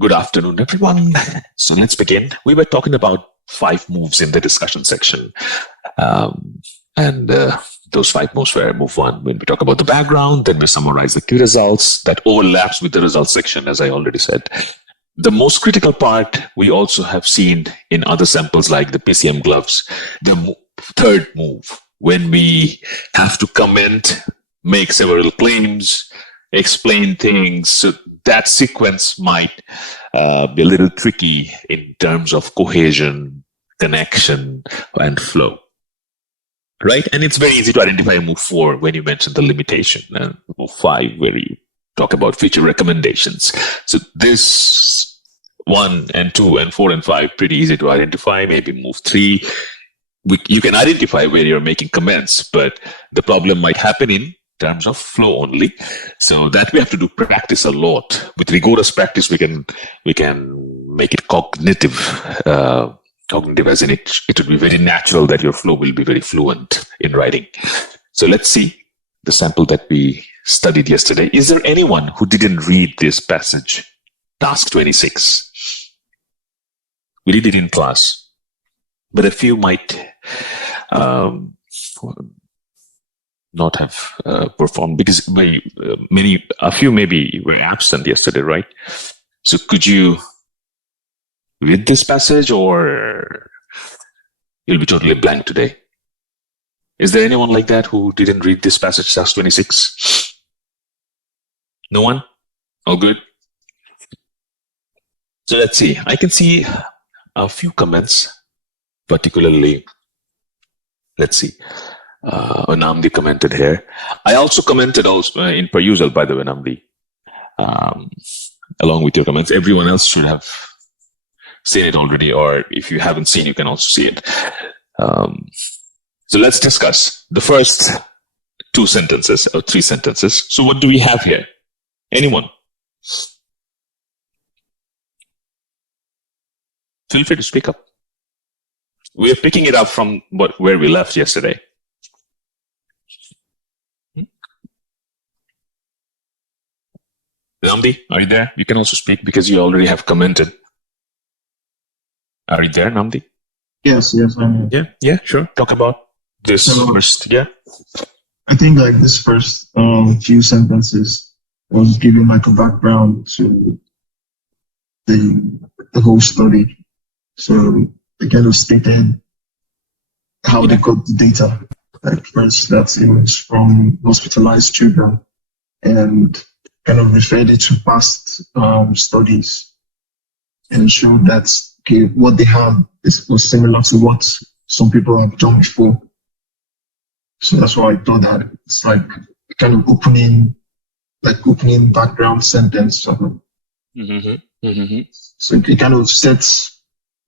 Good afternoon, everyone. So let's begin. We were talking about 5 moves in the discussion section. And those 5 moves were move 1, when we talk about the background, then we summarize the key results that overlaps with the results section, as I already said. The most critical part we also have seen in other samples like the PCM gloves, the third move, when we have to comment, make several claims, explain things. So that sequence might be a little tricky in terms of cohesion, connection, and flow. Right? And it's very easy to identify move 4 when you mention the limitation, and move 5 where you talk about feature recommendations. So this 1 and 2 and 4 and 5 pretty easy to identify. Maybe move 3, you can identify where you're making comments, but the problem might happen in terms of flow only. So that we have to do practice a lot. With rigorous practice, we can make it cognitive. Cognitive as in it would be very natural that your flow will be very fluent in writing. So let's see the sample that we studied yesterday. Is there anyone who didn't read this passage? Task 26. We did it in class, but a few might not have performed because a few maybe were absent yesterday, right? So could you read this passage, or you'll be totally blank today? Is there anyone like that who didn't read this passage, task 26? No one? All good? So let's see. I can see a few comments, particularly, let's see. Namdi commented here. I also commented in per usual, by the way, Namdi. Along with your comments, everyone else should have seen it already, or if you haven't seen, you can also see it. So let's discuss the first 2 sentences or 3 sentences. So what do we have here? Anyone? Feel free to speak up. We are picking it up from where we left yesterday. Namdi, are you there? You can also speak because you already have commented. Are you there, Namdi? Yes, I'm here. Yeah, sure. Talk about this first, yeah. I think like this first few sentences was giving like a background to the whole study. So they kind of stated how they got the data. Like first, that it was from hospitalized children, and kind of referred it to past studies and showed that what they have was similar to what some people have done before. So that's why I thought that it's like kind of opening background sentence. So it kind of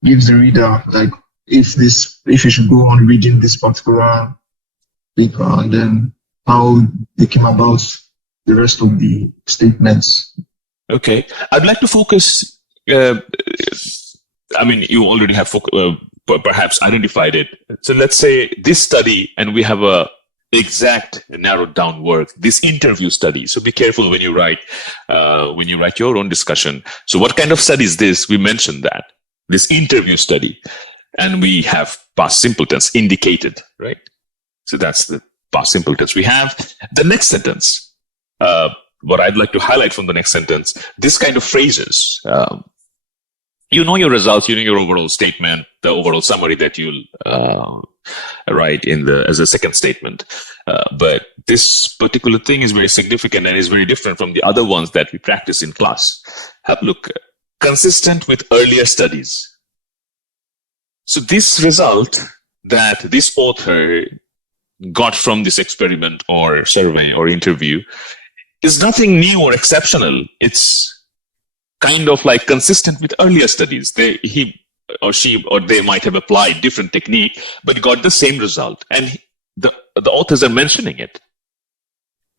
gives the reader like if you should go on reading this particular paper, and then how they came about the rest of the statements. Okay, I'd like to focus. I mean, you already have perhaps identified it. So let's say this study, and we have a exact narrowed down work, this interview study. So be careful when you write your own discussion. So what kind of study is this? We mentioned that this interview study, and we have past simple tense indicated, right? So that's the past simple tense. We have the next sentence. What I'd like to highlight from the next sentence, this kind of phrases. You know your results, you know your overall statement, the overall summary that you'll write as a second statement. But this particular thing is very significant and is very different from the other ones that we practice in class. Have a look. Consistent with earlier studies. So this result that this author got from this experiment or survey or interview is nothing new or exceptional. It's kind of like consistent with earlier studies. He or she or they might have applied different technique, but got the same result. And the authors are mentioning it,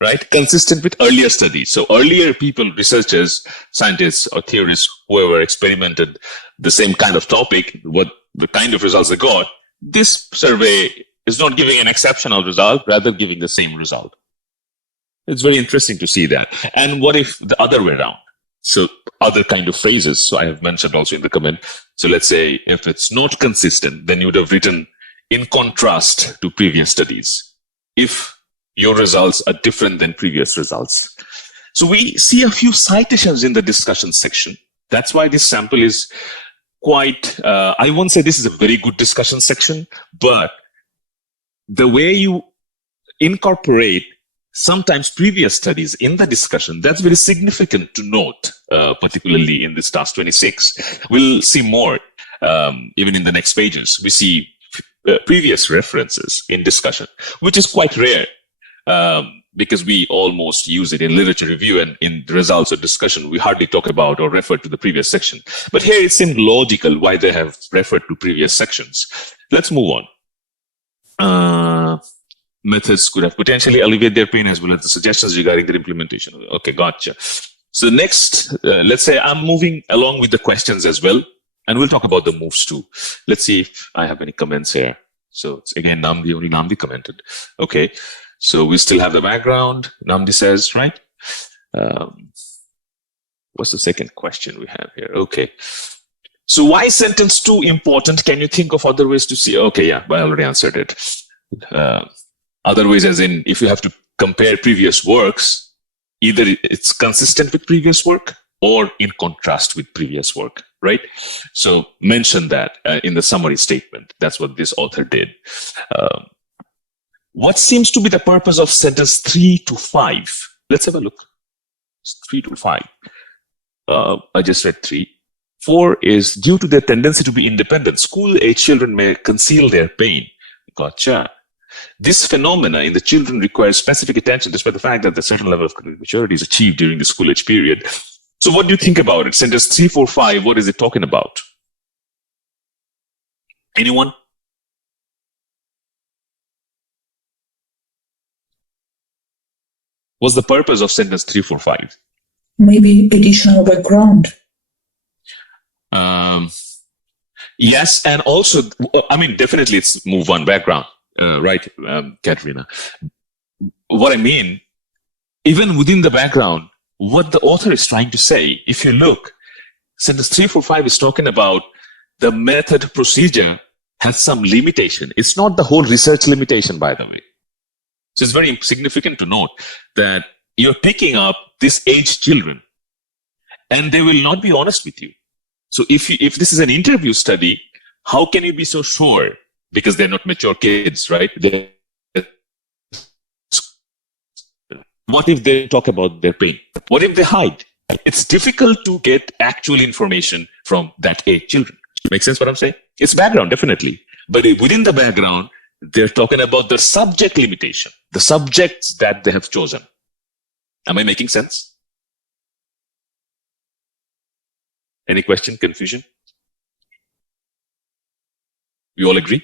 right? Consistent with earlier studies. So earlier people, researchers, scientists or theorists, whoever experimented the same kind of topic, what the kind of results they got, this survey is not giving an exceptional result, rather giving the same result. It's very interesting to see that. And what if the other way around? So other kind of phrases. So I have mentioned also in the comment. So let's say if it's not consistent, then you would have written in contrast to previous studies. If your results are different than previous results. So we see a few citations in the discussion section. That's why this sample is quite, I won't say this is a very good discussion section, but the way you incorporate sometimes previous studies in the discussion, that's very significant to note, particularly in this task 26. We'll see more, even in the next pages. We see previous references in discussion, which is quite rare, because we almost use it in literature review, and in the results of discussion, we hardly talk about or refer to the previous section. But here it seemed logical why they have referred to previous sections. Let's move on. Methods could have potentially alleviate their pain as well as the suggestions regarding their implementation. Okay, gotcha. So next, let's say I'm moving along with the questions as well, and we'll talk about the moves too. Let's see if I have any comments here. So it's again, Namdi, only Namdi commented. Okay, so we still have the background. Namdi says, right? What's the second question we have here? Okay. So why is sentence 2 important? Can you think of other ways to see? Okay, yeah, but I already answered it. Other ways as in, if you have to compare previous works, either it's consistent with previous work or in contrast with previous work, right? So mention that in the summary statement. That's what this author did. What seems to be the purpose of sentence 3 to 5? Let's have a look. 3 to 5. I just read 3. 4 is due to their tendency to be independent. School-age children may conceal their pain. Gotcha. This phenomena in the children requires specific attention despite the fact that a certain level of cognitive maturity is achieved during the school-age period. So what do you think about it? Sentence 3, 4, 5, what is it talking about? Anyone? What's the purpose of sentence 3, 4, 5? Maybe additional background. Yes, and also, I mean, definitely it's move on background, right, Katrina? What I mean, even within the background, what the author is trying to say, if you look, sentence 3, 4, 5 is talking about the method procedure has some limitation. It's not the whole research limitation, by the way. So it's very significant to note that you're picking up this age children and they will not be honest with you. So if this is an interview study, how can you be so sure? Because they're not mature kids, right? What if they talk about their pain? What if they hide? It's difficult to get actual information from that age children. Make sense what I'm saying? It's background, definitely. But within the background, they're talking about the subject limitation, the subjects that they have chosen. Am I making sense? Any question, confusion? We all agree?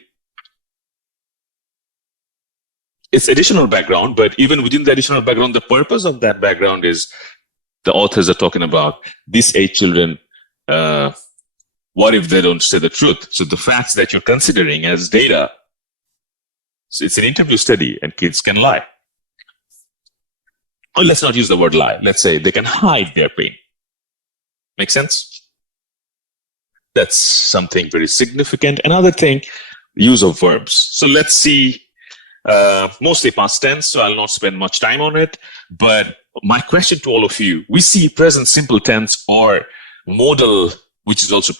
It's additional background, but even within the additional background, the purpose of that background is the authors are talking about these age children. What if they don't say the truth? So the facts that you're considering as data, so it's an interview study and kids can lie. Or let's not use the word lie. Let's say they can hide their pain. Make sense? That's something very significant. Another thing, use of verbs. So let's see, mostly past tense, so I'll not spend much time on it. But my question to all of you, we see present simple tense or modal, which is also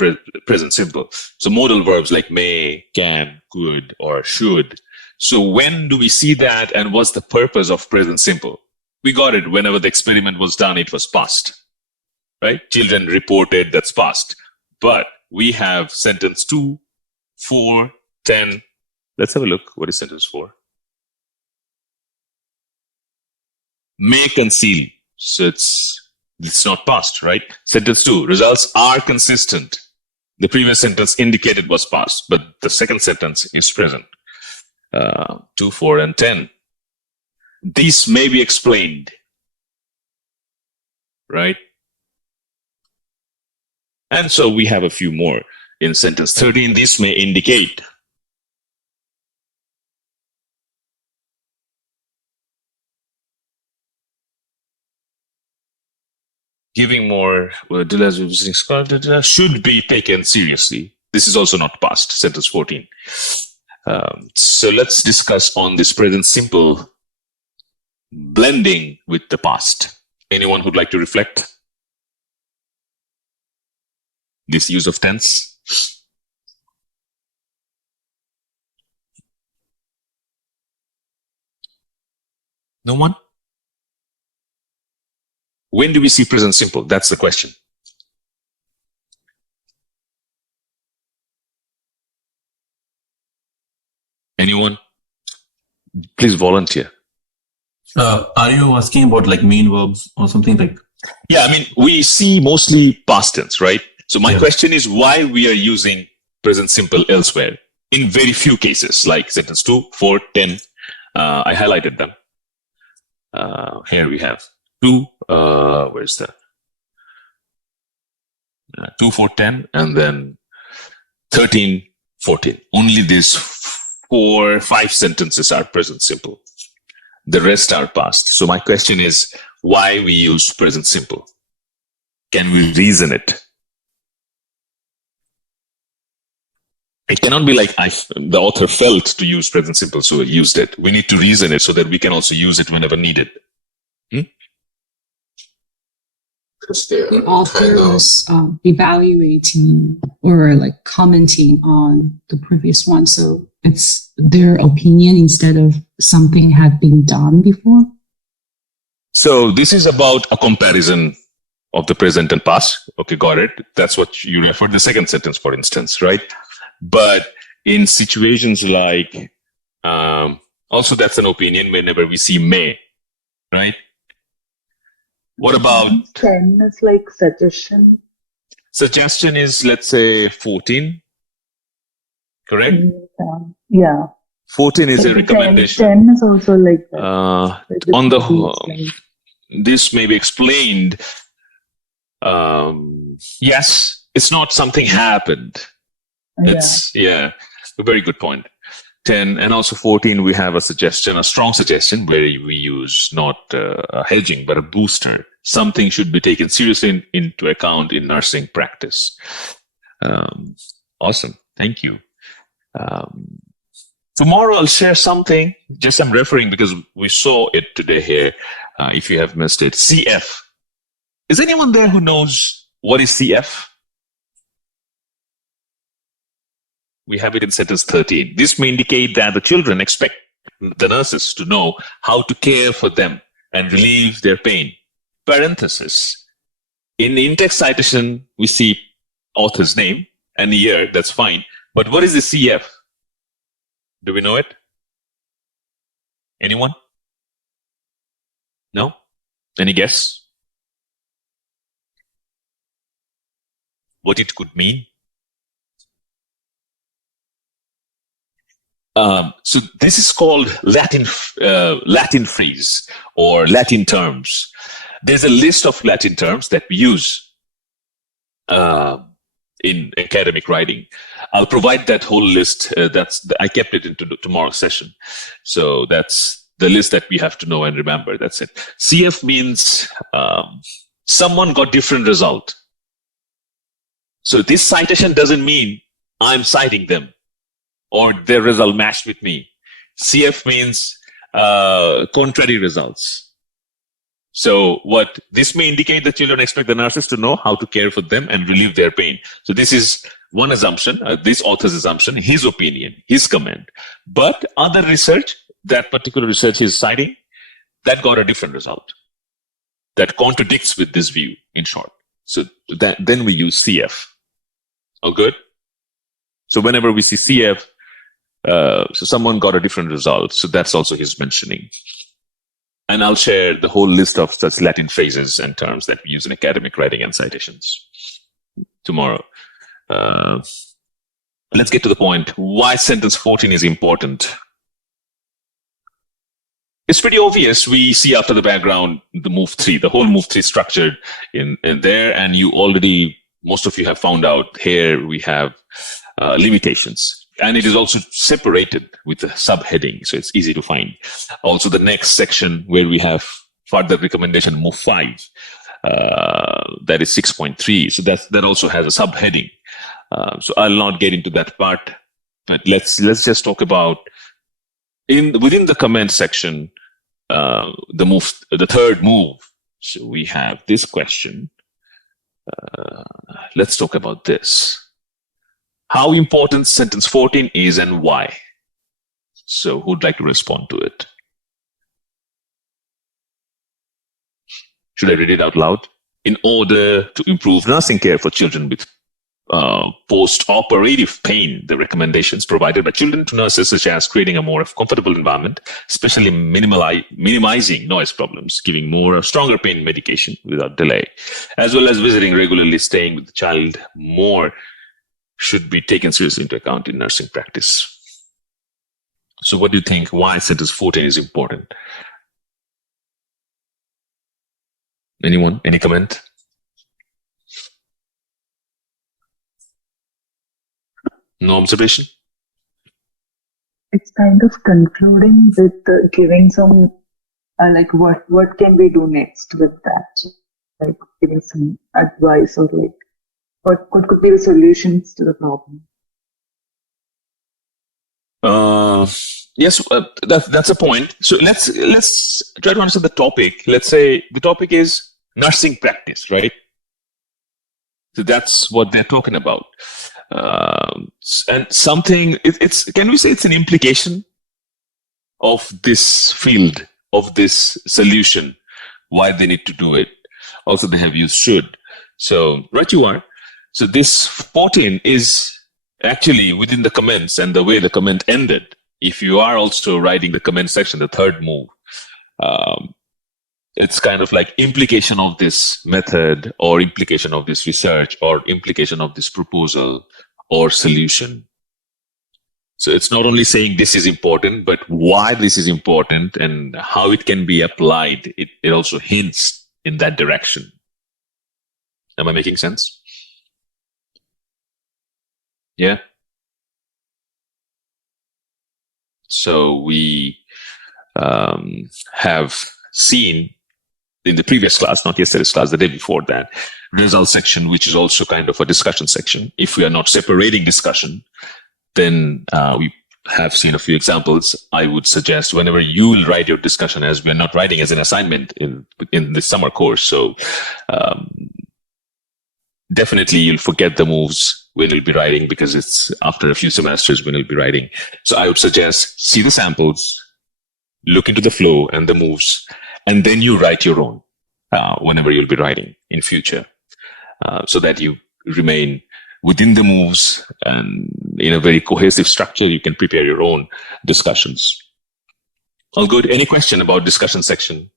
present simple. So modal verbs like may, can, could, or should. So when do we see that, and what's the purpose of present simple? We got it. Whenever the experiment was done, it was past, right? Children reported, that's past. But we have sentence 2, 4, 10. Let's have a look. What is sentence 4? May conceal. So it's not past, right? Sentence 2, results are consistent. The previous sentence indicated was past, but the second sentence is present. 2, 4, and 10. These may be explained, right? And so we have a few more. In sentence 13, this may indicate. giving more delays with visiting scholar should be taken seriously. This is also not past, sentence 14. So let's discuss on this present simple blending with the past. Anyone who'd like to reflect? This use of tense? No one? When do we see present simple? That's the question. Anyone? Please volunteer. Are you asking about like main verbs or something like? Yeah, I mean, we see mostly past tense, right? So my question is why we are using present simple elsewhere in very few cases, like sentence 2, 4, 10. I highlighted them. Here we have 2, where's that? 2, 4, 10, and then 13, 14. Only these 4, 5 sentences are present simple. The rest are past. So my question is why we use present simple. Can we reason it? It cannot be like the author felt to use present simple, so he used it. We need to reason it so that we can also use it whenever needed. The author was evaluating or like commenting on the previous one, so it's their opinion instead of something had been done before. So this is about a comparison of the present and past. Okay, got it. That's what you referred the second sentence, for instance, right? But in situations like, also that's an opinion whenever we see may, right? What about 10 is like suggestion. Suggestion is, let's say, 14, correct? Yeah. 14 is a 10 recommendation. 10 is also like that. On the whole, this may be explained. Yes, it's not something happened. It's, a very good point. 10 and also 14, we have a suggestion, a strong suggestion where we use not a hedging, but a booster. Something should be taken seriously into account in nursing practice. Awesome. Thank you. Tomorrow I'll share something, just I'm referring because we saw it today here, if you have missed it. CF. Is anyone there who knows what is CF? We have it in sentence 13. This may indicate that the children expect the nurses to know how to care for them and relieve their pain. Parenthesis. In the in-text citation, we see author's name and year, that's fine. But what is the CF? Do we know it? Anyone? No? Any guess? What it could mean? So this is called Latin phrase or Latin terms. There's a list of Latin terms that we use in academic writing. I'll provide that whole list. I kept it into tomorrow's session. So that's the list that we have to know and remember. That's it. CF means someone got different result. So this citation doesn't mean I'm citing them or their result matched with me. CF means contrary results. So what this may indicate, the children expect the nurses to know how to care for them and relieve their pain. So this is one assumption, this author's assumption, his opinion, his comment. But other research, that particular research he's citing, that got a different result. That contradicts with this view, in short. So then we use CF. All good? So whenever we see CF, so someone got a different result. So that's also his mentioning. And I'll share the whole list of such Latin phrases and terms that we use in academic writing and citations tomorrow. Let's get to the point. Why sentence 14 is important. It's pretty obvious. We see after the background, the move 3, the whole move 3 structured in there. And you already, most of you have found out here we have limitations. And it is also separated with a subheading, so it's easy to find. Also, the next section where we have further recommendation, move 5. That is 6.3. So that also has a subheading. So I'll not get into that part, but let's just talk about within the comment section, the third move. So we have this question. Let's talk about this. How important sentence 14 is and why? So who'd like to respond to it? Should I read it out loud? In order to improve nursing care for children with post-operative pain, the recommendations provided by children to nurses, such as creating a more comfortable environment, especially minimizing noise problems, giving more stronger pain medication without delay, as well as visiting regularly, staying with the child more, should be taken seriously into account in nursing practice. So what do you think? Why sentence 14 is important? Anyone? Any comment? No observation? It's kind of concluding with giving some, like what can we do next with that? Like giving some advice or like what could be the solutions to the problem? Yes, that's a point. So let's try to understand the topic. Let's say the topic is nursing practice, right? So that's what they're talking about. And something, can we say it's an implication of this field, of this solution, why they need to do it. Also, they have used should. So, right you are. So this 14 is actually within the comments and the way the comment ended. If you are also writing the comment section, the third move, it's kind of like implication of this method or implication of this research or implication of this proposal or solution. So it's not only saying this is important, but why this is important and how it can be applied. It also hints in that direction. Am I making sense? Yeah. So we have seen in the previous class, not yesterday's class, the day before that, result section, which is also kind of a discussion section. If we are not separating discussion, then we have seen a few examples. I would suggest whenever you will write your discussion, as we're not writing as an assignment in the summer course, so definitely you'll forget the moves when you'll be writing because it's after a few semesters when you'll be writing. So I would suggest see the samples, look into the flow and the moves, and then you write your own whenever you'll be writing in future, so that you remain within the moves and in a very cohesive structure. You can prepare your own discussions. All good. Any question about discussion section?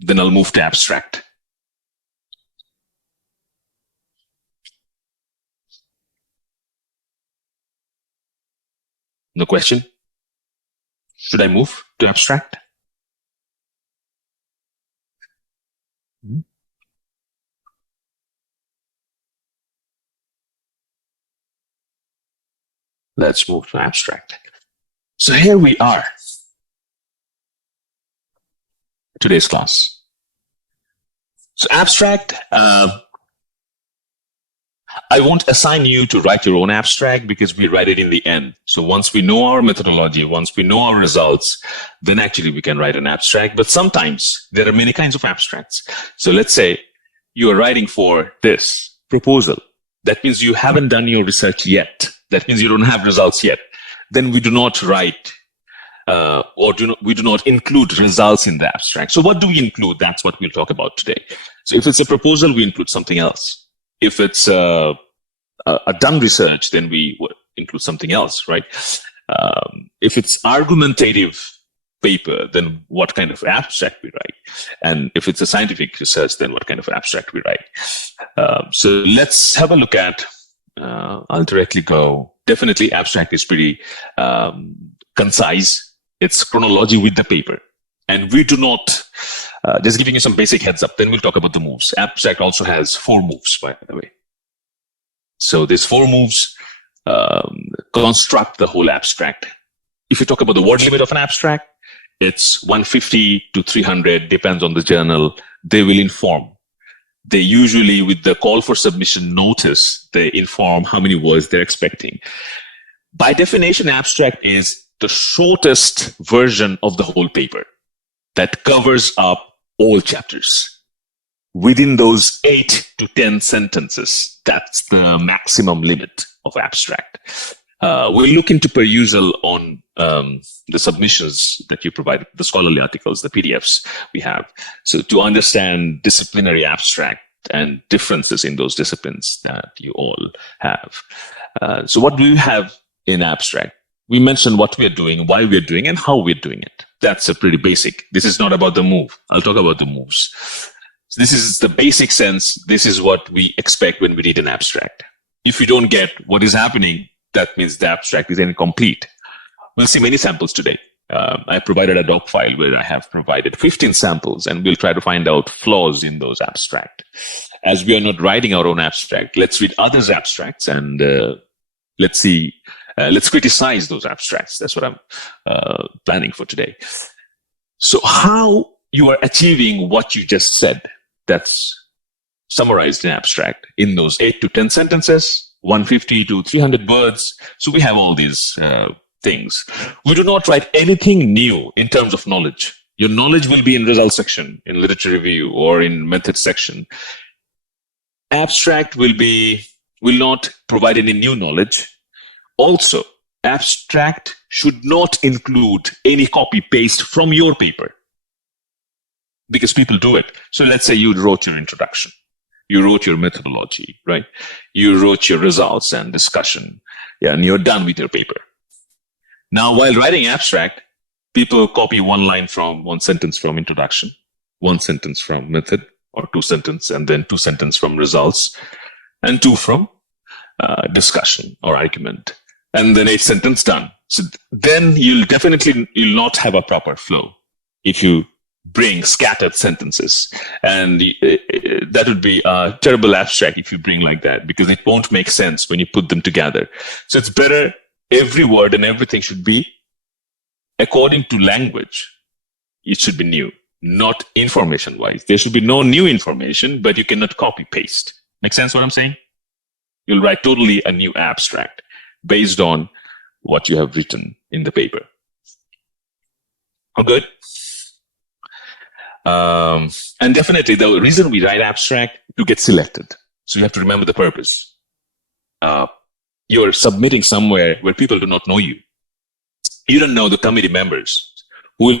Then I'll move to abstract. No question? Should I move to abstract? Let's move to abstract. So here we are. Today's class. So abstract, I won't assign you to write your own abstract because we write it in the end. So once we know our methodology, once we know our results, then actually we can write an abstract. But sometimes there are many kinds of abstracts. So let's say you are writing for this proposal. That means you haven't done your research yet. That means you don't have results yet. Then we do not write we do not include results in the abstract. So what do we include? That's what we'll talk about today. So if it's a proposal, we include something else. If it's a done research, then we include something else, right? If it's argumentative paper, then what kind of abstract we write? And if it's a scientific research, then what kind of abstract we write? So let's have a look at, I'll directly go. Definitely abstract is pretty concise. It's chronology with the paper. And we do not, just giving you some basic heads up, then we'll talk about the moves. Abstract also has 4 moves, by the way. So these 4 moves construct the whole abstract. If you talk about the word limit of an abstract, it's 150 to 300, depends on the journal. They will inform. they usually, with the call for submission notice, they inform how many words they're expecting. By definition, abstract is the shortest version of the whole paper that covers up all chapters. Within those 8 to 10 sentences, that's the maximum limit of abstract. We'll look into perusal on the submissions that you provide, the scholarly articles, the PDFs we have. So to understand disciplinary abstract and differences in those disciplines that you all have. So what do you have in abstract? We mentioned what we're doing, why we're doing, and how we're doing it. That's a pretty basic. This is not about the move. I'll talk about the moves. So this is the basic sense. This is what we expect when we read an abstract. If you don't get what is happening, that means the abstract is incomplete. We'll see many samples today. I provided a doc file where I have provided 15 samples, and we'll try to find out flaws in those abstract. As we are not writing our own abstract, let's read others' abstracts and let's see. Let's criticize those abstracts. That's what I'm planning for today. So how you are achieving what you just said, that's summarized in abstract in those 8 to 10 sentences, 150 to 300 words. So we have all these things. We do not write anything new in terms of knowledge. Your knowledge will be in results section, in literature review, or in method section. Abstract will not provide any new knowledge. Also, abstract should not include any copy paste from your paper, because people do it. So let's say you wrote your introduction, you wrote your methodology, right? You wrote your results and discussion, and you're done with your paper. Now, while writing abstract, people copy one sentence from introduction, 1 sentence from method, or 2 sentences, and then 2 sentences from results, and 2 from discussion or argument. And then 8 sentences done. So then you'll not have a proper flow if you bring scattered sentences. And that would be a terrible abstract if you bring like that, because it won't make sense when you put them together. So it's better, every word and everything should be according to language. It should be new, not information wise. There should be no new information, but you cannot copy paste. Make sense what I'm saying? You'll write totally a new abstract based on what you have written in the paper. All good? And definitely the reason we write abstract to get selected. So you have to remember the purpose. You're submitting somewhere where people do not know you. You don't know the committee members who will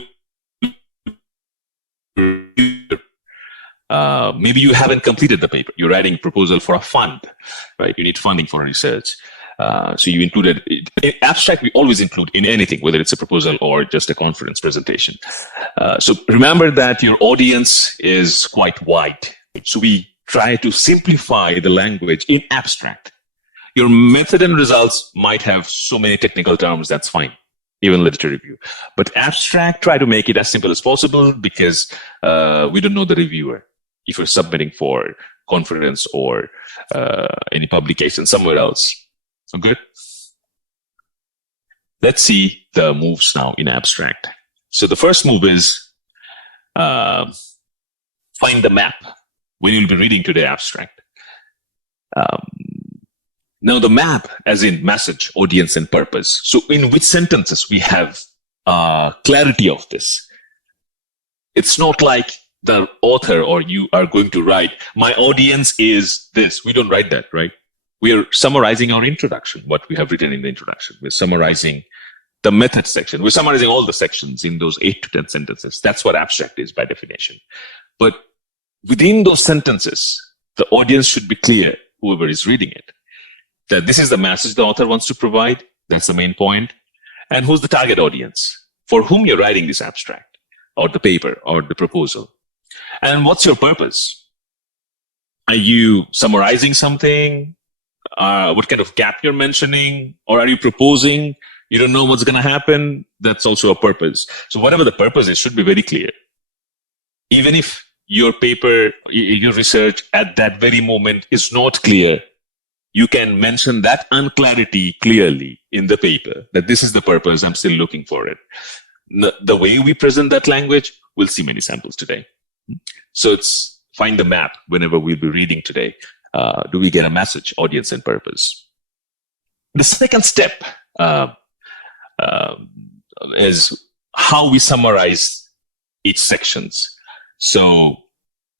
maybe you haven't completed the paper. You're writing a proposal for a fund, right? You need funding for research. So you included abstract. We always include in anything, whether it's a proposal or just a conference presentation. So remember that your audience is quite wide. So we try to simplify the language in abstract. Your method and results might have so many technical terms. That's fine. Even literature review, but abstract, try to make it as simple as possible, because we don't know the reviewer if you're submitting for conference or any publication somewhere else. So good. Let's see the moves now in abstract. So the first move is find the map when you'll be reading today abstract. Now the map, as in message, audience, and purpose. So in which sentences we have clarity of this? It's not like the author or you are going to write, my audience is this. We don't write that, right? We are summarizing our introduction, what we have written in the introduction. We're summarizing the method section. We're summarizing all the sections in those 8 to 10 sentences. That's what abstract is by definition. But within those sentences, the audience should be clear, whoever is reading it, that this is the message the author wants to provide. That's the main point. And who's the target audience for whom you're writing this abstract or the paper or the proposal. And what's your purpose? Are you summarizing something? What kind of gap you're mentioning? Or are you proposing? You don't know what's going to happen. That's also a purpose. So whatever the purpose is, should be very clear. Even if your paper, your research at that very moment is not clear, you can mention that unclarity clearly in the paper, that this is the purpose, I'm still looking for it. The way we present that language, we'll see many samples today. So it's find the map whenever we'll be reading today? Do we get a message, audience, and purpose? The second step is how we summarize each sections. So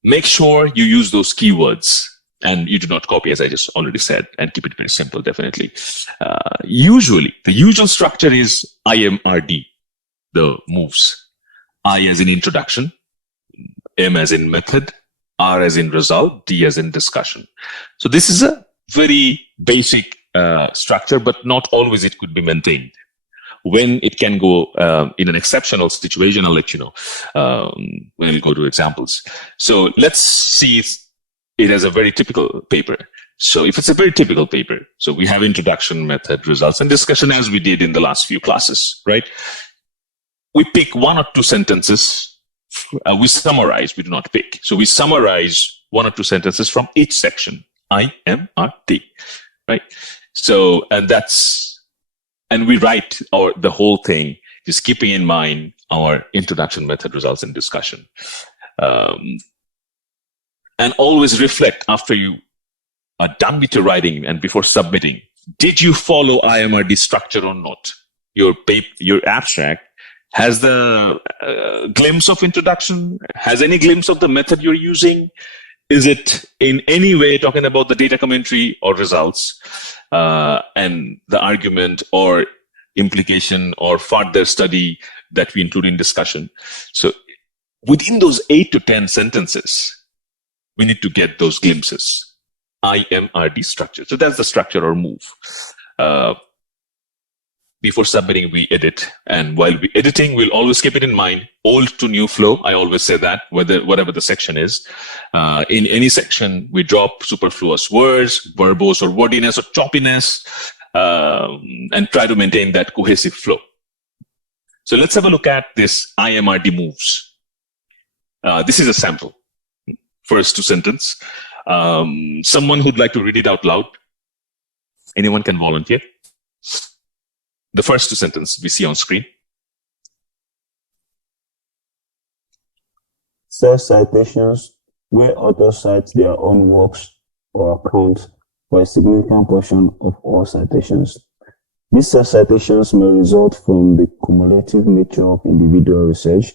make sure you use those keywords and you do not copy, as I just already said, and keep it very simple, definitely. Usually, the usual structure is IMRD, the moves. I as in introduction, M as in method, R as in result, D as in discussion. So this is a very basic structure, but not always it could be maintained. When it can go in an exceptional situation, I'll let you know when we'll go to examples. So let's see if it has a very typical paper. So if it's a very typical paper, so we have introduction, method, results, and discussion as we did in the last few classes, right? We pick 1 or 2 sentences. We summarize, we do not pick. So we summarize 1 or 2 sentences from each section, I, M, R, D, right? So, and we write the whole thing, just keeping in mind our introduction, method, results, and discussion. And always reflect after you are done with your writing and before submitting. Did you follow IMRD structure or not? Your abstract has the glimpse of introduction, has any glimpse of the method you're using? Is it in any way talking about the data commentary or results and the argument or implication or further study that we include in discussion? So within those 8 to 10 sentences, we need to get those glimpses. IMRD structure. So that's the structure or move. Before submitting, we edit. And while we're editing, we'll always keep it in mind, old to new flow. I always say that, whatever the section is. In any section, we drop superfluous words, verbose or wordiness or choppiness, and try to maintain that cohesive flow. So let's have a look at this IMRD moves. This is a sample. First 2 sentence. Someone who'd like to read it out loud. Anyone can volunteer. The first 2 sentences we see on screen. Self-citations, where authors cite their own works or accounts for a significant portion of all citations. These self-citations may result from the cumulative nature of individual research,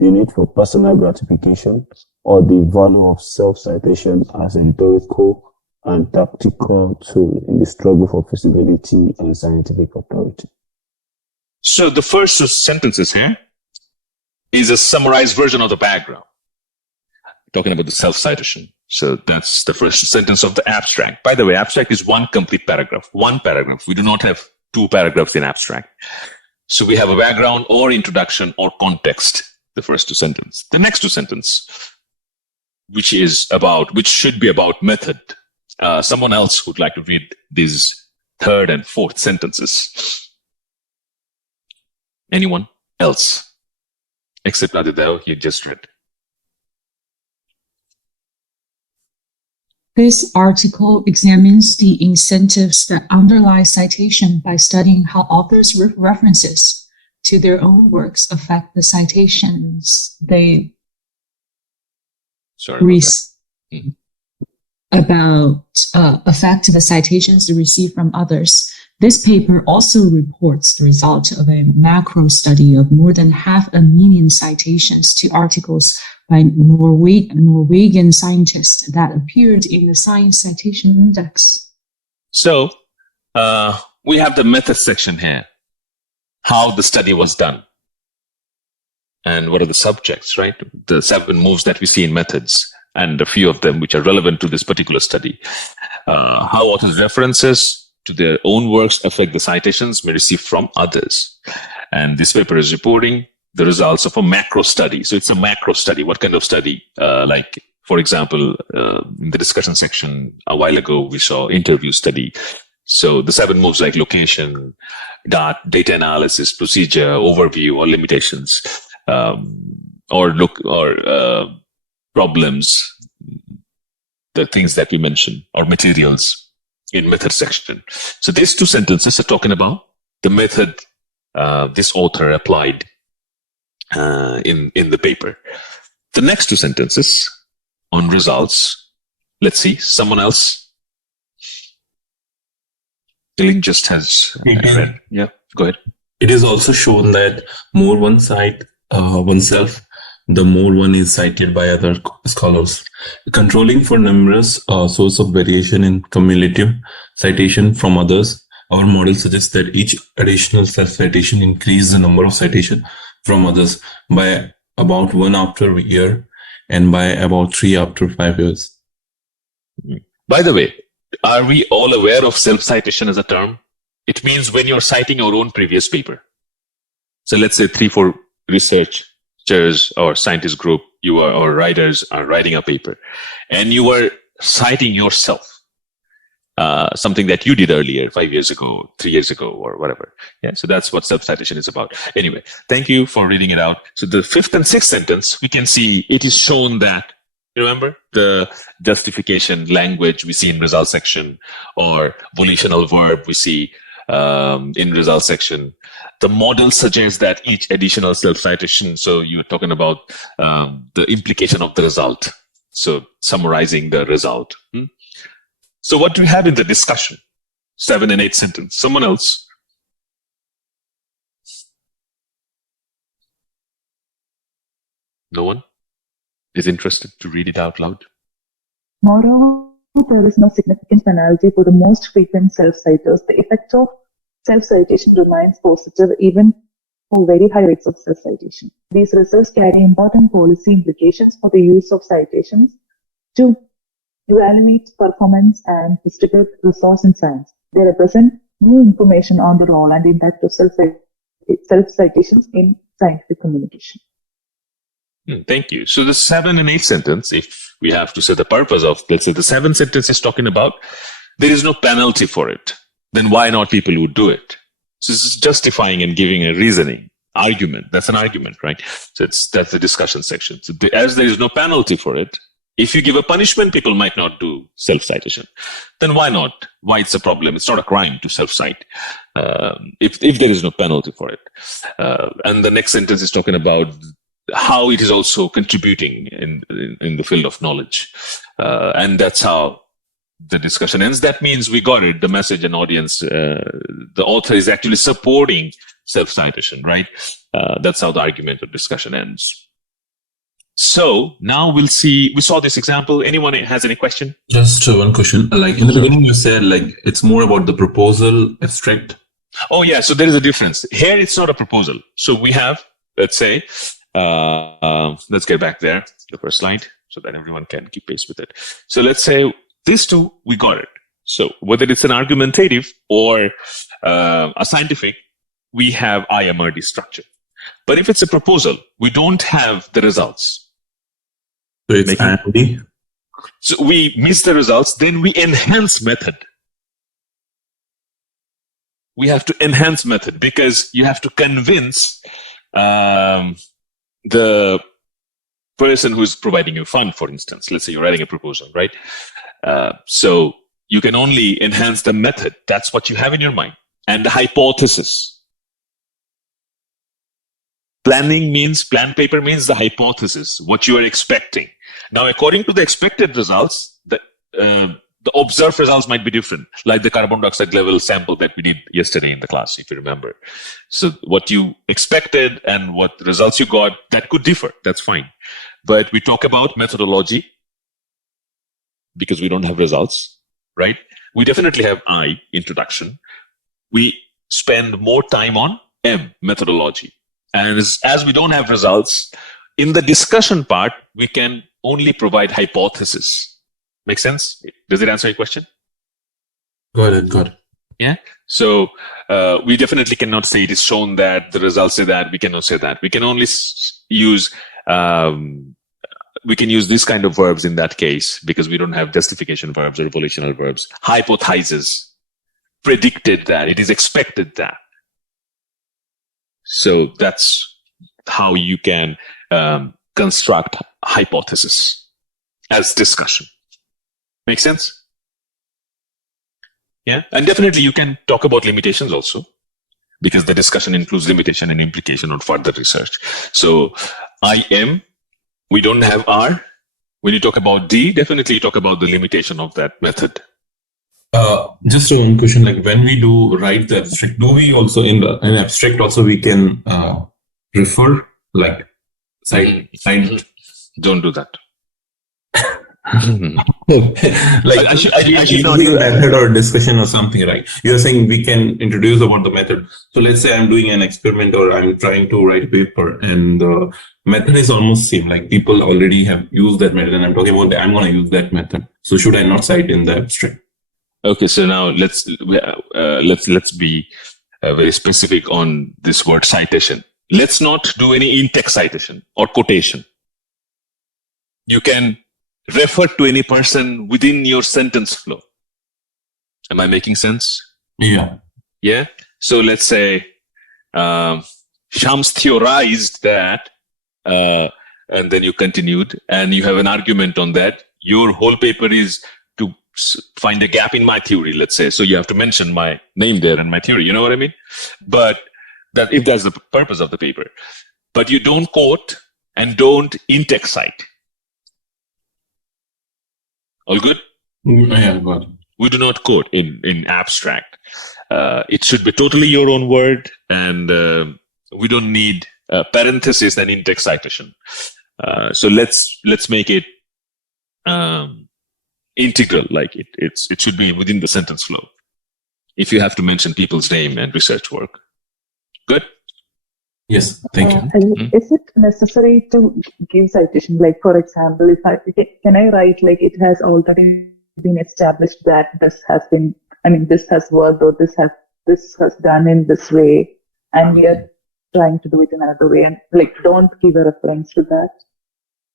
the need for personal gratification, or the value of self-citation as a rhetorical and tactical tool in the struggle for feasibility and scientific authority. So the first 2 sentences here is a summarized version of the background, talking about the self-citation. So that's the first sentence of the abstract. By the way, abstract is 1 complete paragraph, 1 paragraph. We do not have 2 paragraphs in abstract. So we have a background or introduction or context, the first 2 sentences. The next 2 sentences, which should be about method. Someone else would like to read these 3rd and 4th sentences. Anyone else? Except Aditya, you just read. This article examines the incentives that underlie citation by studying how authors' references to their own works affect the citations they affect the citations they receive from others. This paper also reports the result of a macro study of more than 500,000 citations to articles by Norwegian scientists that appeared in the Science Citation Index. So we have the method section here, how the study was done. And what are the subjects, right? The 7 moves that we see in methods, and a few of them which are relevant to this particular study. How authors' references to their own works affect the citations may receive from others. And this paper is reporting the results of a macro study. So it's a macro study. What kind of study? Like, for example, in the discussion section a while ago, we saw interview study. So the 7 moves like location, data analysis, procedure, overview, or limitations, or problems, the things that we mentioned, or materials in method section. So these 2 sentences are talking about the method this author applied in the paper. The next 2 sentences on results. Let's see, someone else. Dylan just has. Yeah, go ahead. It is also shown that more one cite oneself, the more one is cited by other scholars. Controlling for numerous source of variation in cumulative citation from others, our model suggests that each additional self-citation increases the number of citation from others by about 1 after a year and by about 3 after 5 years. By the way, are we all aware of self-citation as a term? It means when you're citing your own previous paper. So let's say 3-4 researchers or scientist group, or writers are writing a paper, and you are citing yourself, something that you did earlier, 5 years ago, 3 years ago, or whatever. Yeah, so that's what self-citation is about. Anyway, thank you for reading it out. So the 5th and 6th sentence, we can see it is shown that, remember the justification language we see in result section, or volitional verb we see in result section. The model suggests that each additional self-citation, so you're talking about the implication of the result, so summarizing the result. So what do we have in the discussion? 7 and 8 sentence. Someone else? No one is interested to read it out loud? Moreover, there is no significant penalty for the most frequent self-citers. The effect of self-citation remains positive even for very high rates of self-citation. These results carry important policy implications for the use of citations to evaluate performance and distribute resource in science. They represent new information on the role and impact of self-citations in scientific communication. Thank you. So the 7 and 8 sentence, if we have to say the purpose of, let's say the 7th sentence is talking about, there is no penalty for it. Then why not people would do it? So this is justifying and giving a reasoning, argument. That's an argument, right? So that's the discussion section. So as there is no penalty for it, if you give a punishment, people might not do self-citation. Then why not? Why it's a problem? It's not a crime to self-cite if there is no penalty for it. And the next sentence is talking about how it is also contributing in the field of knowledge. And that's how the discussion ends. That means we got it, the message and audience. The author is actually supporting self-citation, right? That's how the argument or discussion ends. So now we'll see, we saw this example. Anyone has any question? Just one question. Like in the beginning, you said like it's more about the proposal abstract. Oh yeah, so there is a difference. Here it's not a proposal. So we have, let's say, let's get back there, the first slide, so that everyone can keep pace with it. So let's say these two, we got it. So whether it's an argumentative or a scientific, we have IMRD structure. But if it's a proposal, we don't have the results. So it's IMRD. So we miss the results, then we enhance method. We have to enhance method because you have to convince the person who's providing you fund, for instance. Let's say you're writing a proposal, right? So you can only enhance the method. That's what you have in your mind. And the hypothesis. Plan paper means the hypothesis, what you are expecting. Now, according to the expected results, the observed results might be different, like the carbon dioxide level sample that we did yesterday in the class, if you remember. So what you expected and what results you got, that could differ. That's fine. But we talk about methodology because we don't have results, right? We definitely have I, introduction. We spend more time on M, methodology. And as we don't have results, in the discussion part, we can only provide hypothesis. Make sense? Does it answer your question? Got it. Yeah. So we definitely cannot say it is shown that the results say that. We cannot say that. We can only use this kind of verbs in that case because we don't have justification verbs or volitional verbs. Hypothizes, predicted that, it is expected that. So that's how you can construct hypothesis as discussion. Make sense? Yeah. And definitely you can talk about limitations also because the discussion includes limitation and implication on further research. So I am, we don't have R, When you talk about D, definitely talk about the limitation of that method. Just one question, like when we do write the abstract, do we also in abstract also we can refer like side. Don't do that. Like I should not using do a method or discussion or something, right? You're saying we can introduce about the method. So let's say I'm doing an experiment or I'm trying to write a paper and the method is almost same, like people already have used that method and I'm talking about that I'm going to use that method. So should I not cite in the abstract? Okay, so now let's be very specific on this word citation. Let's not do any in-text citation or quotation. You can refer to any person within your sentence flow. Am I making sense? Yeah. Yeah. So let's say Shams theorized that, and then you continued, and you have an argument on that. Your whole paper is to find a gap in my theory, let's say. So you have to mention my name there and my theory. You know what I mean? But that if that's the purpose of the paper, but you don't quote and don't in-text cite. All good? Yeah, got it. We do not quote in abstract. It should be totally your own word, and we don't need parenthesis and in-text citation. So let's make it integral, like it should be within the sentence flow. If you have to mention people's name and research work. Good? Yes, thank you. And is it necessary to give citation? Like, for example, can I write like it has already been established that this has worked, or this has done in this way, and we are trying to do it in another way, and like don't give a reference to that?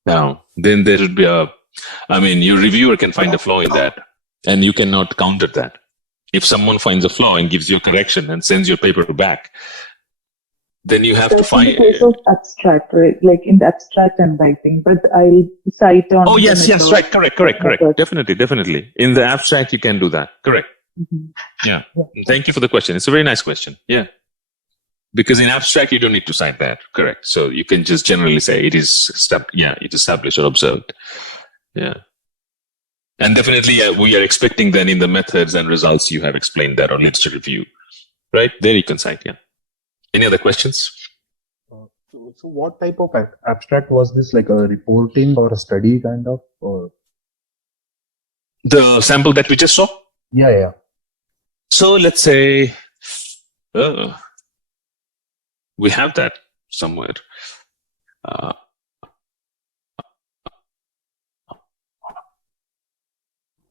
Now, then there should be your reviewer can find a flaw in that, and you cannot counter that. If someone finds a flaw and gives you a correction and sends your paper back, then you have to find. In the case of abstract, right? Like in the abstract I'm writing, but I'll cite on. Oh yes, right, correct. Definitely. In the abstract, you can do that. Correct. Mm-hmm. Yeah. Thank you for the question. It's a very nice question. Yeah. Because in abstract, you don't need to cite that. Correct. So you can just generally say it is established or observed. Yeah. And definitely, we are expecting then in the methods and results you have explained that on literature review, right? There you can cite. Yeah. Any other questions? So what type of abstract was this, like a reporting or a study kind of? Or? The sample that we just saw? Yeah. So let's say we have that somewhere.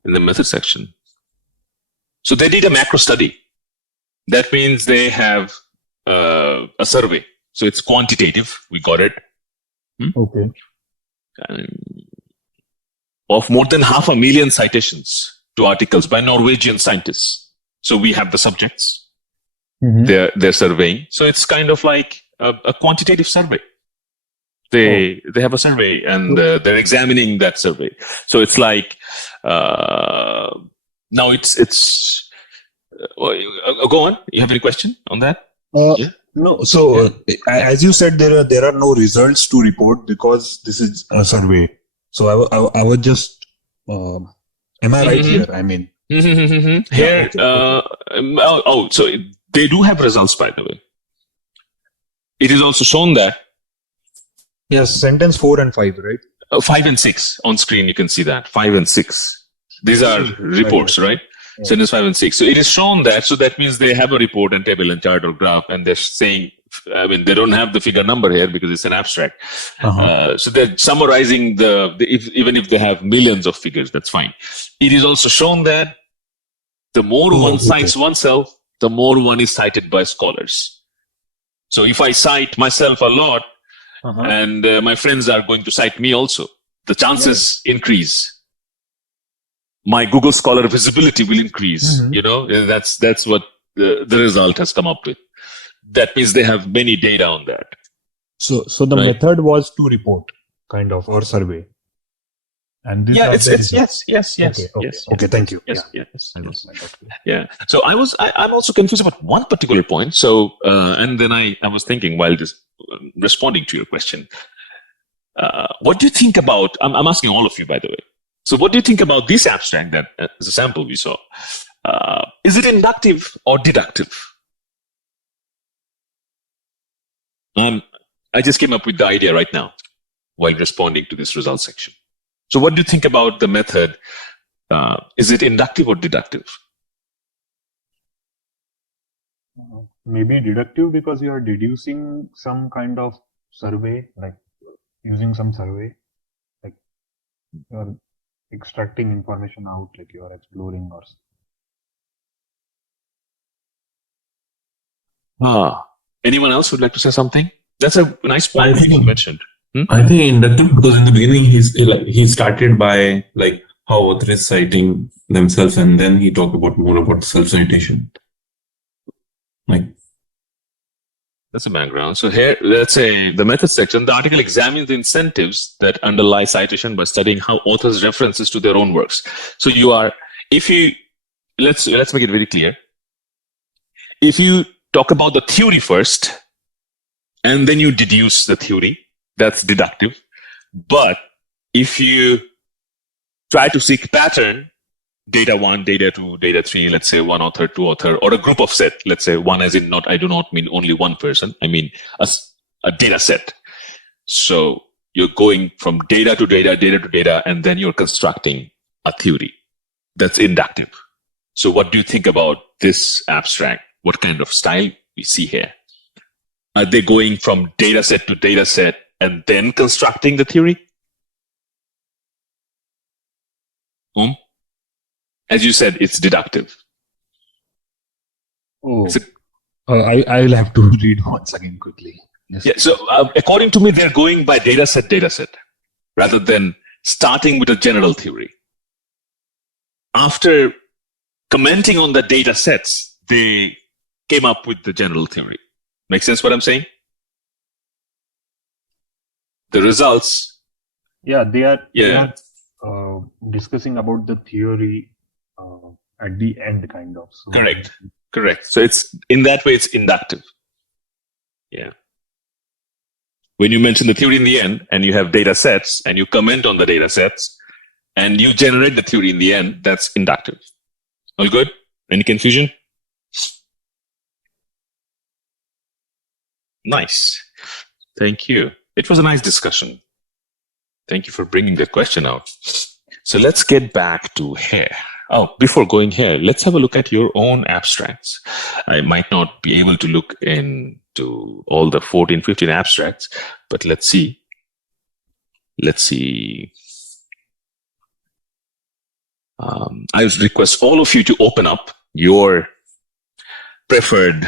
In the method section. So they did a macro study. That means they have a survey. So it's quantitative. We got it. Okay. Of more than 500,000 citations to articles by Norwegian scientists. So we have the subjects. Mm-hmm. They're surveying. So it's kind of like a quantitative survey. They have a survey and they're examining that survey. So it's like now it's go on. You have any question on that? Yeah. No. So as you said, there are no results to report because this is a survey. So I was just am I right here? I mean here. So they do have results, by the way. It is also shown that. Yes, sentence 4 and 5, right? 5 and 6 on screen. You can see that 5 and 6. These are reports, right? Yeah. Sentence 5 and 6. So it is shown that. So that means they have a report and table and chart or graph, and they're saying. They don't have the figure number here because it's an abstract. So they're summarizing even if they have millions of figures, that's fine. It is also shown that the more one cites oneself, the more one is cited by scholars. So if I cite myself a lot, and my friends are going to cite me also, the chances increase. My Google Scholar visibility will increase. You know, that's what the result has come up with. That means they have many data on that. So the method was to report, kind of, or survey. And this yes. Okay, thank you. Yeah. So I'm also confused about one particular point. So and then I was thinking while just responding to your question, what do you think about, I'm asking all of you, by the way. So what do you think about this abstract that as a sample we saw? Is it inductive or deductive? I just came up with the idea right now while responding to this result section. So what do you think about the method? Is it inductive or deductive? Maybe deductive because you are deducing some kind of survey, like using some survey, like you are extracting information out, like you are exploring or something. Anyone else would like to say something? That's a nice point you mentioned. I think inductive because in the beginning he started by like how author is citing themselves, and then he talked about more about self-citation. Like that's a background. So here, let's say the method section, the article examines the incentives that underlie citation by studying how authors references to their own works. So you are, if you, let's make it very clear. If you talk about the theory first, and then you deduce the theory, that's deductive. But if you try to seek pattern, data 1, data 2, data 3, let's say 1 author, 2 author, or a group of set, let's say 1 as in not, I do not mean only one person, I mean a data set. So you're going from data to data, data to data, and then you're constructing a theory. That's inductive. So what do you think about this abstract? What kind of style we see here? Are they going from data set to data set and then constructing the theory? As you said, it's deductive. Oh, I'll have to read once again quickly. Yes. Yeah, so according to me, they're going by data set, rather than starting with a general theory. After commenting on the data sets, they came up with the general theory. Make sense what I'm saying? The results. Yeah, they are discussing about the theory at the end, kind of. So Correct. So it's in that way, it's inductive. Yeah. When you mention the theory in the end and you have data sets and you comment on the data sets and you generate the theory in the end, that's inductive. All good? Any confusion? Nice. Thank you. It was a nice discussion. Thank you for bringing that question out. So let's get back to here. Oh, before going here, let's have a look at your own abstracts. I might not be able to look into all the 14, 15 abstracts, but let's see. I request all of you to open up your preferred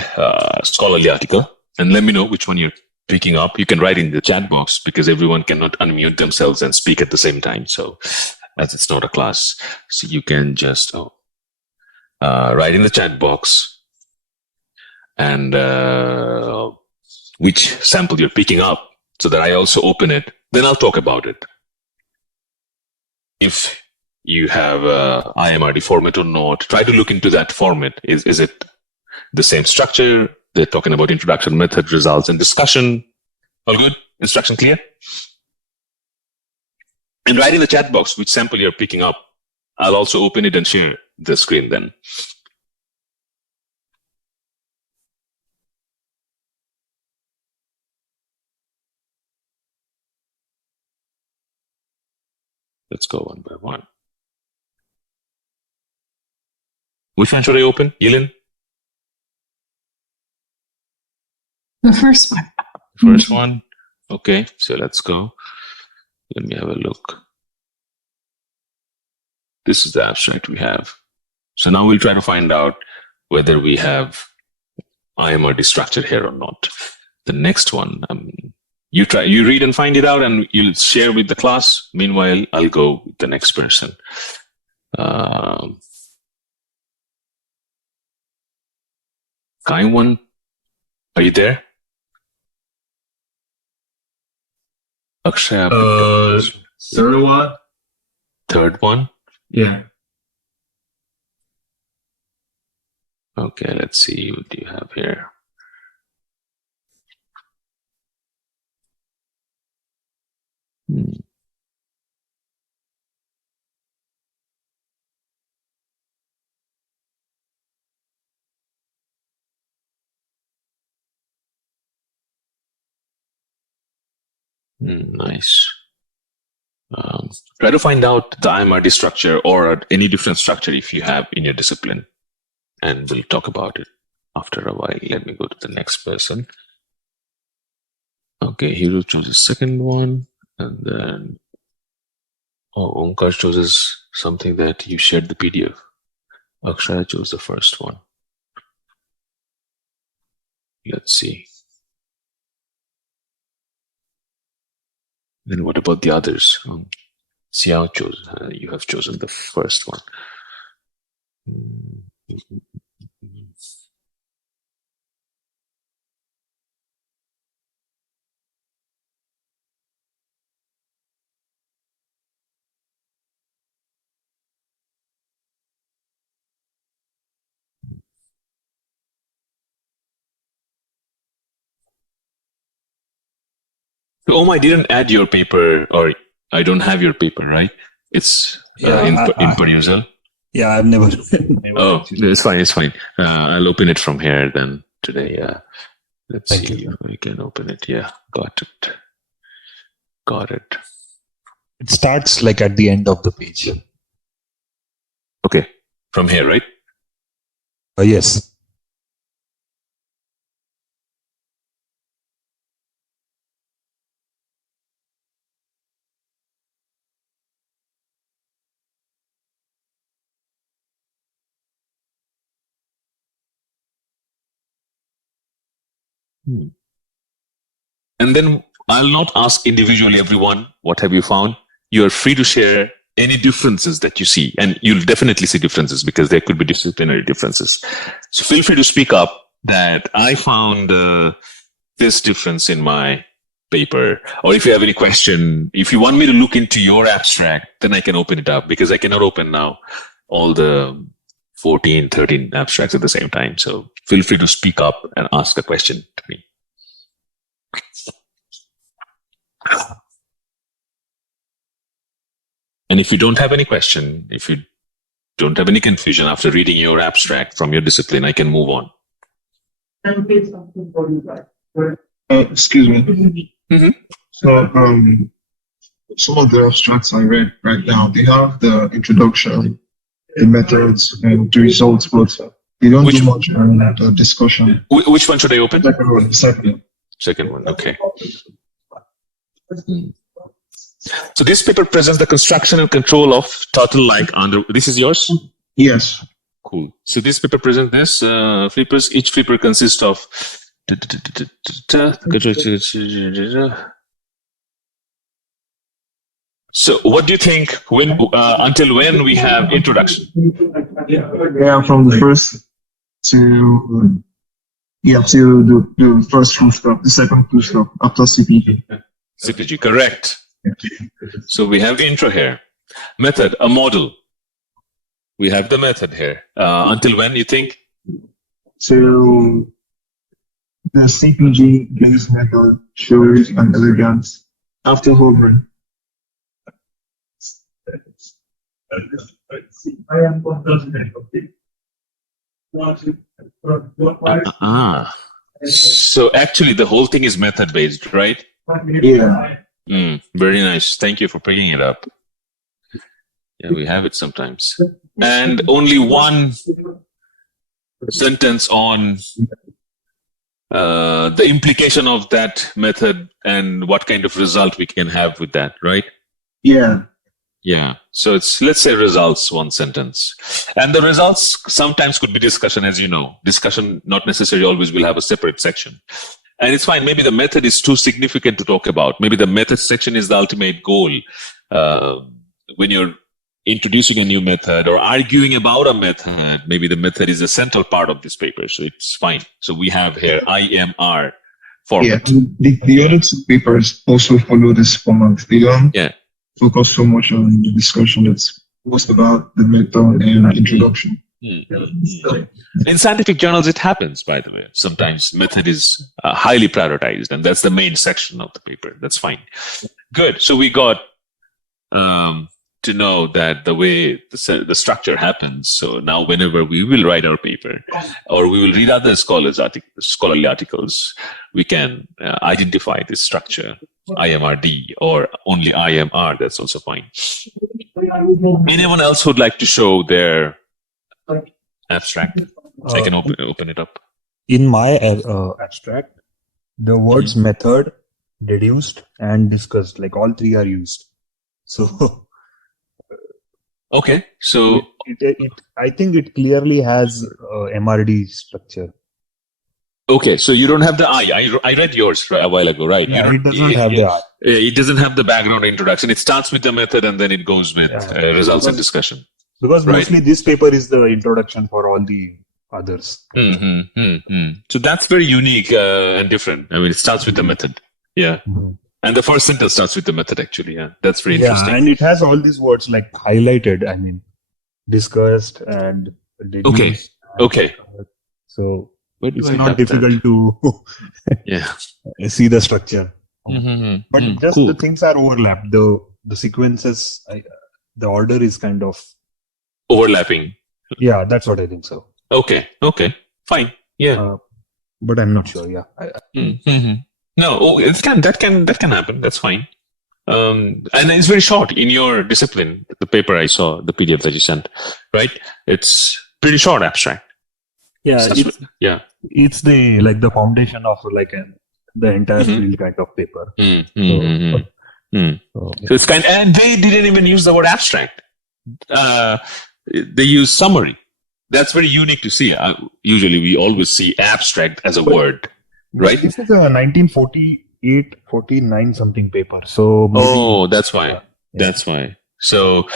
scholarly article and let me know which one you're picking up. You can write in the chat box because everyone cannot unmute themselves and speak at the same time. So as it's not a class, so you can just write in the chat box and which sample you're picking up so that I also open it. Then I'll talk about it. If you have IMRD format or not, try to look into that format. Is it the same structure? They're talking about introduction, method, results, and discussion. All good? Instruction clear? And write in the chat box which sample you're picking up. I'll also open it and share the screen then. Let's go one by one. Which one should I open? Yilin? The first one. First one. Okay, so let's go. Let me have a look. This is the abstract we have. So now we'll try to find out whether we have IMRD structure here or not. The next one, you read and find it out and you'll share with the class. Meanwhile, I'll go with the next person. Kaiwan, are you there? Akshaya. Third one? Third one? Yeah. Okay, let's see. What do you have here? Nice. Try to find out the IMRD structure or any different structure if you have in your discipline, and we'll talk about it after a while. Let me go to the next person. Okay, Hero chooses second one, and then Omkar chooses something that you shared the PDF. Akshaya chose the first one. Let's see. Then what about the others? Xiao chose. You have chosen the first one. I didn't add your paper, or I don't have your paper, right? It's in Perusal. Yeah, I've never. Oh, it's fine. It's fine. I'll open it from here then today. Yeah. Let's see if we can open it. Yeah, got it. Got it. It starts like at the end of the page. Okay, from here, right? Yes. And then I'll not ask individually everyone, what have you found? You're free to share any differences that you see, and you'll definitely see differences because there could be disciplinary differences. So feel free to speak up that I found this difference in my paper, or if you have any question, if you want me to look into your abstract, then I can open it up because I cannot open now all the 14, 13 abstracts at the same time. So feel free to speak up and ask a question to me. And if you don't have any question, if you don't have any confusion after reading your abstract from your discipline, I can move on. Excuse me. So, some of the abstracts I read right now, they have the introduction, the methods, and the results, but they don't do much on the discussion. Which one should I open? Second one, okay. So this paper presents the construction and control of turtle-like under. This is yours? Yes. Cool. So this paper presents this flippers. Each flipper consists of. So what do you think? When until when we have introduction? Yeah, from the first to the first full stop, the second full stop after CPG. CPG, correct. So we have the intro here. Method, a model. We have the method here. Until when you think? So the CPG base method shows an elegance after hovering. So actually the whole thing is method based, right? Yeah. Very nice. Thank you for picking it up. Yeah, we have it sometimes. And only one sentence on the implication of that method and what kind of result we can have with that, right? Yeah. Yeah. So it's, let's say results, one sentence. And the results sometimes could be discussion, as you know. Discussion not necessarily always will have a separate section. And it's fine. Maybe the method is too significant to talk about. Maybe the method section is the ultimate goal. When you're introducing a new method or arguing about a method, maybe the method is a central part of this paper. So it's fine. So we have here IMR format. Yeah. The other two papers also follow this format. They don't focus so much on the discussion. It's most about the method and introduction. In scientific journals, it happens, by the way. Sometimes method is highly prioritized, and that's the main section of the paper. That's fine. Good. So we got to know that the way the structure happens. So now whenever we will write our paper or we will read other scholarly articles, we can identify this structure, IMRD or only IMR. That's also fine. Anyone else who'd like to show their abstract? I can open it up. In my abstract, the words method, deduced, and discussed, like all three are used. So Okay, so I think it clearly has MRD structure. okay, so you don't have the I read yours a while ago, right? Yeah, it doesn't have the I. It doesn't have the background introduction. It starts with the method and then it goes with results and discussion. Because Right. mostly this paper is the introduction for all the others. So that's very unique and different. I mean, it starts with the method. Yeah. Mhm. And the first sentence starts with the method, actually. Yeah. That's very Yeah, interesting. and it has all these words like highlighted. I mean, discussed and deduced. Okay. So Where do it's I not have that? difficult to Yeah. see the structure. But just cool. the things are overlapped. The sequences, the order is kind of, Overlapping. yeah, that's what I think so. Okay. Fine. Yeah. But I'm not sure. Yeah. No, that can happen. That's fine. And it's very short in your discipline. The paper I saw, the PDF that you sent, right? It's pretty short abstract. Yeah. Yeah. It's the foundation of the entire field kind of paper. So, So it's and they didn't even use the word abstract. They use summary. That's very unique to see. Usually we always see abstract as a word, right? This is a 1948, 49 something paper. So maybe, That's why. That's why. So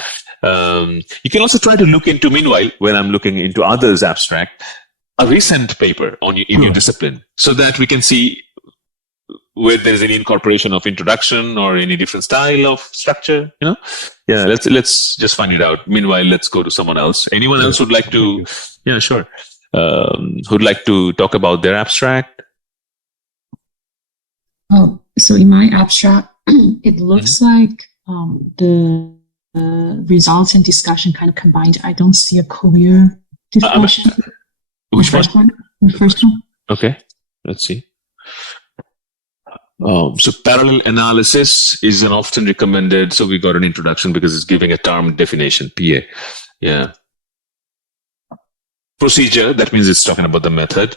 you can also try to look into, meanwhile, when I'm looking into others' abstract, a recent paper in your discipline, so that we can see where there's any incorporation of introduction or any different style of structure. Yeah. Let's just find it out. Meanwhile, let's go to someone else. Anyone else would like to? Yeah, sure. Who'd like to talk about their abstract? Oh, so in my abstract, it looks like the results and discussion kind of combined. I don't see a clear discussion. Which one? The first one. Okay, let's see. So parallel analysis is an often recommended. So we got an introduction because it's giving a term definition, PA. Yeah. Procedure, that means it's talking about the method.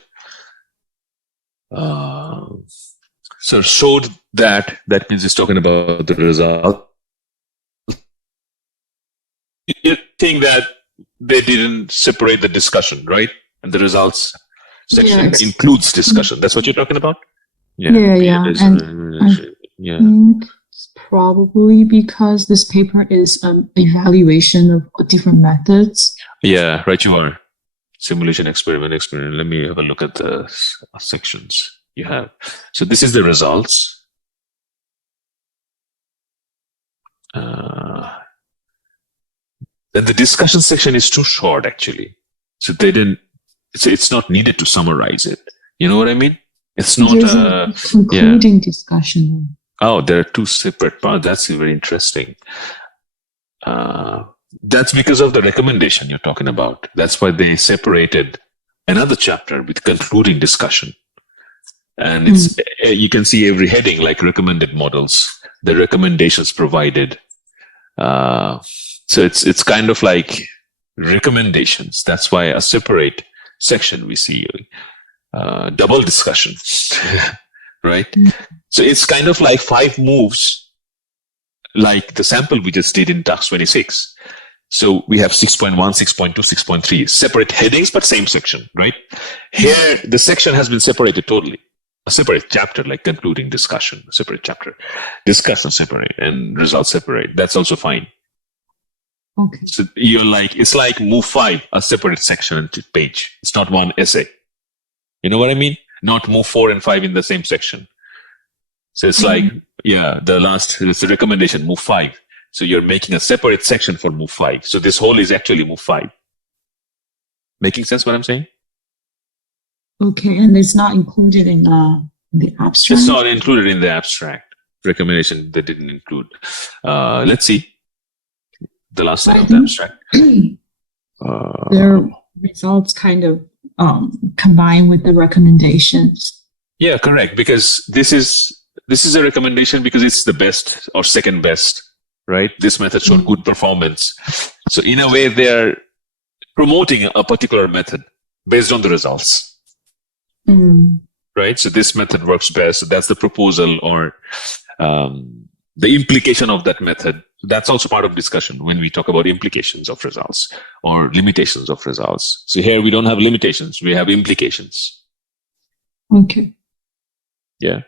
So showed that means it's talking about the result. You think that they didn't separate the discussion, right? And the results section includes discussion. That's what you're talking about? Yeah. And I think it's probably because this paper is evaluation of different methods. Yeah, right you are. Simulation, experiment. Let me have a look at the sections you have. So this is the results. Then the discussion section is too short, actually. So they didn't. It's not needed to summarize it. You know what I mean? It's not a concluding discussion. Oh, there are two separate parts. That's very interesting. That's because of the recommendation you're talking about. That's why they separated another chapter with concluding discussion. And it's you can see every heading like recommended models, the recommendations provided. So it's kind of like recommendations. That's why a separate section we see double discussion, right? So it's kind of like 5 moves, like the sample we just did in Task 26. So we have 6.1, 6.2, 6.3, separate headings, but same section, right? Here, the section has been separated totally. A separate chapter, like concluding discussion, a separate chapter, discussion separate, and results separate. That's also fine. Okay. So you're like, it's like move 5, a separate section and page. It's not one essay. You know what I mean? Not move 4 and 5 in the same section. So it's like, it's the recommendation, move 5. So you're making a separate section for move 5. So this whole is actually move 5. Making sense what I'm saying? Okay, and it's not included in the abstract? It's not included in the abstract. recommendation they didn't include. Let's see. The last slide of the abstract. Their results kind of combine with the recommendations. Yeah, correct. Because this is a recommendation because it's the best or second best, right? This method showed good performance. So in a way, they're promoting a particular method based on the results, right? So this method works best. So that's the proposal or the implication of that method. That's also part of discussion when we talk about implications of results or limitations of results. So here we don't have limitations, we have implications. Okay. Yeah.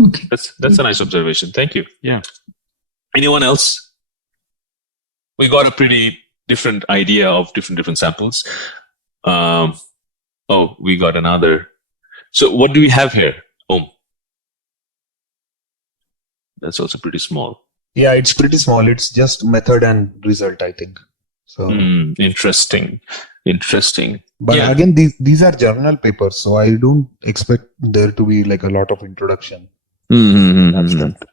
Okay. That's a nice observation. Thank you. Yeah. Anyone else? We got a pretty different idea of different samples. Oh, we got another. So what do we have here? That's also pretty small. Yeah, it's pretty small. It's just method and result, I think. So interesting. But Yeah. again, these are journal papers, so I don't expect there to be like a lot of introduction. Abstract.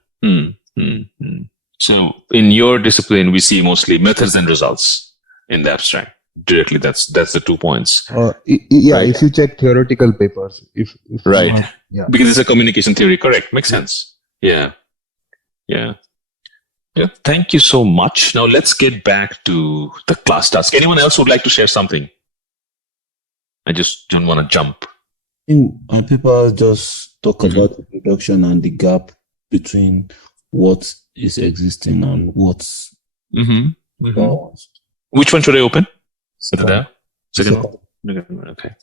So in your discipline, we see mostly methods and results in the abstract. Directly, that's the 2 points. Yeah, Right. if you check theoretical papers, if Right. yeah. Because it's a communication theory, correct? Makes sense. Yeah. Thank you so much. Now let's get back to the class task. Anyone else would like to share something? I just don't want to jump. People just talk about the reduction and the gap between what is existing and what's Which one should I open? Second. There? Second one. Okay.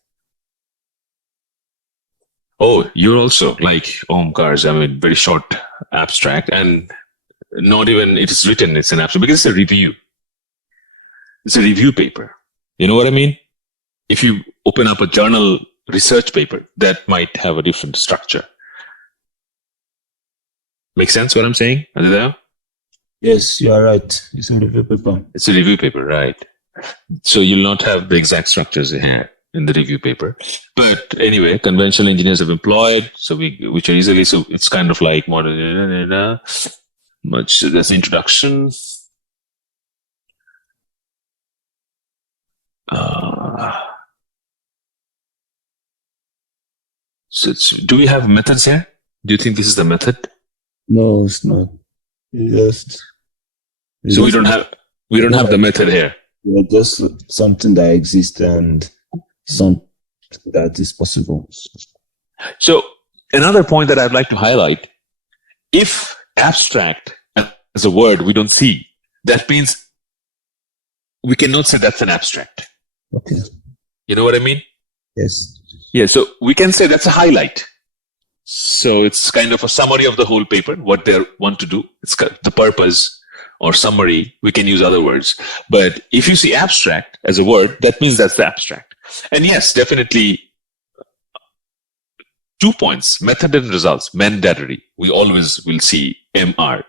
Oh, you're also like Omkar's, I mean, very short abstract and not even it is written, it's an abstract because it's a review. It's a review paper. You know what I mean? If you open up a journal research paper, that might have a different structure. Make sense what I'm saying? Are you there? Yes, you are right. It's a review paper. It's a review paper, right? So you'll not have the exact structures here in the review paper. But anyway, conventional engineers have employed, so which are easily, so it's kind of like modern, much, there's an introduction. Do we have methods here? Do you think this is the method? No, it's not. So we don't have the method here. Yeah, just something that exists and something that is possible. So another point that I'd like to highlight, if abstract as a word we don't see, that means we cannot say that's an abstract. Okay. You know what I mean? Yes. Yeah, so we can say that's a highlight. So it's kind of a summary of the whole paper, what they want to do. It's the purpose or summary. We can use other words. But if you see abstract as a word, that means that's the abstract. And yes, definitely 2 points, method and results, mandatory. We always will see MR.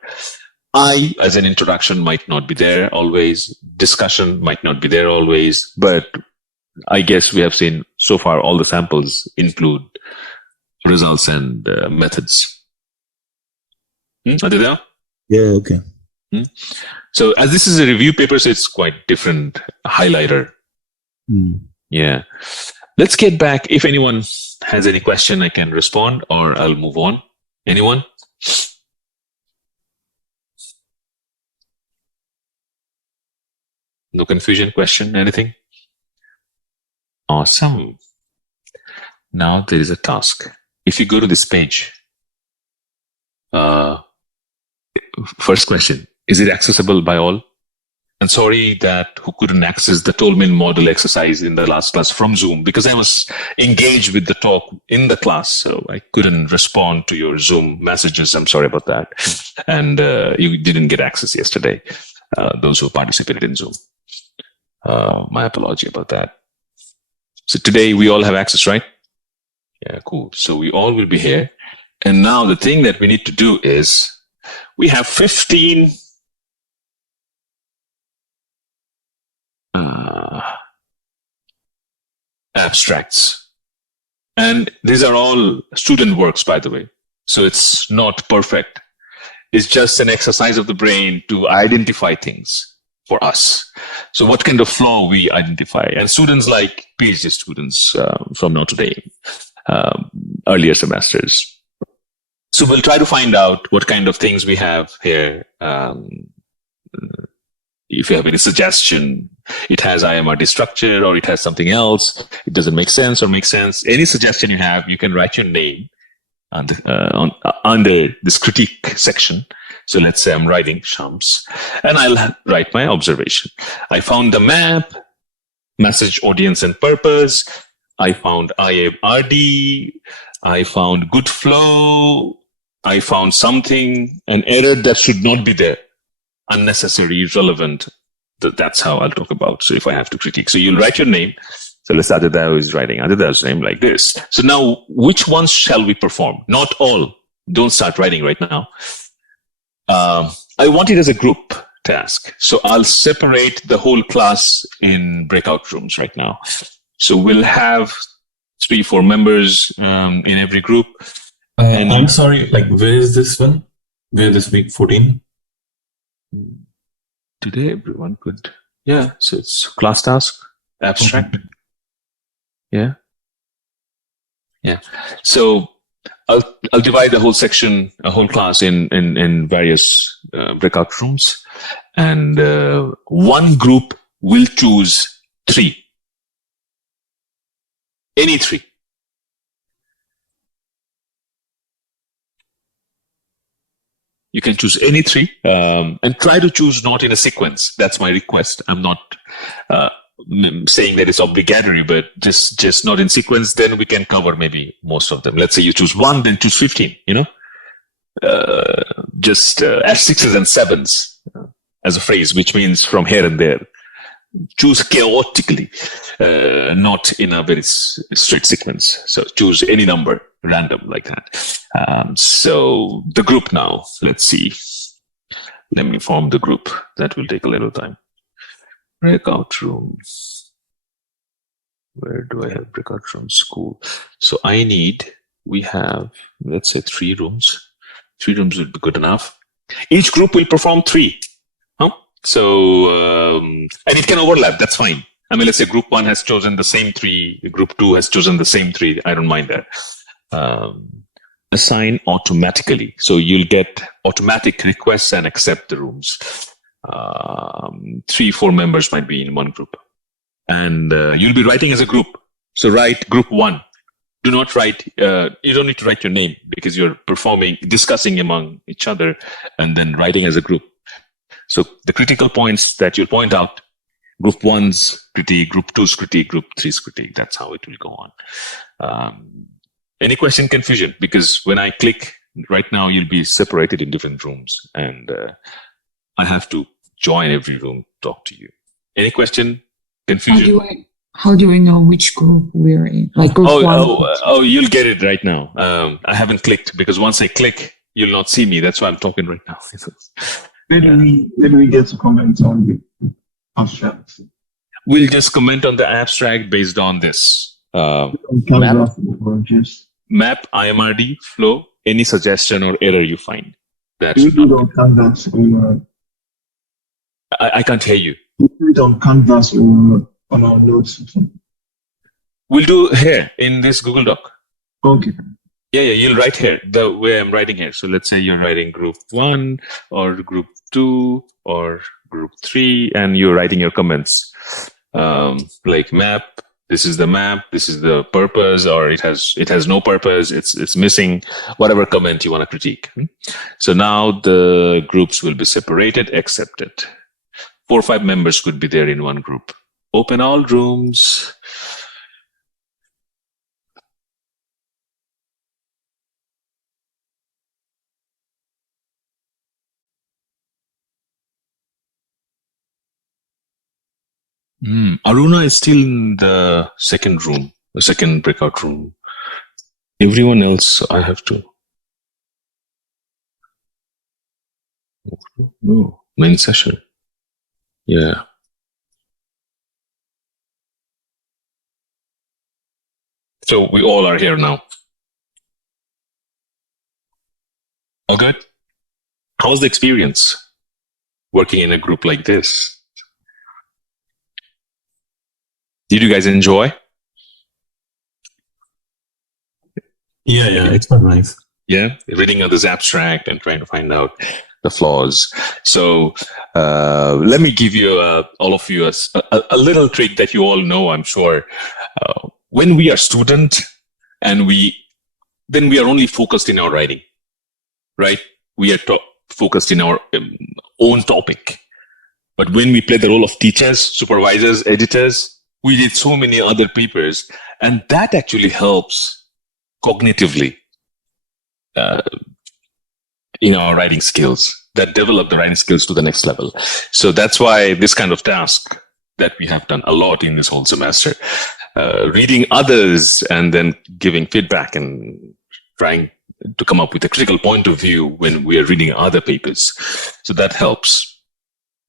I, as an introduction, might not be there always. Discussion might not be there always. But I guess we have seen so far all the samples include results and methods. Are they there? Yeah, okay. So as this is a review paper, so it's quite different highlighter. Yeah. Let's get back. If anyone has any question, I can respond or I'll move on. Anyone? No confusion, question, anything? Awesome. Now there is a task. If you go to this page, first question, is it accessible by all? And sorry that who couldn't access the Tolman model exercise in the last class from Zoom, because I was engaged with the talk in the class, so I couldn't respond to your Zoom messages. I'm sorry about that. And you didn't get access yesterday, those who participated in Zoom. My apology about that. So today we all have access, right? Yeah, cool. So we all will be here. And now the thing that we need to do is we have 15 abstracts. And these are all student works, by the way. So it's not perfect. is just an exercise of the brain to identify things for us. So what kind of flaw we identify? And students like PhD students from Notre Dame, earlier semesters. So we'll try to find out what kind of things we have here. If you have any suggestion, it has IMRD structure or it has something else, it doesn't make sense or make sense. Any suggestion you have, you can write your name under this critique section. So let's say I'm writing Shams, and I'll write my observation. I found the map, message, audience, and purpose. I found IMRD. I found good flow. I found something, an error that should not be there. Unnecessary, irrelevant. That's how I'll talk about. So if I have to critique, so you'll write your name. So let's say Aditya is writing Aditya's name like this. So now, which ones shall we perform? Not all. Don't start writing right now. I want it as a group task. So I'll separate the whole class in breakout rooms right now. So we'll have 3-4 members in every group. And I'm sorry, like, where is this one? Where this week 14? Today, everyone could. Yeah, so it's class task, abstract. Yeah. Yeah. So I'll divide the whole section, a whole class in various breakout rooms. And one group will choose 3. Any 3. You can choose any 3 and try to choose not in a sequence. That's my request. I'm not saying that it's obligatory, but just not in sequence. Then we can cover maybe most of them. Let's say you choose 1, then choose 15, just add 6s and 7s as a phrase, which means from here and there. Choose chaotically, not in a very strict sequence. So choose any number, random like that. So the group now, let's see. Let me form the group. That will take a little time. Breakout rooms. Where do I have breakout rooms? School. So we have, let's say 3 rooms. 3 rooms would be good enough. Each group will perform 3. So, and it can overlap. That's fine. I mean, let's say group 1 has chosen the same 3. Group 2 has chosen the same 3. I don't mind that. Assign automatically. So you'll get automatic requests and accept the rooms. 3-4 members might be in one group. And you'll be writing as a group. So write group 1. Do not write, you don't need to write your name because you're discussing among each other and then writing as a group. So the critical points that you'll point out, group 1's critique, group 2's critique, group 3's critique. That's how it will go on. Any question, confusion? Because when I click right now, you'll be separated in different rooms and I have to join every room, talk to you. Any question, confusion? How do I know which group we're in? Like group 1? You'll get it right now. I haven't clicked because once I click, you'll not see me. That's why I'm talking right now. Maybe we get to comment on the abstract. We'll just comment on the abstract based on this. Map, IMRD, flow, any suggestion or error you find. That should not be. I can't hear you. We don't canvas or on our notes. We'll do here in this Google Doc. Okay. Yeah, you'll write here the way I'm writing here. So let's say you're writing group 1 or group 2 or group 3 and you're writing your comments like map. This is the map. This is the purpose, or it has no purpose. It's missing whatever comment you want to critique. So now the groups will be separated, accepted. 4 or 5 members could be there in one group. Open all rooms. Aruna is still in the second room, the second breakout room. Everyone else, I have to. No, main session. Yeah. So we all are here now. All good? how's the experience working in a group like this? Did you guys enjoy? Yeah, it's quite nice. Yeah, reading on this abstract and trying to find out the flaws. So let me give you all of you a little trick that you all know, I'm sure. When we are student and then we are only focused in our writing, right? We are focused in our own topic. But when we play the role of teachers, supervisors, editors, we did so many other papers, and that actually helps cognitively in our writing skills, that develop the writing skills to the next level. So that's why this kind of task that we have done a lot in this whole semester, reading others and then giving feedback and trying to come up with a critical point of view when we are reading other papers. So that helps.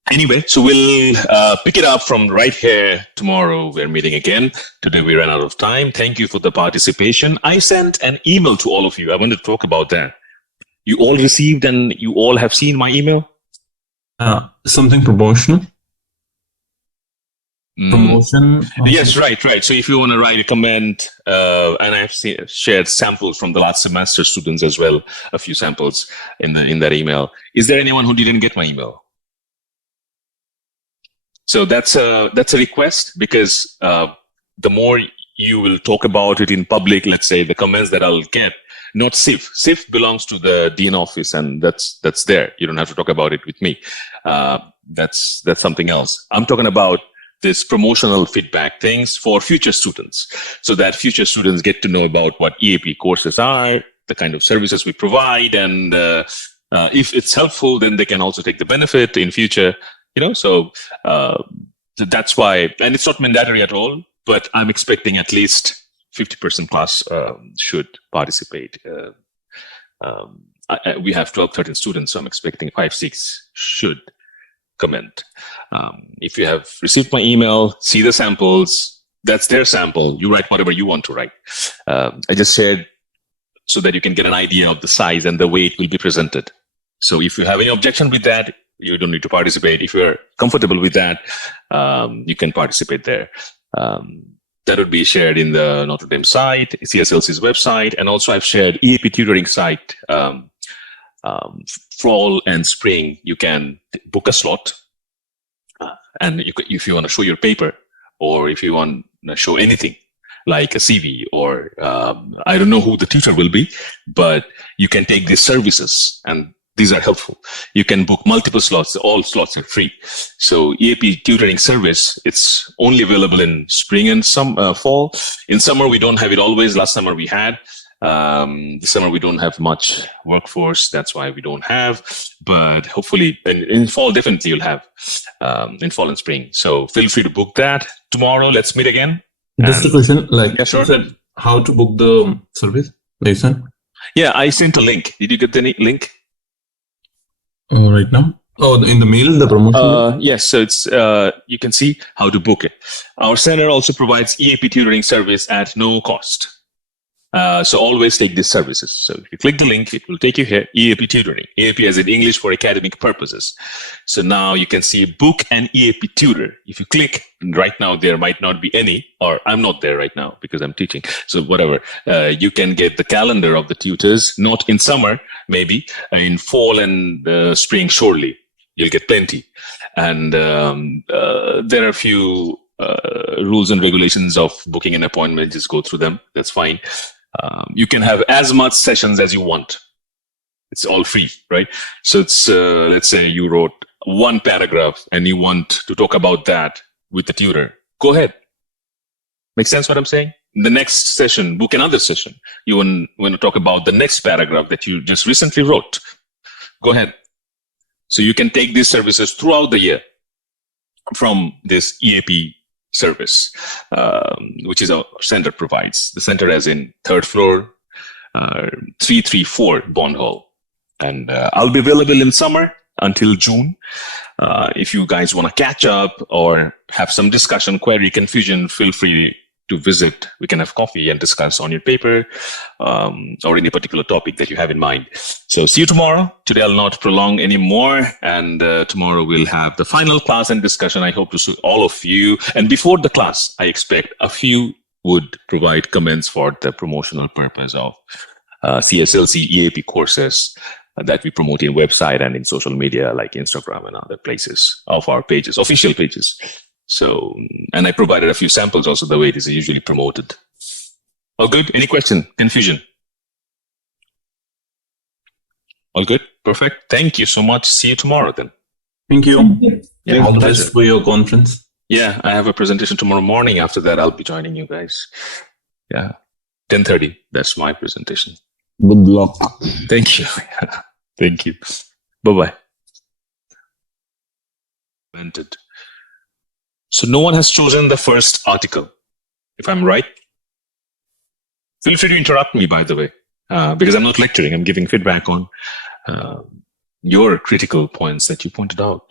Anyway, so we'll pick it up from right here tomorrow. We're meeting again. Today we ran out of time. Thank you for the participation. I sent an email to all of you. I want to talk about that. You all received and you all have seen my email? Something promotional? Promotion? Yes, right. So if you want to write a comment, and I've shared samples from the last semester students as well, a few samples in that email. Is there anyone who didn't get my email? So that's a request, because the more you will talk about it in public, let's say the comments that I'll get, not SIF. SIF belongs to the Dean office, and that's there. You don't have to talk about it with me. That's something else. I'm talking about this promotional feedback things for future students, so that future students get to know about what EAP courses are, the kind of services we provide, and if it's helpful, then they can also take the benefit in future. So that's why, and it's not mandatory at all, but I'm expecting at least 50% plus should participate. We have 12, 13 students, so I'm expecting 5, 6 should comment. If you have received my email, see the samples, that's their sample. You write whatever you want to write. I just shared so that you can get an idea of the size and the way it will be presented. So if you have any objection with that, you don't need to participate. If you're comfortable with that, you can participate there. That would be shared in the Notre Dame site, CSLC's website, and also I've shared EAP tutoring site. Fall and spring, you can book a slot, and if you want to show your paper, or if you want to show anything like a CV, or I don't know who the tutor will be, but you can take these services, and these are helpful. You can book multiple slots. All slots are free. So EAP tutoring service, it's only available in spring and fall. In summer, we don't have it always. Last summer we had. This summer we don't have much workforce. That's why we don't have. But hopefully in fall, definitely you'll have in fall and spring. So feel free to book that. Tomorrow, let's meet again. Just a question, like, yeah, sure. How to book the service? Listen. Yeah, I sent a link. Did you get the link? Right now? Oh, in the mail, the promotion? Yes, so it's you can see how to book it. Our center also provides EAP tutoring service at no cost. So always take these services. So if you click the link, it will take you here, EAP tutoring. EAP as in English for academic purposes. So now you can see book an EAP tutor. If you click, right now there might not be any, or I'm not there right now because I'm teaching. So whatever, you can get the calendar of the tutors, not in summer, maybe in fall and spring, surely you'll get plenty. And there are a few rules and regulations of booking an appointment. Just go through them. That's fine. You can have as much sessions as you want. It's all free, right? So it's, let's say you wrote one paragraph and you want to talk about that with the tutor. Go ahead. Make sense what I'm saying? The next session, book another session. You want to talk about the next paragraph that you just recently wrote. Go ahead. So you can take these services throughout the year from this EAP service, which is our center provides. The center is in 3rd floor, 334 Bond Hall. And I'll be available in summer until June. If you guys want to catch up or have some discussion, query, confusion, feel free to visit, we can have coffee and discuss on your paper or any particular topic that you have in mind. So see you tomorrow. Today I'll not prolong anymore, and tomorrow we'll have the final class and discussion. I hope to see all of you. And before the class, I expect a few would provide comments for the promotional purpose of CSLC EAP courses that we promote in website and in social media like Instagram and other places of our pages, official pages. So, and I provided a few samples also the way it is usually promoted. All good? Any question? Confusion? All good? Perfect. Thank you so much. See you tomorrow then. Thank you. Yeah, All the pleasure. best for your conference. Yeah, I have a presentation tomorrow morning. After that, I'll be joining you guys. Yeah, 10:30. That's my presentation. Good luck. Thank you. Thank you. Bye-bye. So no one has chosen the first article, if I'm right. Feel free to interrupt me, by the way, because I'm not lecturing. I'm giving feedback on your critical points that you pointed out.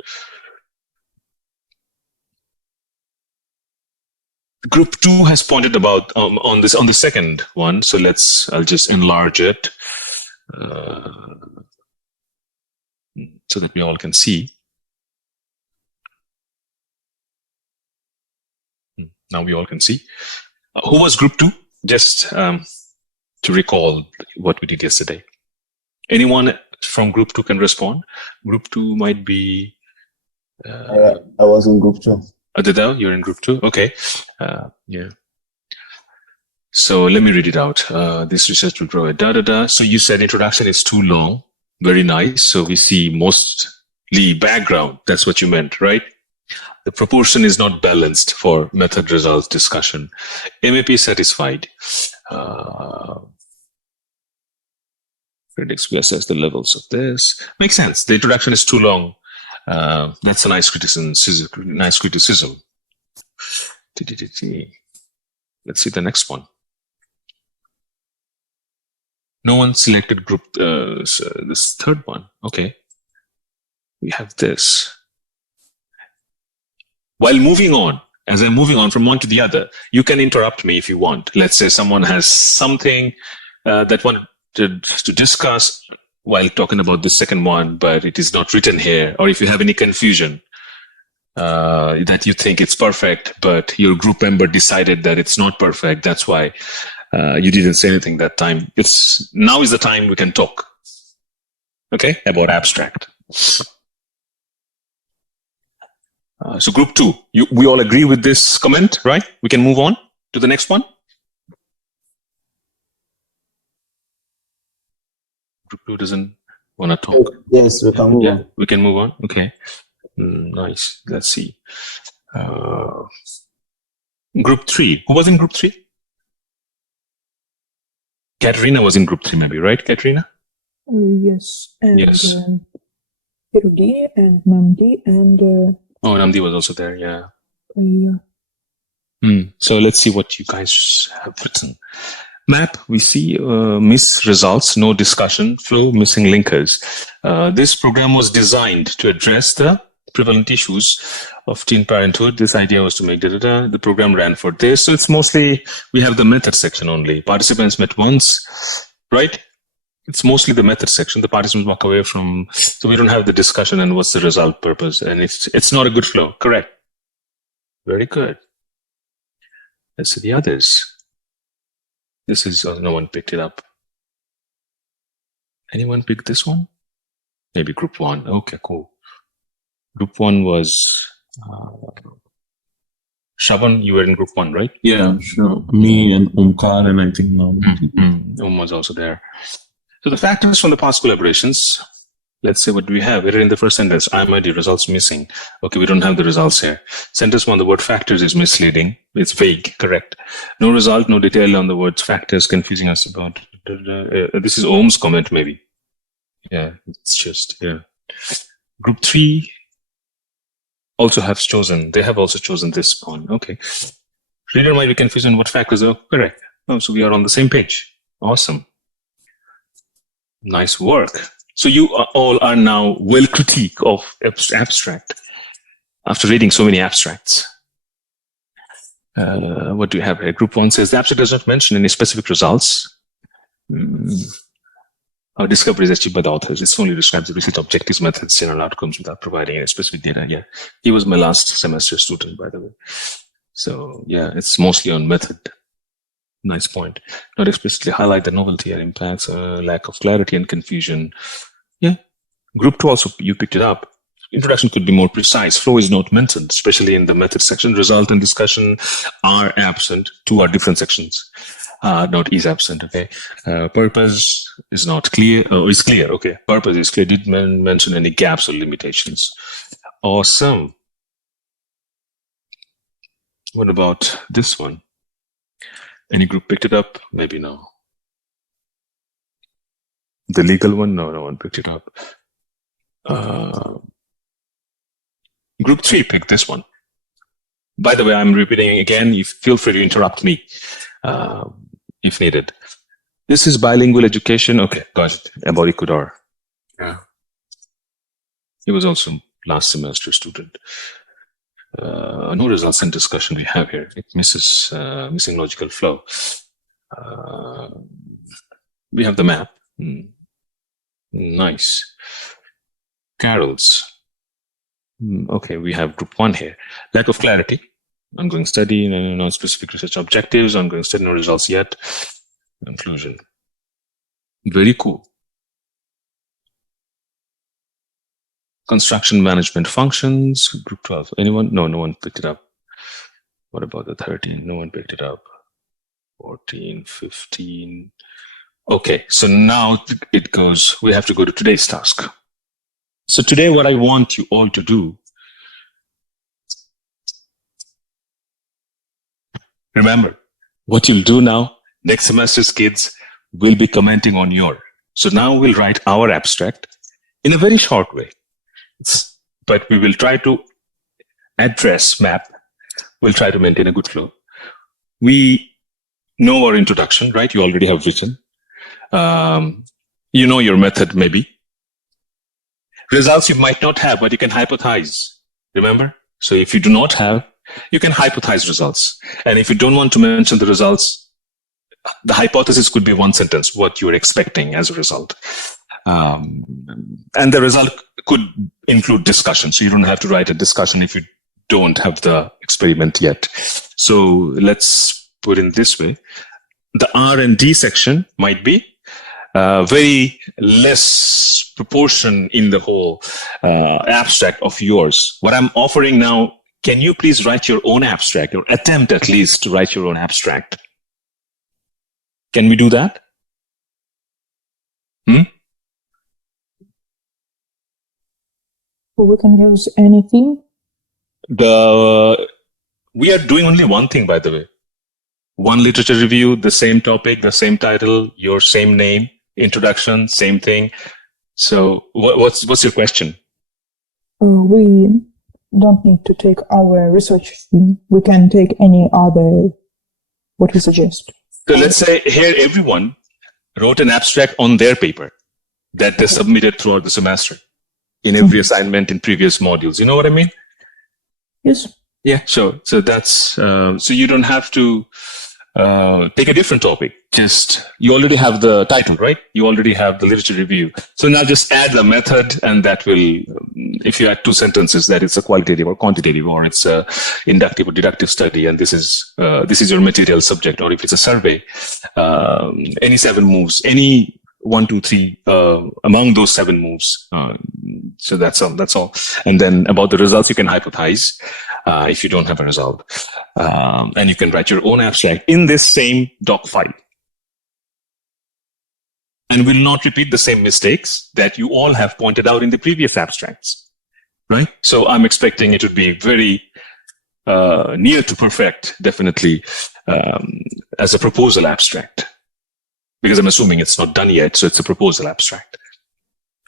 Group 2 has pointed about on the second one. So I'll just enlarge it so that we all can see. Now we all can see. Who was group 2? Just to recall what we did yesterday. Anyone from group 2 can respond. Group 2 might be. I was in group 2. Aditya, you're in group 2? Okay. Yeah. So let me read it out. This research will provide So you said introduction is too long. Very nice. So we see mostly background. That's what you meant, right? The proportion is not balanced for method results discussion. MAP satisfied. Predicts we assess the levels of this. Makes sense. The introduction is too long. That's a nice criticism. Let's see the next one. No one selected group, this third one. Okay. We have this. While moving on, as I'm moving on from one to the other, you can interrupt me if you want. Let's say someone has something that wanted to discuss while talking about the second one, but it is not written here, or if you have any confusion that you think it's perfect, but your group member decided that it's not perfect. That's why you didn't say anything that time. Now is the time we can talk, okay, about abstract. So group 2, we all agree with this comment, right? We can move on to the next one. Group 2 doesn't want to talk. Yes, we can move on. We can move on. Okay. Nice. Let's see. Group 3. Who was in group 3? Katerina was in group 3 maybe, right, Katerina? Yes. And, Yes. Hirudi and Nandi and Oh, Namdi was also there, yeah. yeah. So let's see what you guys have written. Map, we see miss results, no discussion, flow, missing linkers. This program was designed to address the prevalent issues of teen parenthood. This idea was to make the program ran for this. So it's mostly, we have the method section only. Participants met once, right? It's mostly the method section. The participants walk away from, so we don't have the discussion and what's the result purpose. And it's not a good flow. Correct. Very good. Let's see the others. This is, no one picked it up. Anyone picked this one? Maybe group 1. Okay, cool. Group 1 was, Shaban, you were in group 1, right? Yeah, sure. Me and Omkar and I think now. Was also there. So the factors from the past collaborations, let's say what do we have? We're in the first sentence, IMID results missing. Okay, we don't have the results here. Sentence 1, the word factors is misleading. It's vague, correct. No result, no detail on the words factors, confusing us about. This is Ohm's comment maybe. Yeah, it's just, yeah. Group 3 also have chosen, they have also chosen this one. Okay. Reader might be confused on what factors are correct. Oh, so we are on the same page. Awesome. Nice work. So you all are now well critique of abstract after reading so many abstracts. What do you have here? Group 1 says the abstract does not mention any specific results. Our discovery is achieved by the authors. It only describes the research objectives, methods, general outcomes without providing any specific data. Yeah, he was my last semester student, by the way. So yeah, it's mostly on method. Nice point. Not explicitly highlight the novelty or impacts, lack of clarity and confusion. Yeah. Group 2 also, you picked it up. Introduction could be more precise. Flow is not mentioned, especially in the method section. Result and discussion are absent. Two are different sections. Not is absent. Okay. Purpose is not clear. Oh, is clear. Okay. Purpose is clear. Didn't mention any gaps or limitations. Awesome. What about this one? Any group picked it up? Maybe no. The legal one? No, no one picked it up. Group 3 picked this one. By the way, I'm repeating again. You feel free to interrupt me if needed. This is bilingual education. Okay, got it. About Ecuador. Yeah. He was also last semester student. No results and discussion we have here. It misses missing logical flow. We have the map. Nice. Carols. Okay, we have group 1 here. Lack of clarity. Ongoing study, no specific research objectives. Ongoing study, no results yet. Conclusion. Very cool. Construction management functions, group 12. Anyone? No, no one picked it up. What about the 13? No one picked it up. 14, 15. Okay, so now it goes, we have to go to today's task. So today what I want you all to do, remember, what you'll do now, next semester's kids will be commenting on your. So now we'll write our abstract in a very short way. But we will try to address map. We'll try to maintain a good flow. We know our introduction, right? You already have written. You know your method, maybe. Results you might not have, but you can hypothesize. Remember? So if you do not have, you can hypothesize results. And if you don't want to mention the results, the hypothesis could be one sentence, what you're expecting as a result. And the result could include discussion. So you don't have to write a discussion if you don't have the experiment yet. So let's put in this way. The R&D section might be very less proportion in the whole abstract of yours. What I'm offering now, can you please write your own abstract or attempt at least to write your own abstract? Can we do that? We can use anything. We are doing only one thing, by the way. One literature review, the same topic, the same title, your same name, introduction, same thing. So what's your question? We don't need to take our research fee. We can take any other, what we suggest. So let's say here everyone wrote an abstract on their paper that they submitted throughout the semester in every assignment in previous modules. You know what I mean? Yes. Yeah, sure. So that's, so you don't have to take a different topic. Just, you already have the title, right? You already have the literature review. So now just add the method, and that will, if you add two sentences, that it's a qualitative or quantitative, or it's a inductive or deductive study, and this is your material subject, or if it's a survey, any 7 moves, any 1, 2, 3 among those 7 moves. So that's all. And then about the results, you can hypothesize if you don't have a result. And you can write your own abstract in this same doc file. And will not repeat the same mistakes that you all have pointed out in the previous abstracts. Right? So I'm expecting it would be very near to perfect, definitely, as a proposal abstract. Because I'm assuming it's not done yet, so it's a proposal abstract.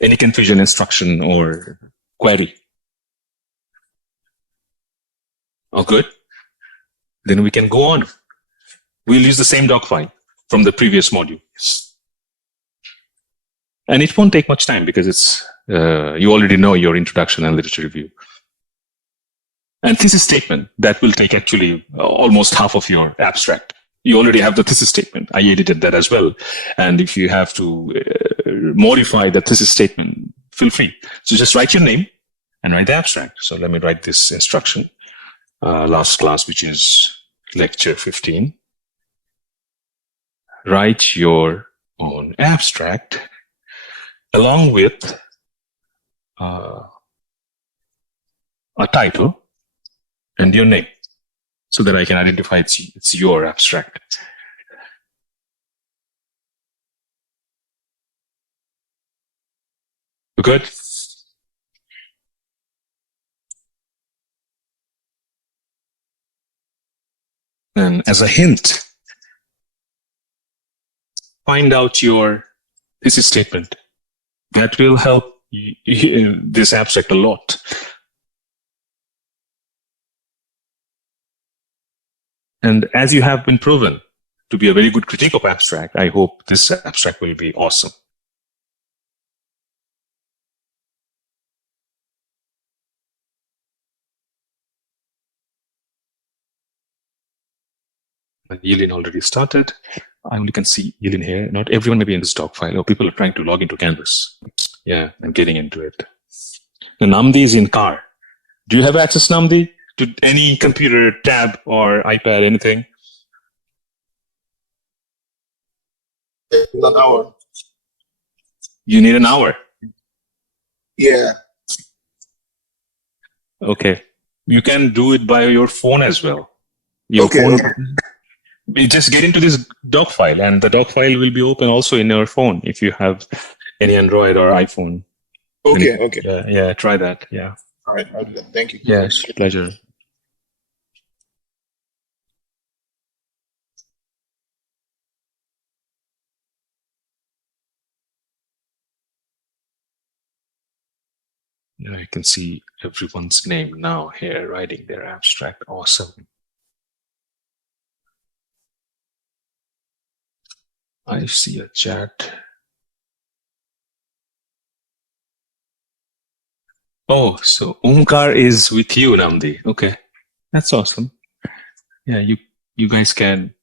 Any confusion, instruction, or query? All good? Then we can go on. We'll use the same doc file from the previous module. And it won't take much time because it's you already know your introduction and literature review. And thesis statement, that will take actually almost half of your abstract. You already have the thesis statement. I edited that as well. And if you have to modify the thesis statement, feel free. So just write your name and write the abstract. So let me write this instruction. Last class, which is lecture 15. Write your own abstract along with a title and your name so that I can identify it's your abstract. Good? And as a hint, find out your thesis statement. That will help this abstract a lot. And as you have been proven to be a very good critique of abstract, I hope this abstract will be awesome. Yelin already started. I only can see Yelin here. Not everyone may be in this doc file. Oh, people are trying to log into Canvas. Yeah, I'm getting into it. The Namdi is in car. Do you have access, Namdi, to any computer, tab, or iPad, anything? In an hour. You need an hour. Yeah. Okay. You can do it by your phone as well. Your Okay, phone. okay. You just get into this doc file, and the doc file will be open also in your phone if you have any Android or iPhone. Okay, okay. Yeah, try that. Yeah. All right, I'll do that. Thank you. Yes, pleasure. I can see everyone's name now here, writing their abstract. Awesome. I see a chat. Oh, so Omkar is with you, Namdi. Okay, that's awesome. Yeah, you guys can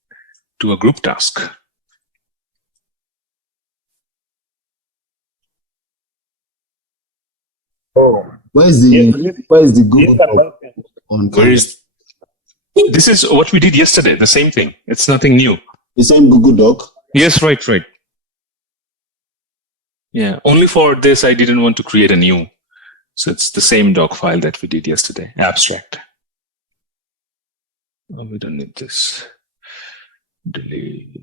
do a group task. Oh, where's the Google Doc on Where Canvas? is this? Is what we did yesterday. The same thing. It's nothing new. The same Google Doc? Yes, right. Yeah, only for this I didn't want to create a new. So it's the same doc file that we did yesterday. Abstract. Oh, we don't need this. Delete.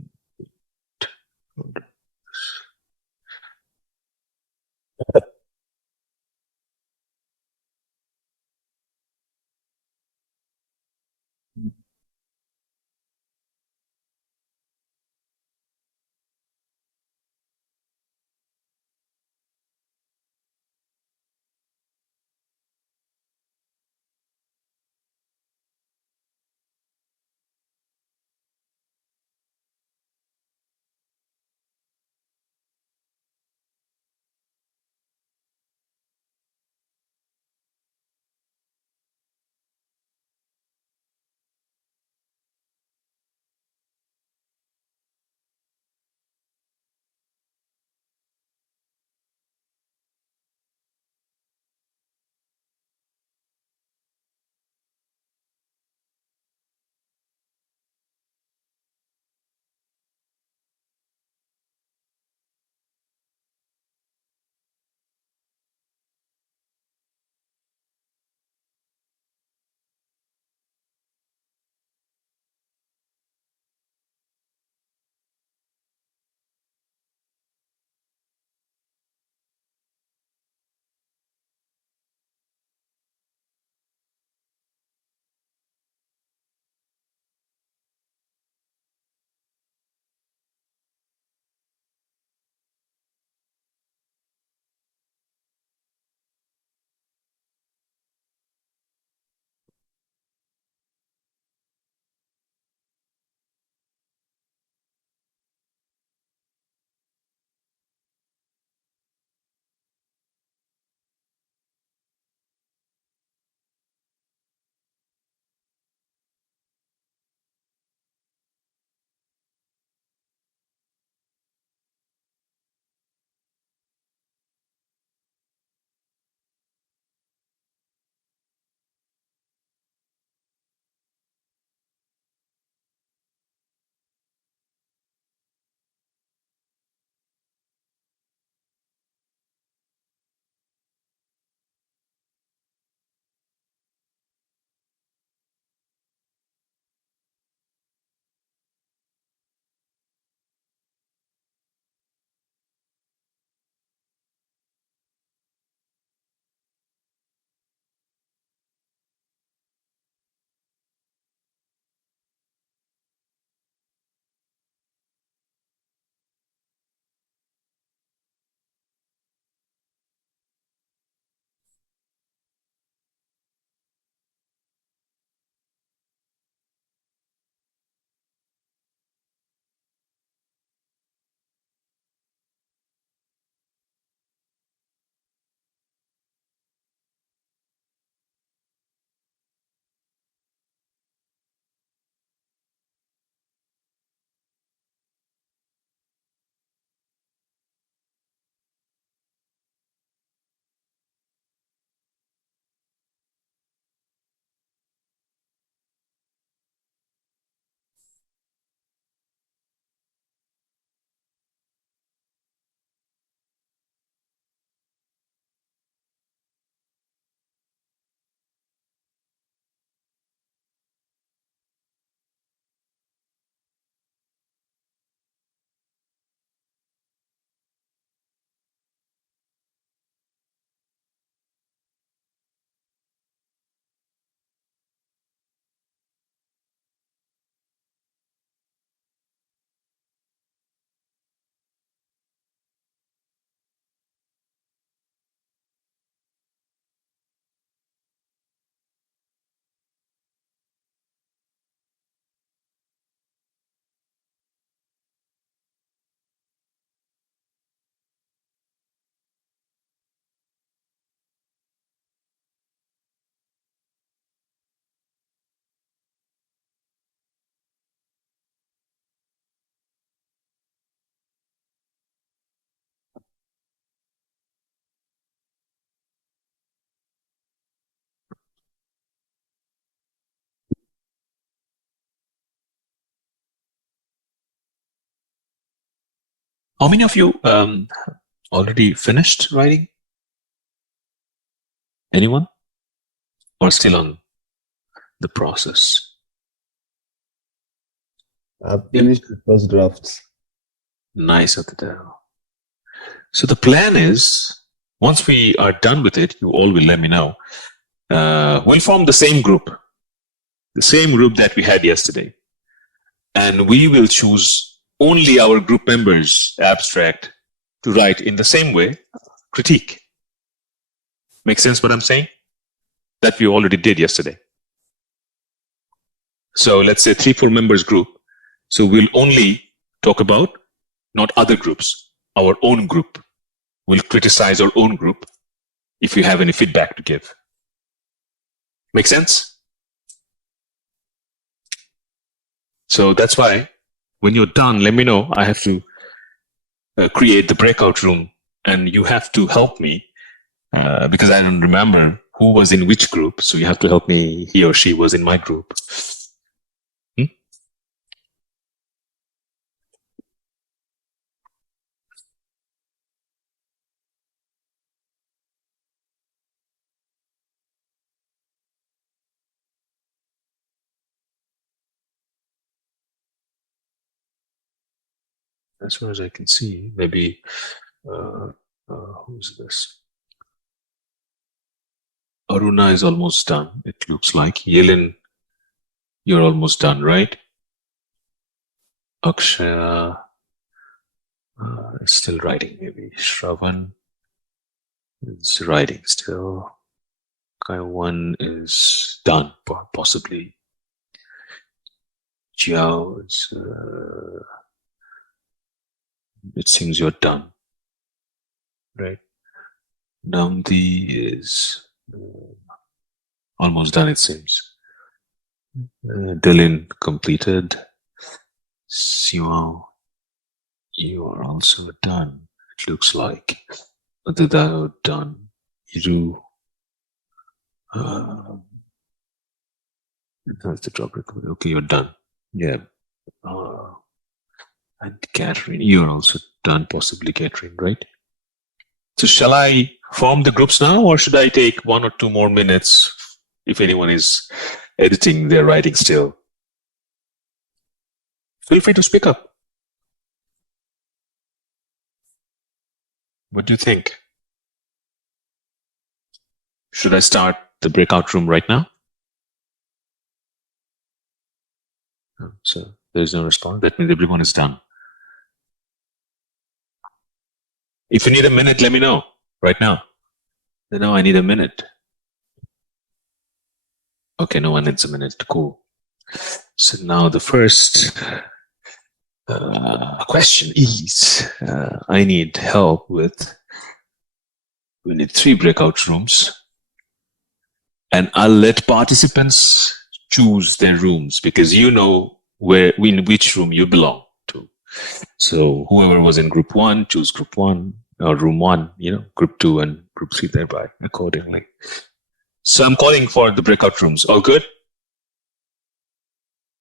How many of you already finished writing? Anyone? Or still on the process? I've finished the first draft. Nice, Aditya. So the plan is, once we are done with it, you all will let me know. We'll form the same group that we had yesterday. And we will choose only our group members' abstract to write in the same way, critique. Make sense what I'm saying? That we already did yesterday. So let's say 3-4 members group. So we'll only talk about not other groups, our own group. We'll criticize our own group if you have any feedback to give. Make sense? So that's why when you're done, let me know. I have to create the breakout room and you have to help me because I don't remember who was in which group. So you have to help me. He or she was in my group. As far as I can see, maybe who's this? Aruna is almost done. It looks like Yelin, you're almost done, right? Akshaya is still writing, maybe. Shravan is writing still. Kaiwan is done, possibly. Jiao is. It seems you're done, right? Namdi is almost done, it seems. Dylan completed. Siwa, you are also done, it looks like. Adida done. Iru. That's the job record. Okay, you're done. Yeah. And Catherine, you're also done, possibly Catherine, right? So shall I form the groups now, or should I take 1 or 2 more minutes if anyone is editing their writing still? Feel free to speak up. What do you think? Should I start the breakout room right now? So there's no response. That means everyone is done. If you need a minute, let me know right now. No, I need a minute. Okay, no one needs a minute. Cool. So now the first question is, I need help with, we need 3 breakout rooms. And I'll let participants choose their rooms because you know in which room you belong to. So whoever was in group 1, choose group 1 or room 1, group 2 and group 3 thereby accordingly. So I'm calling for the breakout rooms. All good?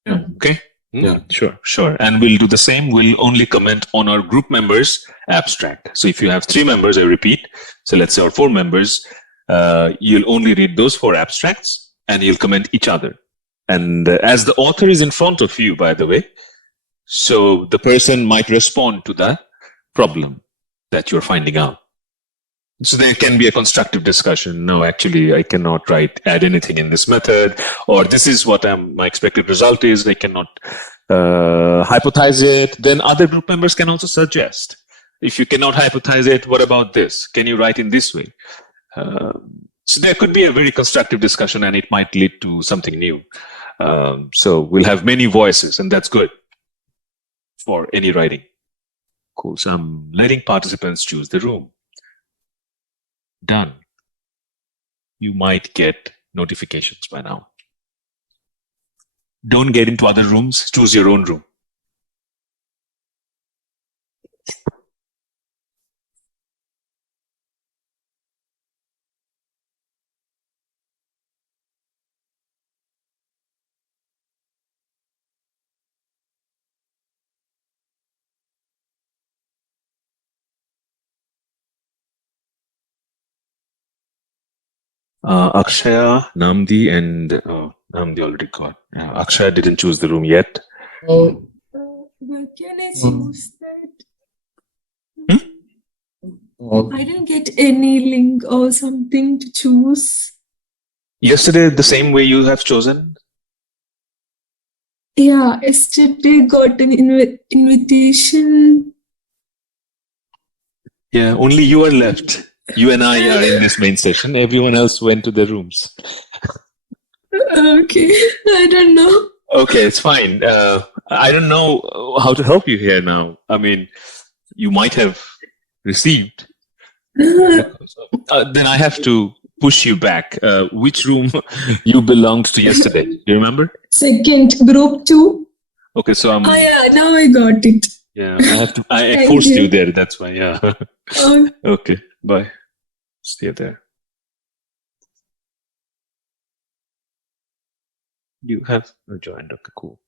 Yeah. Okay. Yeah, sure. And we'll do the same. We'll only comment on our group members' abstract. So if you have 3 members, I repeat, so let's say our 4 members, you'll only read those 4 abstracts and you'll comment each other. And as the author is in front of you, by the way, so the person might respond to the problem that you're finding out. So there can be a constructive discussion. No, actually, I cannot add anything in this method, or this is what my expected result is. I cannot hypothesize it. Then other group members can also suggest. If you cannot hypothesize it, what about this? Can you write in this way? So there could be a very constructive discussion and it might lead to something new. So we'll have many voices and that's good for any writing. Cool. So I'm letting participants choose the room. Done. You might get notifications by now. Don't get into other rooms. Choose your own room. Akshaya, Namdi, and Namdi already got. Akshaya didn't choose the room yet. Where can I choose that? I didn't get any link or something to choose. Yesterday, the same way you have chosen. Yeah, yesterday got an invitation. Yeah, only you are left. You and I are in this main session. Everyone else went to their rooms. Okay, I don't know. Okay, it's fine. I don't know how to help you here now. I mean, you might have received. Then I have to push you back. Which room you belonged to yesterday? Do you remember? Second, group 2. Okay, so I'm. Oh yeah, now I got it. Yeah, I have to. I Thank forced you you. there. That's why. Yeah. Oh, Okay. Bye. Stay there. You have joined. Okay. Cool.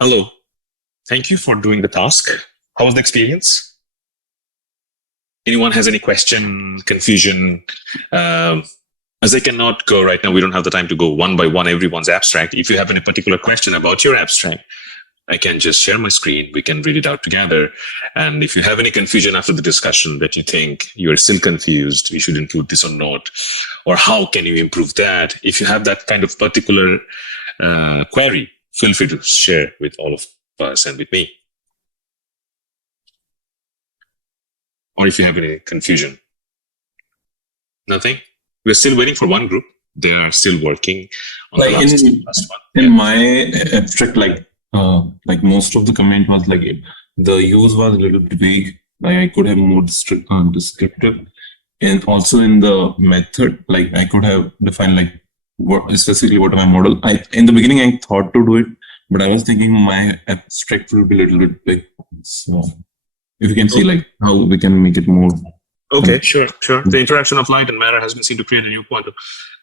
Hello. Thank you for doing the task. How was the experience? Anyone has any question, confusion? As I cannot go right now, we don't have the time to go one by one everyone's abstract. If you have any particular question about your abstract, I can just share my screen. We can read it out together. And if you have any confusion after the discussion that you think you are still confused, you should include this or not, or how can you improve that? If you have that kind of particular query, feel free to share with all of us and with me. Or if you have any confusion. Nothing? We're still waiting for one group. They are still working on Like the last one. in my abstract, like most of the comment was like the use was a little bit vague. Like I could have more descriptive, and also in the method, like I could have defined like what specifically what my model. In the beginning I thought to do it, but I was thinking my abstract will be a little bit big. So if you can see like how we can make it more. Okay, sure. The interaction of light and matter has been seen to create a new quantum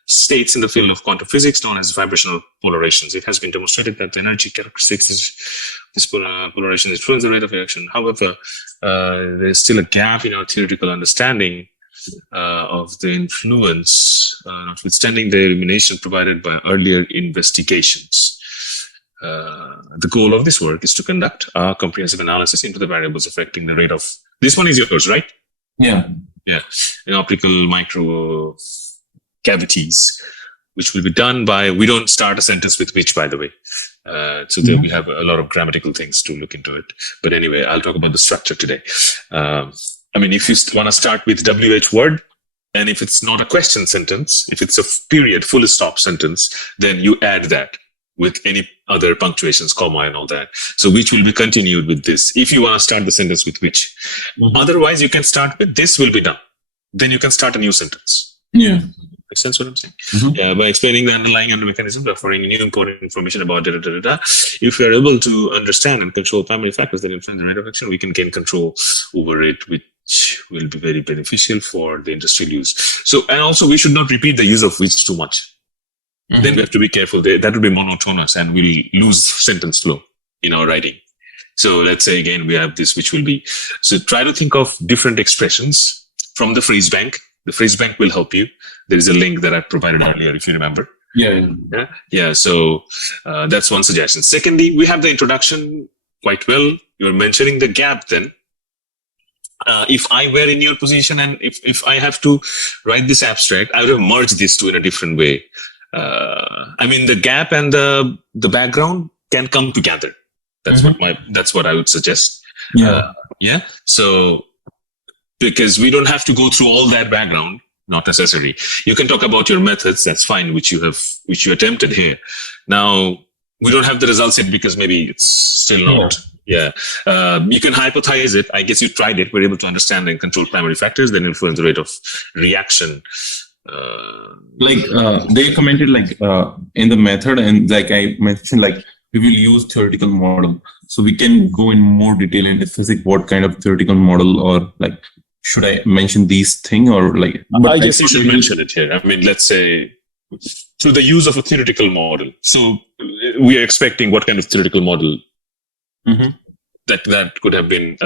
states in the field of quantum physics known as vibrational polarizations. It has been demonstrated that the energy characteristics of this polarization influence the rate of reaction. However, there is still a gap in our theoretical understanding of the influence, notwithstanding the illumination provided by earlier investigations. The goal of this work is to conduct a comprehensive analysis into the variables affecting the rate of... This one is yours, right? Yeah. In optical micro cavities, which will be done by, we don't start a sentence with which, by the way. So there we have a lot of grammatical things to look into it. But anyway, I'll talk about the structure today. I mean, if you want to start with WH word, and if it's not a question sentence, if it's a period, full stop sentence, then you add that with any other punctuations, comma and all that. So which will be continued with this. If you want to start the sentence with which. Otherwise, you can start with this will be done. Then you can start a new sentence. Yeah. Makes sense what I'm saying? By explaining the underlying mechanism, offering new important information about if we are able to understand and control primary factors that influence the rate of action, we can gain control over it, which will be very beneficial for the industrial use. So, and also we should not repeat the use of which too much. Then we have to be careful. That will be monotonous and we'll lose sentence flow in our writing. So let's say again, we have this, which will be, so try to think of different expressions from the phrase bank. The phrase bank will help you. There is a link that I provided earlier, if you remember. Yeah. So that's one suggestion. Secondly, we have the introduction quite well. You're mentioning the gap then. If I were in your position and if I have to write this abstract, I would have merged these two in a different way. I mean, the gap and the background can come together. That's what I would suggest. So because we don't have to go through all that background, not necessary. You can talk about your methods. That's fine, which you attempted here. Now we don't have the results yet because maybe it's still not. You can hypothesize it. I guess you tried it. We're able to understand and control primary factors, then influence the rate of reaction. They commented in the method, and like I mentioned, like we will use theoretical model, so we can go in more detail in physics. What kind of theoretical model, or like should I mention these thing or like? I guess you should mention it here. I mean, let's say through the use of a theoretical model. So we are expecting what kind of theoretical model that could have been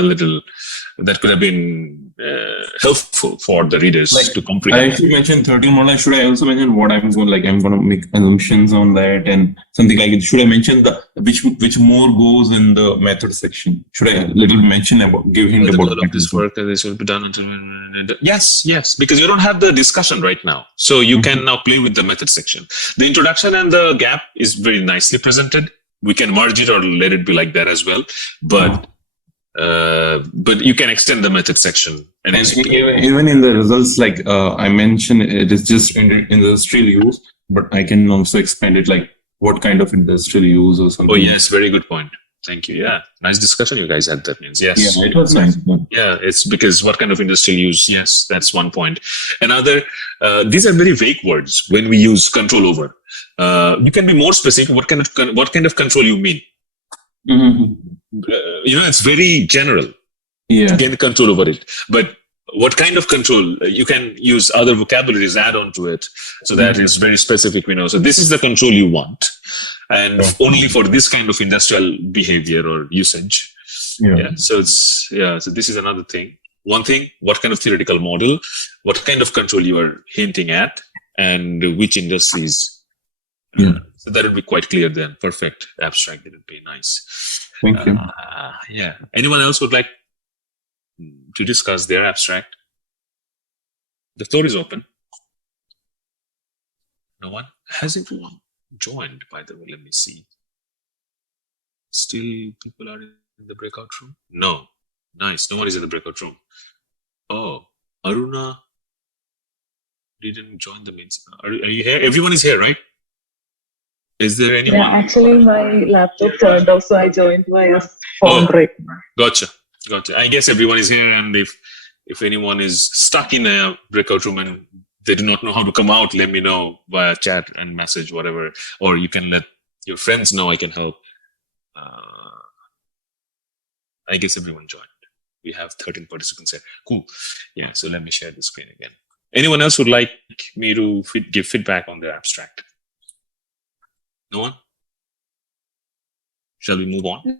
helpful for the readers to comprehend. I actually mentioned 30 model. Should I also mention what I'm going to make assumptions on that and something like it? Should I mention which more goes in the method section? Should I mention about give him about this work and this will be done until yes, because you don't have the discussion right now, so you can now play with the method section. The introduction and the gap is very nicely presented. We can merge it or let it be like that as well, but you can extend the method section. And even in the results, like I mentioned, it is just in industrial use, but I can also expand it like what kind of industrial use or something. Oh yes, very good point. Thank you. Yeah, nice discussion you guys had. That means yes. Yeah, it was nice. Yeah, it's because what kind of industrial use? Yes, that's one point. Another, these are very vague words when we use control over. You can be more specific. What kind of control you mean? It's very general. Yeah. Gain control over it. But what kind of control? You can use other vocabularies add on to it. So that is very specific, we know. So this is the control you want. and only for this kind of industrial behavior or usage. So so this is another thing. One thing, what kind of theoretical model, what kind of control you are hinting at, and which industries. So that would be quite clear then. Perfect. Abstract, that would be nice. Thank you. Yeah. Anyone else would like to discuss their abstract? The floor is open. No one? Has everyone joined, by the way? Let me see. Still people are in the breakout room? No. Nice. No one is in the breakout room. Oh, Aruna didn't join the meeting. Are you here? Everyone is here, right? Is there anyone? Yeah, actually my laptop turned off, so I joined via phone right now. Gotcha. I guess everyone is here, and if anyone is stuck in a breakout room and they do not know how to come out, let me know via chat and message, whatever, or you can let your friends know. I can help. I guess everyone joined. We have 13 participants here. Cool. Yeah, so let me share the screen again. Anyone else would like me to give feedback on the abstract? No one? Shall we move on?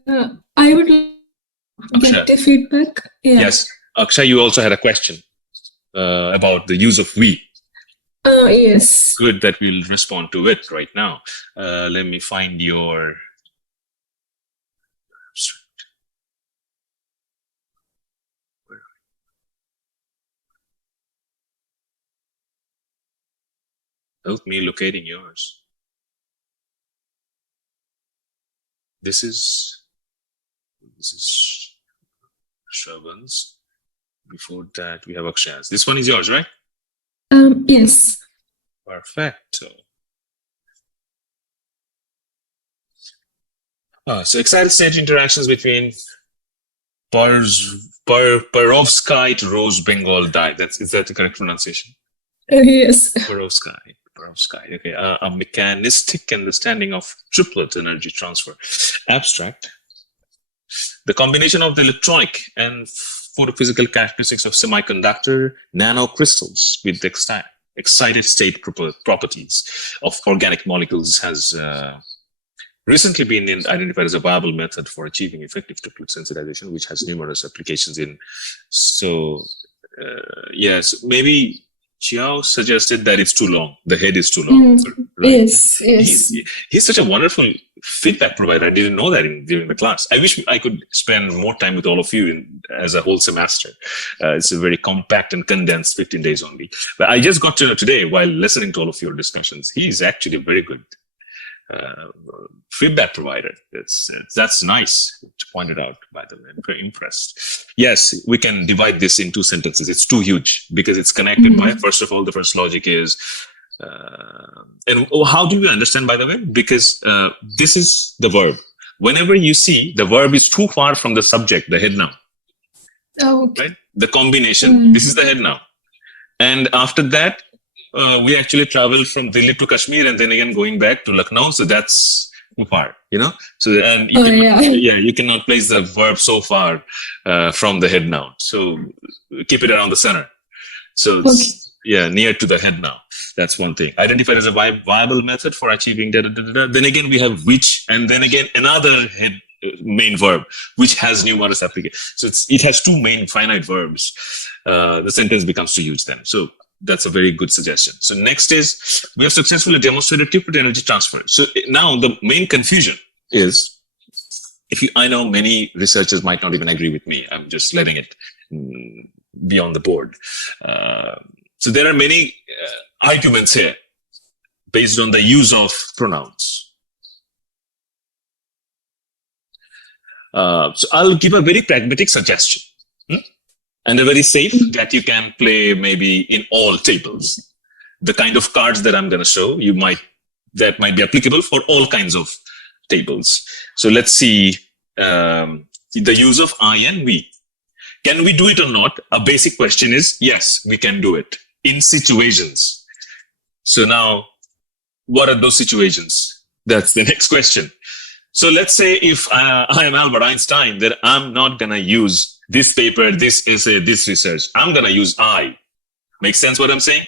I would get the feedback. Yeah. Yes. Akshay, you also had a question about the use of we. Yes. Good that we'll respond to it right now. Let me find your abstract. Help me locating yours. This is Shravan's. Before that, we have Akshay's. This one is yours, right? Yes. Perfect. So excited stage interactions between perovskite to rose Bengal dye. Is that the correct pronunciation? Yes. Perovskite. Okay. A mechanistic understanding of triplet energy transfer. Abstract. The combination of the electronic and photophysical characteristics of semiconductor nanocrystals with the excited state properties of organic molecules has recently been identified as a viable method for achieving effective triplet sensitization, which has numerous applications in. So, yes, maybe Chiao suggested that it's too long. The head is too long. Right? Yes. He's such a wonderful feedback provider. I didn't know that during the class. I wish I could spend more time with all of you as a whole semester. It's a very compact and condensed 15 days only. But I just got to know today while listening to all of your discussions, he's actually a very good feedback provider. That's nice to point it out, by the way. I'm very impressed. Yes, we can divide this in two sentences. It's too huge because it's connected by, first of all, the first logic is, and how do you understand, by the way? Because this is the verb. Whenever you see the verb is too far from the subject, the head noun, right? The combination, this is the head noun. And after that, we actually traveled from Delhi to Kashmir and then again going back to Lucknow. So that's too far, So, and you cannot place the verb so far from the head noun. So keep it around the center. So it's, near to the head noun. That's one thing. Identified as a viable method for achieving Then again, we have which, and then again, another main verb, which has numerous applications. So it has two main finite verbs. The sentence becomes too huge then. So that's a very good suggestion. So next is, we have successfully demonstrated triplet energy transfer. So now the main confusion is, I know many researchers might not even agree with me. I'm just letting it be on the board. So there are many arguments here based on the use of pronouns. So I'll give a very pragmatic suggestion. And a very safe that you can play maybe in all tables. The kind of cards that I'm going to show that might be applicable for all kinds of tables. So let's see the use of I and we. Can we do it or not? A basic question is yes, we can do it in situations. So now, what are those situations? That's the next question. So let's say if I am Albert Einstein, then I'm not going to use this paper, this essay, this research. I'm going to use I. Make sense what I'm saying?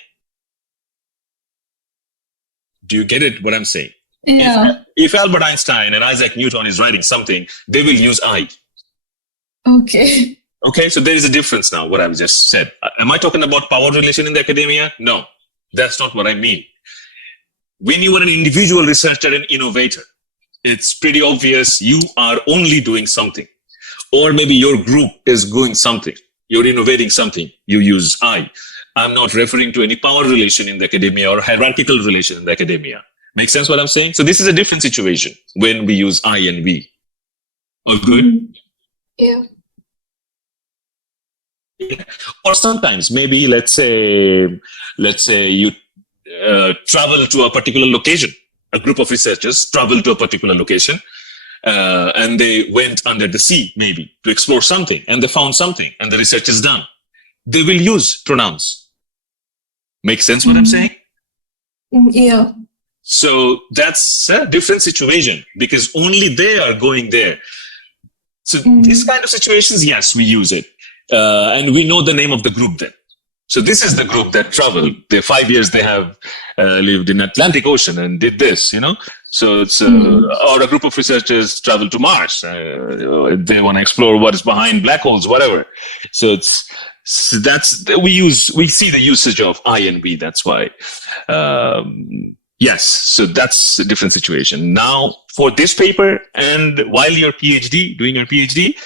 Do you get it, what I'm saying? Yeah. If Albert Einstein and Isaac Newton is writing something, they will use I. Okay. Okay, so there is a difference now, what I've just said. Am I talking about power relation in the academia? No, that's not what I mean. When you are an individual researcher and innovator, it's pretty obvious you are only doing something. Or maybe your group is doing something. You're innovating something. You use I. I'm not referring to any power relation in the academia or hierarchical relation in the academia. Make sense what I'm saying? So this is a different situation when we use I and we. All good? Yeah. Or sometimes maybe let's say you travel to a particular location. A group of researchers travel to a particular location and they went under the sea maybe to explore something, and they found something and the research is done. They will use pronouns. Make sense what I'm saying? Yeah. So that's a different situation because only they are going there. So these kind of situations, yes, we use it. And we know the name of the group then. So this is the group that traveled. The 5 years they have lived in Atlantic Ocean and did this, you know. So it's or a group of researchers travel to Mars. They want to explore what is behind black holes, whatever. So we see the usage of I and we. That's why. Yes, so that's a different situation. Now, for this paper and while you're doing your PhD,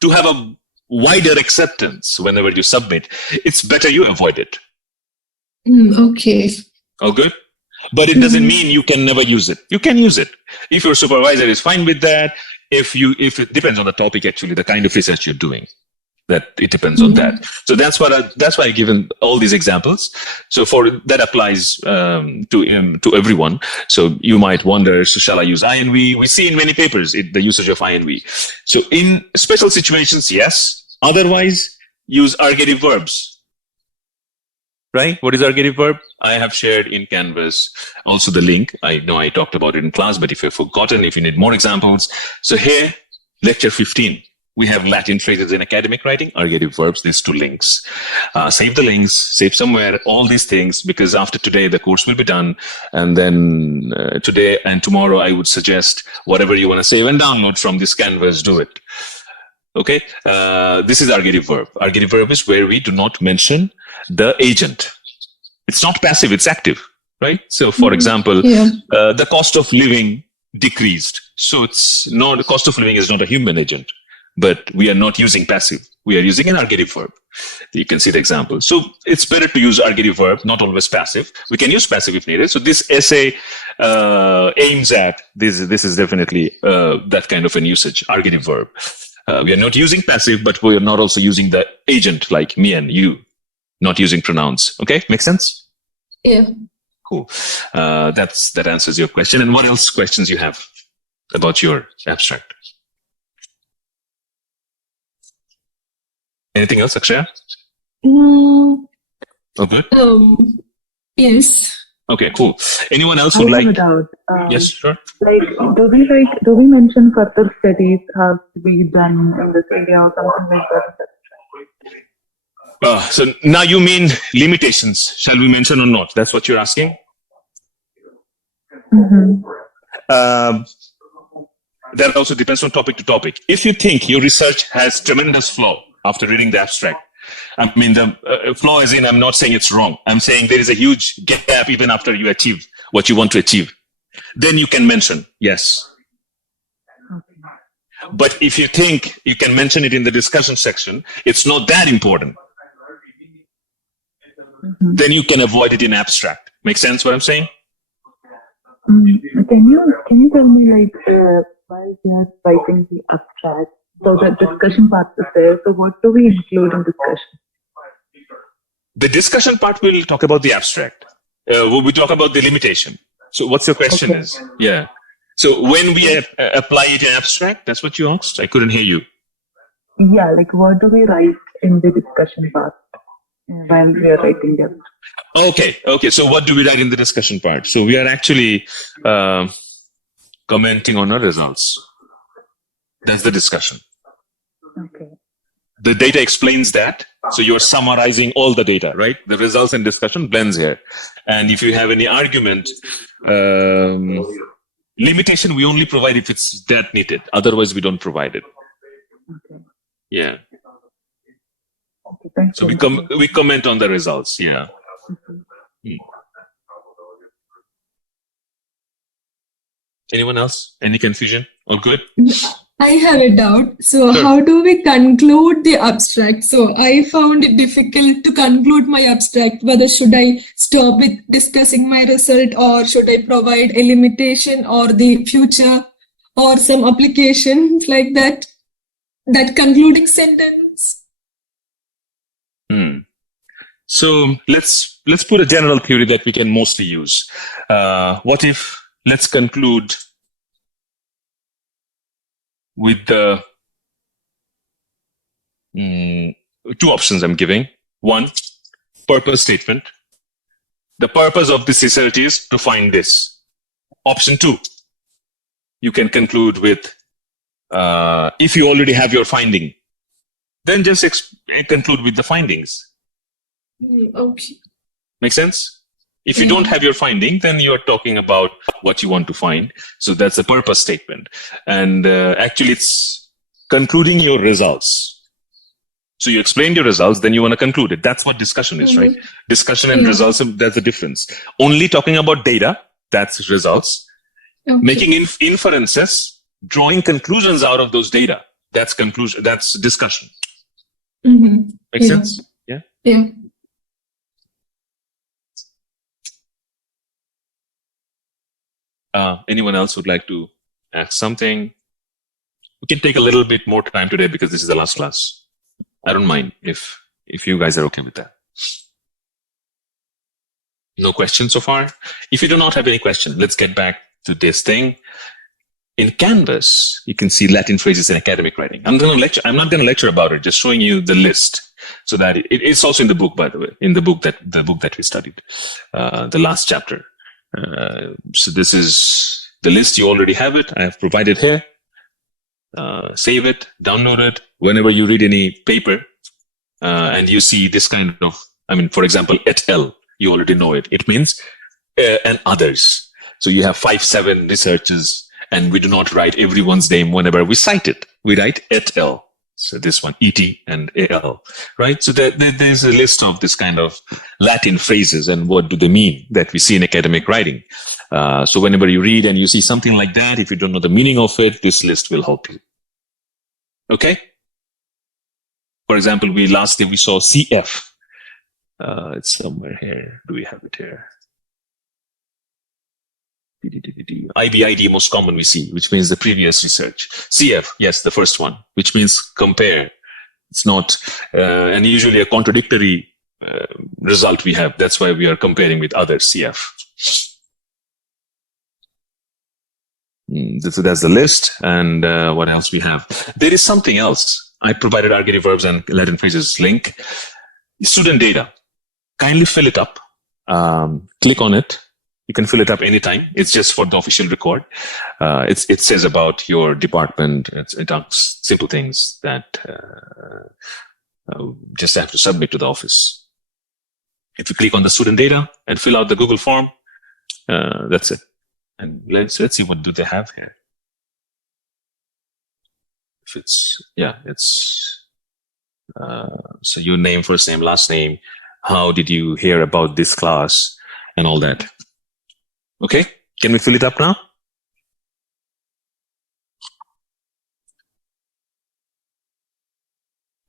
to have a wider acceptance whenever you submit, it's better you avoid it. Okay. Oh, good. But it doesn't mean you can never use it. You can use it. If your supervisor is fine with that, if it depends on the topic, actually, the kind of research you're doing. That it depends on that. So that's why I've given all these examples. So that applies to everyone. So you might wonder, so shall I use I and we? We see in many papers the usage of I and we. So in special situations, yes. Otherwise, use ergative verbs. Right? What is ergative verb? I have shared in Canvas also the link. I know I talked about it in class, but if you've forgotten, if you need more examples. So here, lecture 15. We have Latin phrases in academic writing, ergative verbs, these 2 links. Save the links, save somewhere, all these things, because after today, the course will be done. And then today and tomorrow, I would suggest whatever you want to save and download from this Canvas, do it. Okay, this is ergative verb. Ergative verb is where we do not mention the agent. It's not passive, it's active, right? So for example, the cost of living decreased. So the cost of living is not a human agent. But we are not using passive. We are using an ergative verb. You can see the example. So it's better to use ergative verb, not always passive. We can use passive if needed. So this essay aims at, this is definitely that kind of an usage, ergative verb. We are not using passive, but we are not also using the agent like me and you, not using pronouns. Okay, make sense? Yeah. Cool. That answers your question. And what else questions you have about your abstract? Anything else, Akshaya? Oh, good. Yes. Okay, cool. Anyone else I would have like? a doubt. Yes, sure. Do we mention further studies have to be done in this area or something like that? So now you mean limitations. Shall we mention or not? That's what you're asking? That also depends on topic to topic. If you think your research has tremendous flaw after reading the abstract, I mean, the flaw is I'm not saying it's wrong. I'm saying there is a huge gap even after you achieve what you want to achieve. Then you can mention, yes. But if you think you can mention it in the discussion section, it's not that important. Then you can avoid it in abstract. Make sense what I'm saying? Can you tell me, like, while we are writing the abstract, so the discussion part is there, so what do we include in discussion? The discussion part will talk about the abstract. We talk about the limitation. So what's your question is? Yeah. So when we apply it in abstract, that's what you asked? I couldn't hear you. Yeah, like what do we write in the discussion part while we are writing the abstract? Okay. So what do we write in the discussion part? So we are actually commenting on our results. That's the discussion. Okay. The data explains that, So you're summarizing all the data, right? The results and discussion blends here. And if you have any argument, limitation we only provide if it's that needed. Otherwise, we don't provide it. Okay. Yeah. Okay, thank So you. we comment on the results. Yeah. Okay. Anyone else? Any confusion? All good? I have a doubt. So Sure. how do we conclude the abstract? So I found it difficult to conclude my abstract. Whether should I stop with discussing my result, or should I provide a limitation or the future or some applications like that? That concluding sentence. So let's put a general theory that we can mostly use. What if let's conclude with the two options I'm giving. One, purpose statement. The purpose of this research is to find this. Option two, you can conclude with, if you already have your finding, then just conclude with the findings. Okay. Make sense? If you don't have your finding, then you're talking about what you want to find. So that's a purpose statement. And actually, it's concluding your results. So you explained your results, then you want to conclude it. That's what discussion is, right? Discussion and results, that's the difference. Only talking about data, that's results. Okay. Making inferences, drawing conclusions out of those data, that's conclusion, that's discussion. Make sense? Yeah? Yeah. Anyone else would like to ask something? We can take a little bit more time today because this is the last class. I don't mind if you guys are okay with that. No questions so far? If you do not have any question, let's get back to this thing. In Canvas, you can see Latin phrases in academic writing. I'm not going to lecture about it, just showing you the list. So that it's also in the book, by the way, in the book that we studied, the last chapter. So this is the list. You already have it. I have provided here. Save it, download it. Whenever you read any paper and you see this kind of, for example, et al., you already know it. It means and others. So you have 5-7 researchers, and we do not write everyone's name whenever we cite it. We write et al. So this one, et and al, right? So there's a list of this kind of Latin phrases and what do they mean that we see in academic writing. So whenever you read and you see something like that, if you don't know the meaning of it, this list will help you. Okay? For example, last day we saw CF. It's somewhere here. Do we have it here? IBID, most common we see, which means the previous research. CF, yes, the first one, which means compare. It's not, and usually a contradictory result we have. That's why we are comparing with other CF. So that's the list. And what else we have? There is something else. I provided argative verbs and Latin phrases link. Student data. Kindly fill it up. Click on it. You can fill it up anytime. It's just for the official record. It says about your department. It asks simple things that just have to submit to the office. If you click on the student data and fill out the Google form, that's it. And let's see what do they have here. If it's so your name, first name, last name. How did you hear about this class and all that? Okay, can we fill it up now?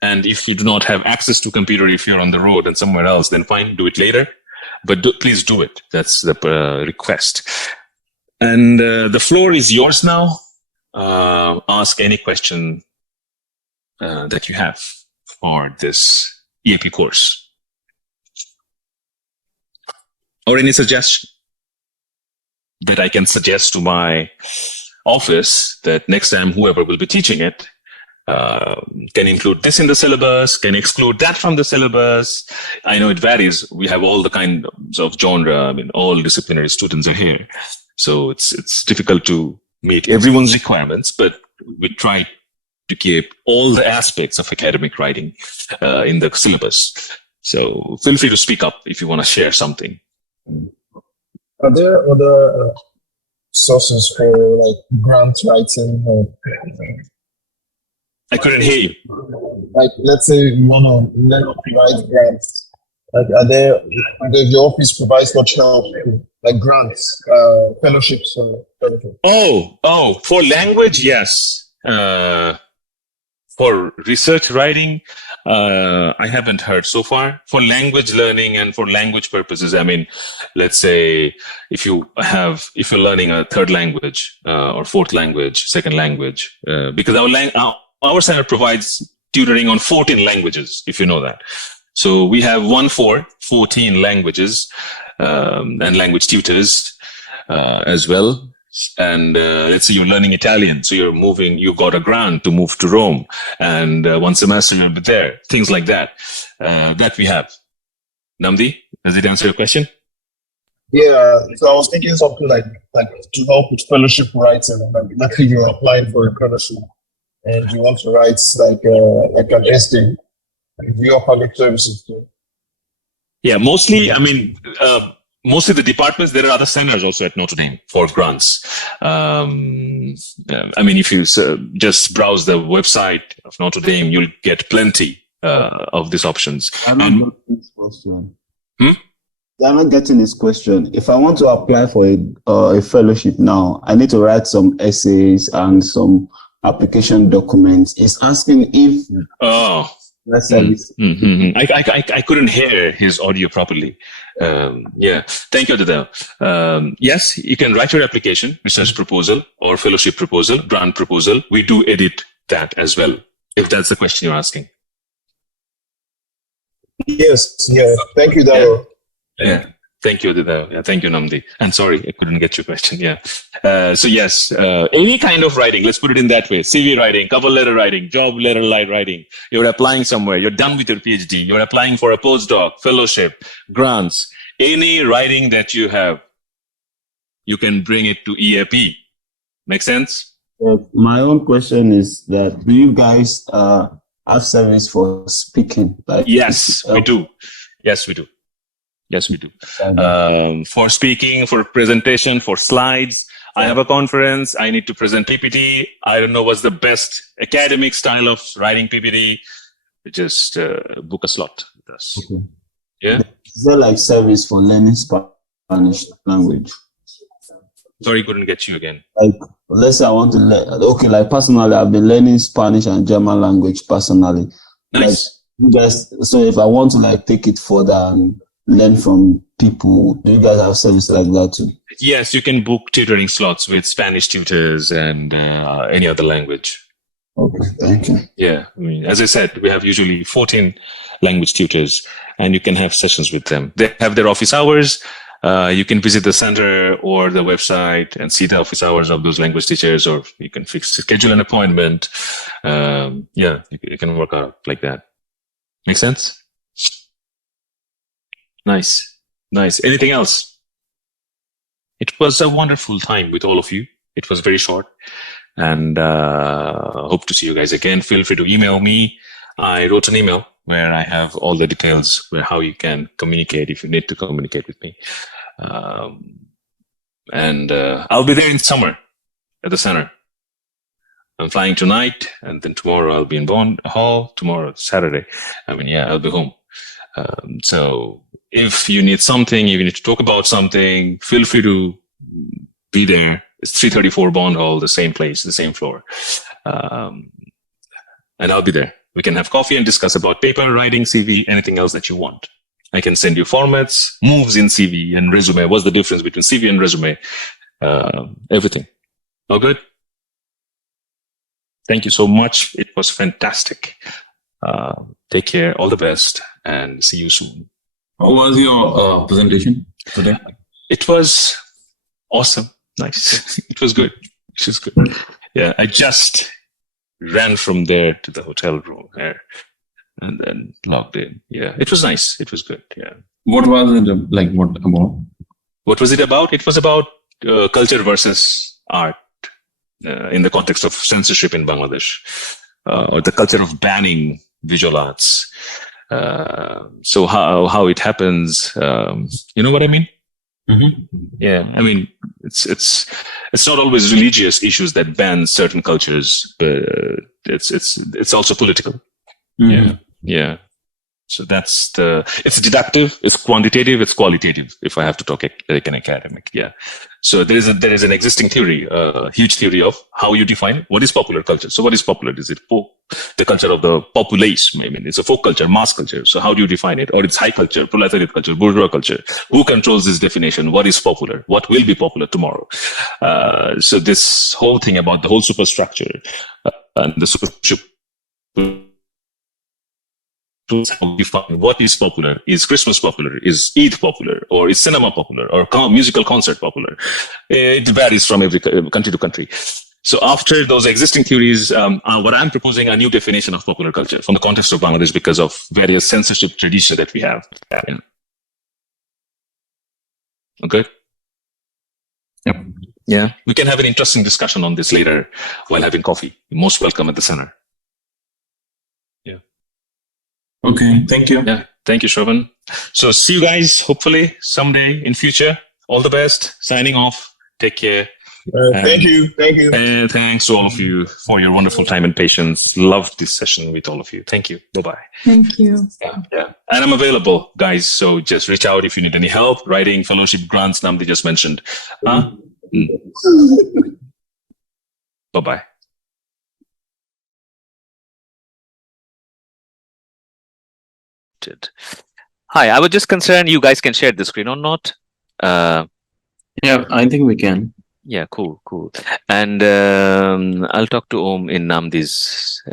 And if you do not have access to computer, if you're on the road and somewhere else, then fine, do it later. But please do it. That's the request. And the floor is yours now. Ask any question that you have for this EAP course. Or any suggestion that I can suggest to my office that next time whoever will be teaching it can include this in the syllabus, can exclude that from the syllabus. I know it varies. We have all the kinds of genre. All disciplinary students are here. So it's difficult to meet everyone's requirements, but we try to keep all the aspects of academic writing in the syllabus. So feel free to speak up if you want to share something. Are there other sources for like grant writing? I couldn't hear you. Like, let's say you want to learn to write grants. Like, does your office provide such help, like grants, fellowships, or anything? Oh, for language, yes. For research writing, I haven't heard so far. For language learning and for language purposes, I mean, let's say if you're learning a third language or fourth language, second language, because our center provides tutoring on 14 languages, if you know that. So we have 14 languages and language tutors as well. And let's say you're learning Italian, so you've got a grant to move to Rome, and 1 semester you'll be there. Things like that. That we have. Namdi, does it answer your question? Yeah, so I was thinking something like to help with fellowship writing. Like you're applying for a fellowship and you want to write like an essay. Do you offer public services too? Yeah, mostly. I mean, mostly the departments. There are other centers also at Notre Dame for grants. I mean, if you just browse the website of Notre Dame, you'll get plenty of these options. I'm not getting this question. I'm not getting this question. If I want to apply for a fellowship now, I need to write some essays and some application documents. It's asking if I couldn't hear his audio properly. Yeah, thank you, Aditya. Yes, you can write your application, research proposal or fellowship proposal, grant proposal. We do edit that as well, if that's the question you're asking. Yes, yeah. Thank you, Dayo. Yeah. Thank you, Aditya. Yeah, thank you, Namdi. And sorry, I couldn't get your question. Yeah. So yes, any kind of writing, let's put it in that way. CV writing, cover letter writing, job letter writing. You're applying somewhere. You're done with your PhD. You're applying for a postdoc, fellowship, grants. Any writing that you have, you can bring it to EAP. Make sense? My own question is that do you guys have service for speaking? Yes, we do. Yes, we do. Yes, we do. For speaking, for presentation, for slides. I have a conference. I need to present PPT. I don't know what's the best academic style of writing PPT. Just book a slot with us. Okay. Yeah. Is there like service for learning Spanish language? Sorry, couldn't get you again. Like, let's say I want to learn. Okay, like personally, I've been learning Spanish and German language personally. Nice. Like, so if I want to like take it further and learn from people, do you guys have service like that too? Yes, you can book tutoring slots with Spanish tutors and any other language. Okay, thank you. Yeah, I mean, as I said, we have usually 14 language tutors, and you can have sessions with them. They have their office hours. You can visit the center or the website and see the office hours of those language teachers, or you can schedule an appointment. Yeah, you can work out like that. Make sense? Nice. Anything else? It was a wonderful time with all of you. It was very short, and hope to see you guys again. Feel free to email me. I wrote an email where I have all the details where how you can communicate if you need to communicate with me. And I'll be there in summer at the center. I'm flying tonight, and then tomorrow I'll be in Bond Hall. Tomorrow, Saturday. I mean, yeah, I'll be home. So if you need something, if you need to talk about something, feel free to be there. It's 334 Bond Hall, the same place, the same floor. And I'll be there. We can have coffee and discuss about paper, writing, CV, anything else that you want. I can send you formats, moves in CV and resume. What's the difference between CV and resume? Everything. All good? Thank you so much. It was fantastic. Take care. All the best, and see you soon. How was your presentation today? It was awesome. Nice. It was good. It was good. Yeah, I just ran from there to the hotel room there and then logged in. Yeah, it was nice. It was good. Yeah. What was it like? What about? What was it about? It was about culture versus art in the context of censorship in Bangladesh. or the culture of banning visual arts. So how it happens, you know what I mean? Yeah, I mean, it's not always religious issues that ban certain cultures, but it's also political. Yeah. So it's deductive, it's quantitative, it's qualitative, if I have to talk like an academic. Yeah. So there is an existing theory, a huge theory of how you define what is popular culture. So what is popular? Is it the culture of the populace? I mean, it's a folk culture, mass culture. So how do you define it? Or it's high culture, proletariat culture, bourgeois culture. Who controls this definition? What is popular? What will be popular tomorrow? So this whole thing about the whole superstructure and the superstructure, define what is popular. Is Christmas popular? Is Eid popular? Or is cinema popular? Or musical concert popular? It varies from every country to country. So after those existing theories, what I'm proposing a new definition of popular culture from the context of Bangladesh because of various censorship tradition that we have. Yeah. Okay. Yep. Yeah. We can have an interesting discussion on this later while having coffee. You're most welcome at the center. Okay, thank you. Yeah, thank you, Shravan. So see you guys hopefully someday in future. All the best. Signing off. Take care. Thank you. And thanks to all of you for your wonderful time and patience. Loved this session with all of you. Thank you. Bye-bye. Thank you. Yeah. And I'm available, guys. So just reach out if you need any help. Writing, fellowship, grants, Namdi just mentioned. Bye-bye. Hi, I was just concerned you guys can share the screen or not. Yeah, I think we can. Yeah, cool. And I'll talk to Om in Namdi's.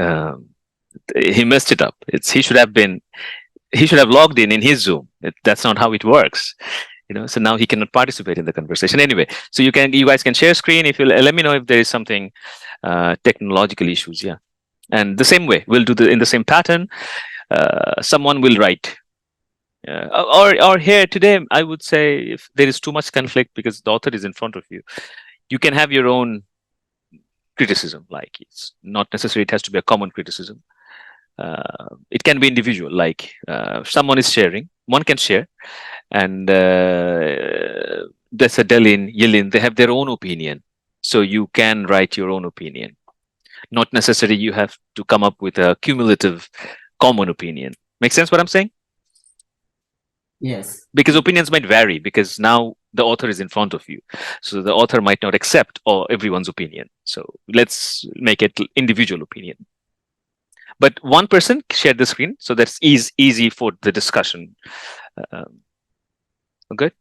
He messed it up. He should have logged in his Zoom. That's not how it works. So now he cannot participate in the conversation. Anyway, so you guys can share screen. If you let me know if there is something technological issues. Yeah, and the same way we'll do in the same pattern. Someone will write, or here today, I would say if there is too much conflict because the author is in front of you, you can have your own criticism. Like it's not necessary; it has to be a common criticism. It can be individual. Like someone is sharing, one can share, and there's a Delin, Yilin. They have their own opinion, so you can write your own opinion. Not necessarily you have to come up with a cumulative common opinion. Make sense what I'm saying? Yes. Because opinions might vary because now the author is in front of you. So the author might not accept everyone's opinion. So let's make it individual opinion. But one person share the screen, so that's easy for the discussion. Good.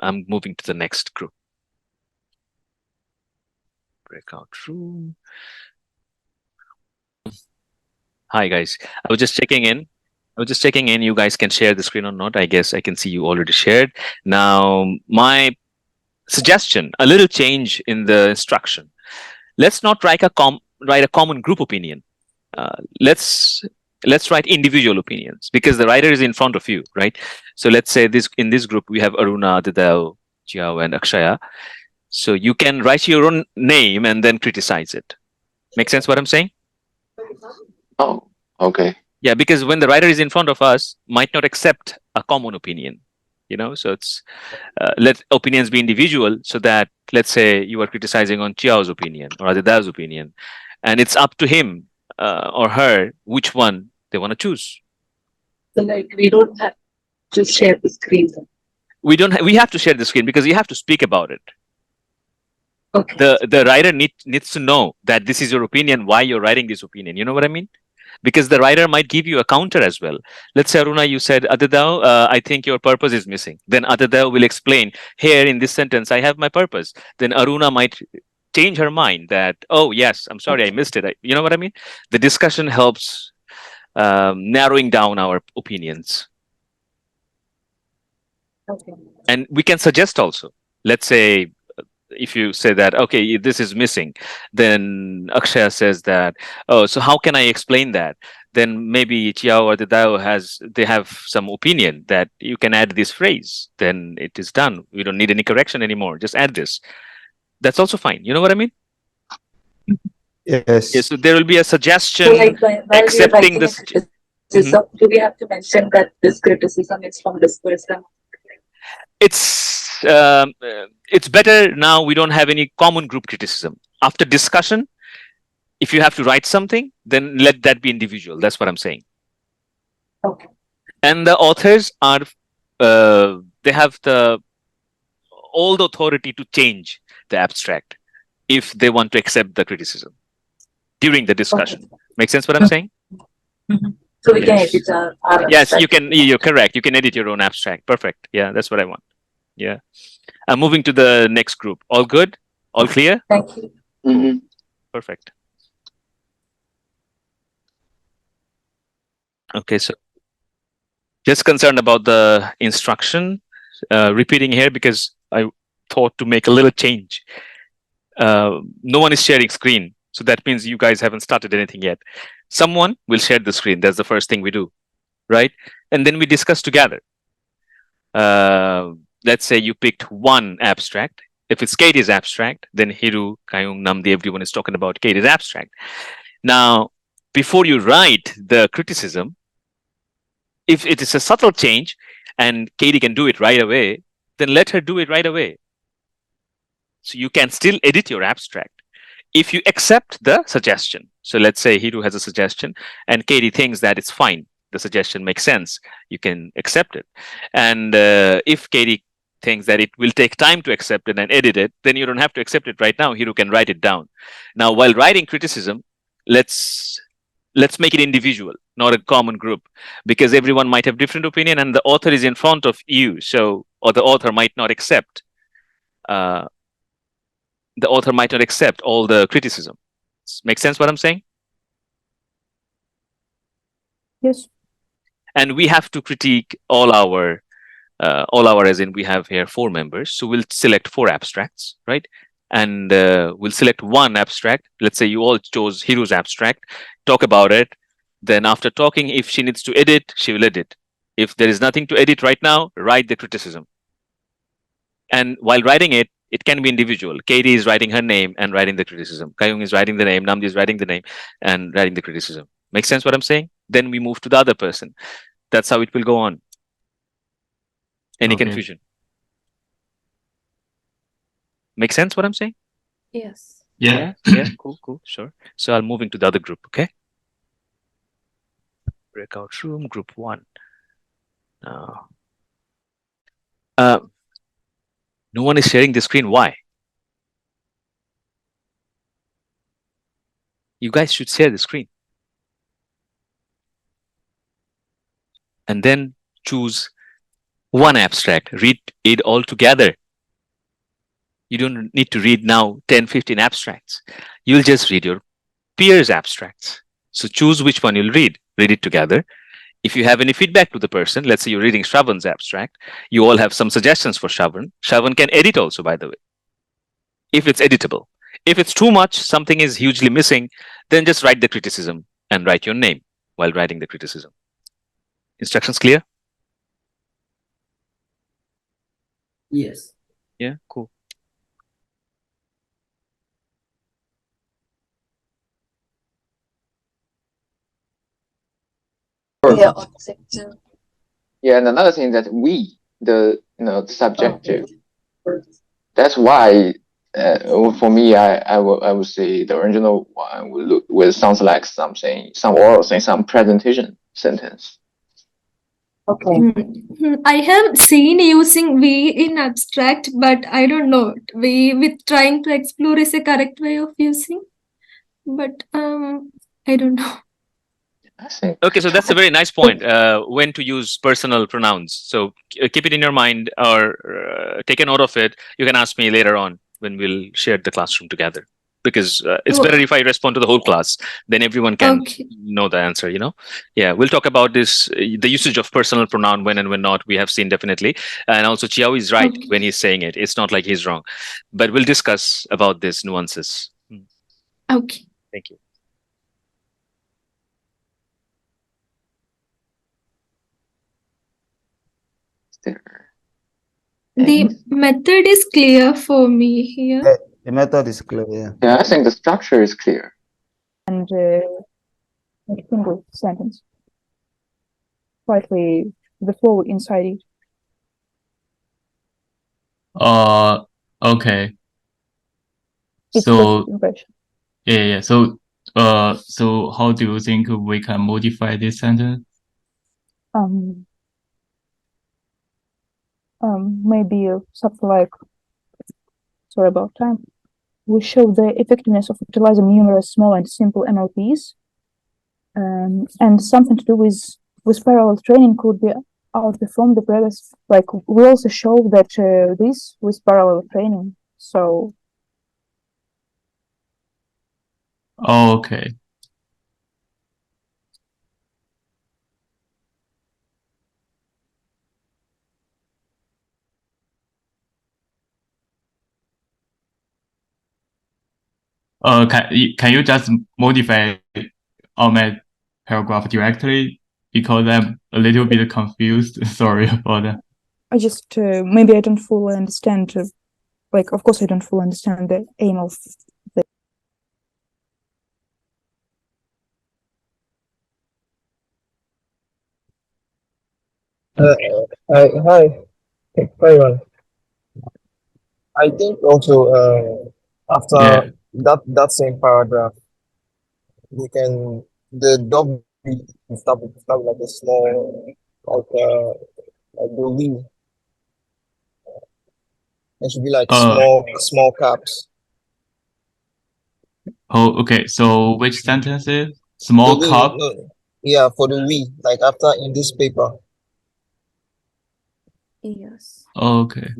I'm moving to the next group. Breakout room. Hi guys, I was just checking in. You guys can share the screen or not. I guess I can see you already shared. Now, my suggestion, a little change in the instruction. Let's not write a common group opinion. Let's write individual opinions because the writer is in front of you, right? So let's say in this group we have Aruna, Adidao, Jiao, and Akshaya. So you can write your own name and then criticize it. Make sense what I'm saying? Oh, okay. Yeah, because when the writer is in front of us, might not accept a common opinion, so it's let opinions be individual so that, let's say you are criticizing on Chiao's opinion or Adida's opinion, and it's up to him or her which one they want to choose. So like we don't have to share the screen. We have to share the screen because you have to speak about it. Okay. The writer needs to know that this is your opinion, why you're writing this opinion. You know what I mean? Because the writer might give you a counter as well. Let's say, Aruna, you said, Adidao, I think your purpose is missing. Then Adidao will explain, here in this sentence, I have my purpose. Then Aruna might change her mind that, oh, yes, I'm sorry, I missed it. You know what I mean? The discussion helps narrowing down our opinions. Okay. And we can suggest also, let's say, if you say that, okay, this is missing, then Akshaya says that, oh, so how can I explain that? Then maybe Chiao or the Dao they have some opinion that you can add this phrase. Then it is done. We don't need any correction anymore. Just add this. That's also fine. You know what I mean? Yes. Yeah, so there will be a suggestion So like while we are accepting writing this. a criticism, do we have to mention that this criticism is from this person? It's better now we don't have any common group criticism. After discussion, if you have to write something, then let that be individual. That's what I'm saying. Okay. And the authors are they have all the authority to change the abstract if they want to accept the criticism during the discussion. Okay. Make sense what I'm saying? So we can Yes. edit our Yes, you abstract. can. You're correct. You can edit your own abstract. Perfect. Yeah, that's what I want. Yeah. I'm moving to the next group. All good? All clear? Thank you. Mm-hmm. Perfect. Okay, so just concerned about the instruction repeating here because I thought to make a little change. No one is sharing screen, so that means you guys haven't started anything yet. Someone will share the screen. That's the first thing we do, right? And then we discuss together. Let's say you picked one abstract. If it's Katie's abstract, then Hiru, Kayung, Namdi, everyone is talking about Katie's abstract. Now, before you write the criticism, if it is a subtle change and Katie can do it right away, then let her do it right away. So you can still edit your abstract if you accept the suggestion. So let's say Hiru has a suggestion and Katie thinks that it's fine. The suggestion makes sense. You can accept it. And if Katie thinks that it will take time to accept it and edit it, then you don't have to accept it right now. Hiru can write it down. Now, while writing criticism, let's make it individual, not a common group, because everyone might have different opinion and the author is in front of you. So, or the author might not accept. The author might not accept all the criticism. Make sense what I'm saying? Yes. And we have to critique all our as in we have here 4 members. So we'll select 4 abstracts, right? And we'll select one abstract. Let's say you all chose Hiru's abstract, talk about it. Then after talking, if she needs to edit, she will edit. If there is nothing to edit right now, write the criticism. And while writing it, it can be individual. Katie is writing her name and writing the criticism. Kayung is writing the name, Namdi is writing the name and writing the criticism. Make sense what I'm saying? Then we move to the other person. That's how it will go on. Any confusion? Make sense what I'm saying? Yes. Yeah, cool, sure. So I'll move into the other group, okay? Breakout room, group 1. No one is sharing the screen. Why? You guys should share the screen. And then choose one abstract. Read it all together. You don't need to read now 10, 15 abstracts. You'll just read your peers' abstracts. So choose which one you'll read. Read it together. If you have any feedback to the person, let's say you're reading Shravan's abstract, you all have some suggestions for Shravan. Shravan can edit also, by the way, if it's editable. If it's too much, something is hugely missing, then just write the criticism and write your name while writing the criticism. Instructions clear? Yes. Yeah, cool. Yeah. Yeah, and another thing that we, the subjective. That's why, for me, I would say the original one will sounds like something, some oral thing, some presentation sentence. Okay. I have seen using we in abstract, but I don't know. We with trying to explore is a correct way of using, but I don't know. Okay, so that's a very nice point. When to use personal pronouns. So keep it in your mind or take a note of it. You can ask me later on when we'll share the classroom together. Because it's better if I respond to the whole class, then everyone can know the answer, Yeah, we'll talk about this, the usage of personal pronoun when and when not, we have seen definitely. And also Chiao is right when he's saying it. It's not like he's wrong. But we'll discuss about these nuances. Okay. Thank you. The method is clear for me here. The method is clear. Yeah, I think the structure is clear. and a single sentence, slightly the flow inside it. Okay. It's So first impression. yeah. So how do you think we can modify this sentence? Maybe something like, sorry about time. We show the effectiveness of utilizing numerous small and simple MLPs, and something to do with parallel training could be outperform the previous. Like we also show that this with parallel training. So Okay. Can you just modify on my paragraph directly because I'm a little bit confused. Sorry about that. I just maybe I don't fully understand. Like of course I don't fully understand the aim of the. Hi, everyone. I think also Yeah. after that same paragraph, we can the W start with like a small like the we. It should be like Uh. small caps. Oh. Okay. So which sentence is The small we cup? no, yeah, for the we, like after in this paper. Yes. Okay.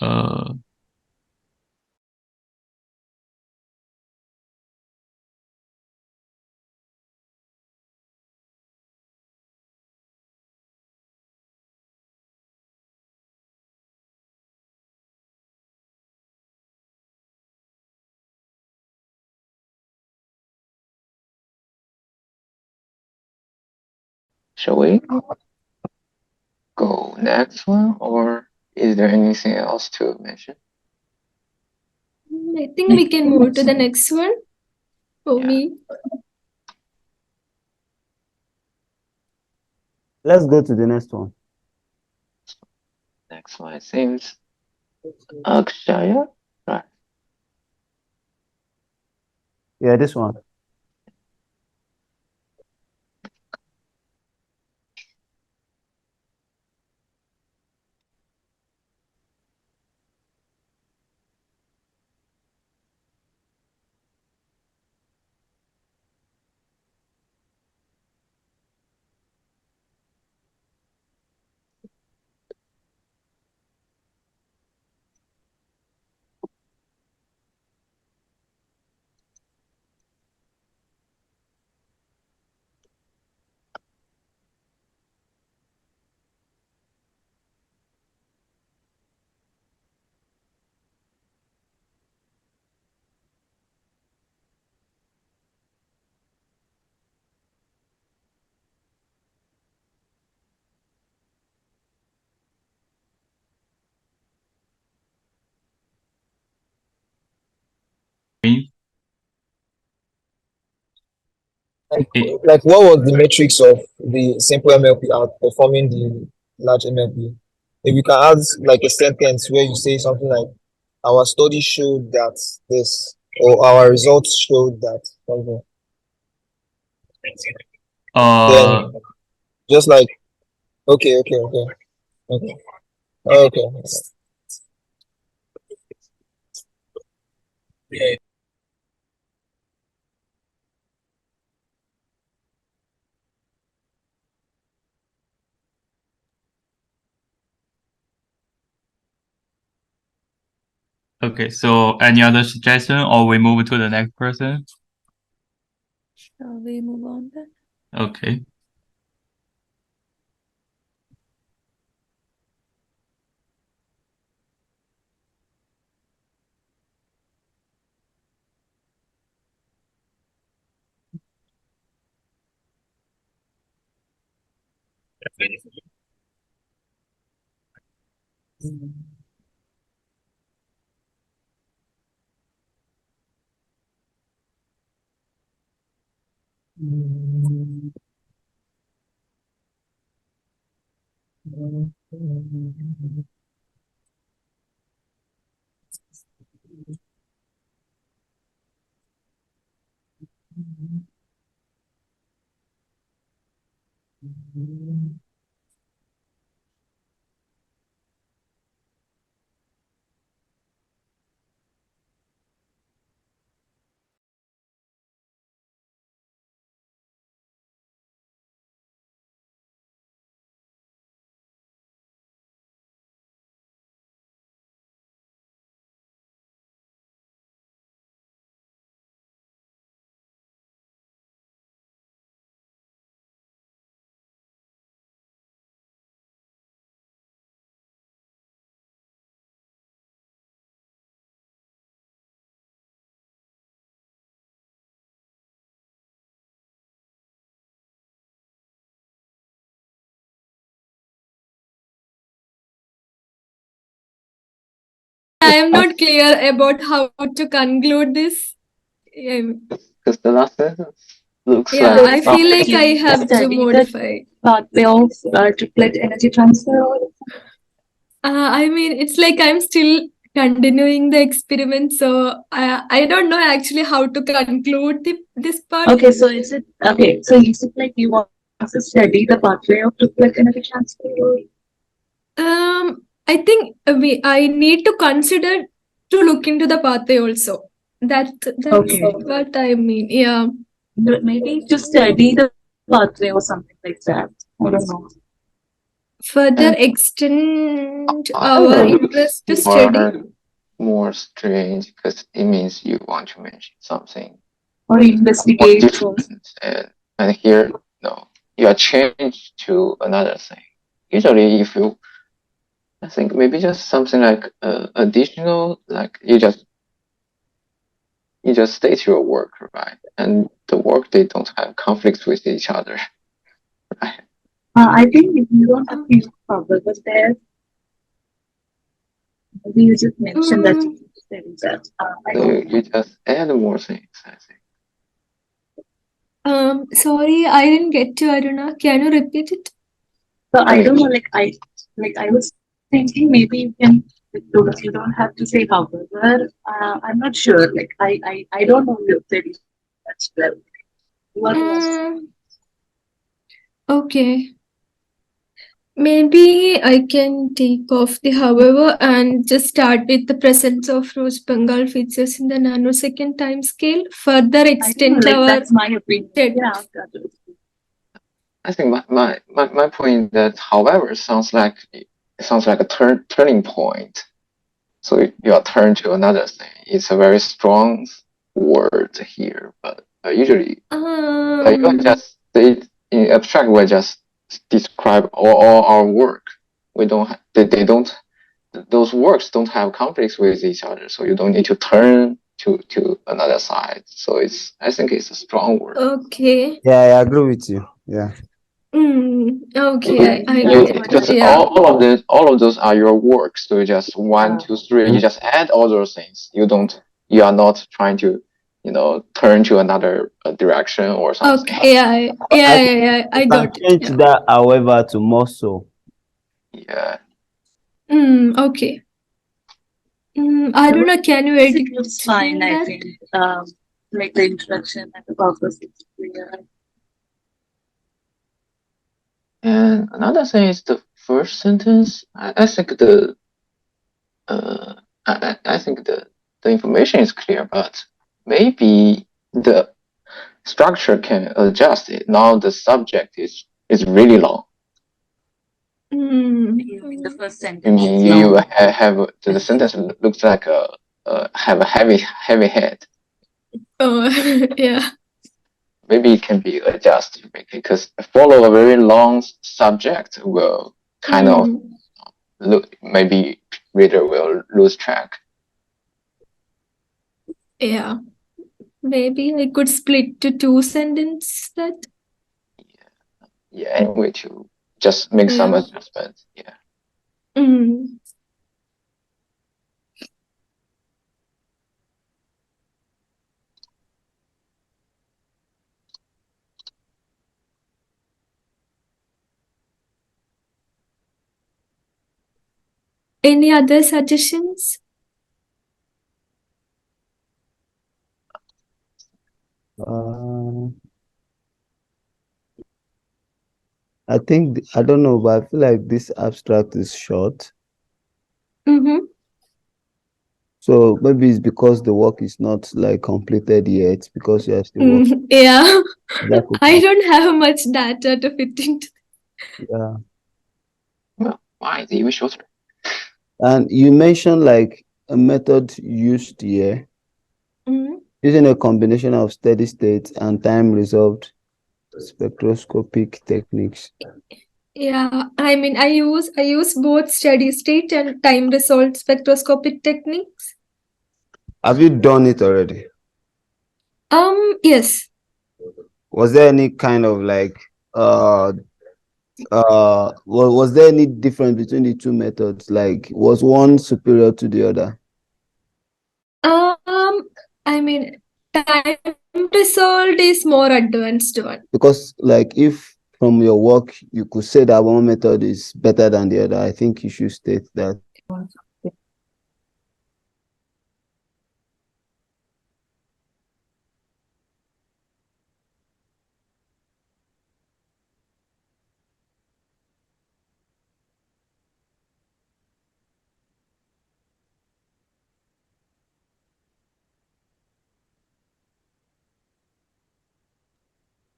Uh. Shall we go next one, or is there anything else to mention? I think we can move to the next one for me. Let's go to the next one. Next one seems Akshaya, right? Yeah, this one. Like what was the matrix of the simple MLP outperforming the large MLP? If you can add like a sentence where you say something like our study showed that this or our results showed that something. Then just like okay. Okay. So any other suggestion, or we move to the next person? Shall we move on then? Okay. I am not clear about how to conclude this. Because the last sentence looks Yeah, like I feel like I have to modify. pathway of triplet energy transfer. I mean, it's like I'm still continuing the experiment, so I don't know actually how to conclude this part. Okay, so is it okay? So is it like you want to study the pathway of triplet energy transfer? I think I need to consider to look into the pathway also. That's Okay. what I mean. Yeah. Maybe to study the pathway or something like that. I don't know. Further extend I our don't know, interest to you study. are more strange because it means you want to mention something Or investigate. different, and here no, you are changed to another thing. Usually, if you, I think maybe just something like additional, like you just state your work, right? And the work, they don't have conflicts with each other, right? I think you don't have to use cover, but there you just mentioned that you study that. I So don't. you just add more things, I think. Sorry, I didn't get you, Aruna. Can you repeat it? So I don't know, I was thinking maybe you can, you don't have to say however. I'm not sure. I don't know your theory as well. What was Okay. Maybe I can take off the however and just start with the presence of Rose Bengal features in the nanosecond time scale. Further extend our. that's my opinion. Yeah, I think my point that however sounds like a turning point. So you are turned to another thing. It's a very strong word here, but usually you just they in abstract way just describe all our work. We don't they don't, those works don't have conflicts with each other, so you don't need to turn to another side. So I think it's a strong word. Okay. Yeah, I agree with you. Yeah. Okay, I Because yeah. all of those are your works. So you just 1, 2, 3. You just add all those things. You are not trying to, turn to another direction or something. Okay, yeah. I got it. Change that, however, to muscle. Yeah. Okay. I don't know. Can you edit? It's fine, I think. Like the introduction and the purpose is clear. And another thing is the first sentence. I think I think the information is clear, but maybe the structure can adjust it. Now the subject is really long. You mean the first sentence? I mean, you have the sentence looks like have a heavy head. Oh, yeah. Maybe it can be adjusted because follow a very long subject will kind of maybe reader will lose track. Yeah. Maybe I could split to 2 sentences that. Yeah, anyway, to just make some adjustments. Yeah. Any other suggestions? I think I don't know, but I feel like this abstract is short. Mm-hmm. So maybe it's because the work is not like completed yet, because you are still working. Yeah, That could I don't have much data to fit into. Yeah. Well, why is it even shorter? And you mentioned like a method used here, using a combination of steady state and time resolved spectroscopic techniques. Yeah, I mean, I use both steady state and time resolved spectroscopic techniques. Have you done it already? Yes. Was there any kind of like was there any difference between the two methods? Like, was one superior to the other? I mean, time resolved is more advanced one. Because like if from your work you could say that one method is better than the other, I think you should state that.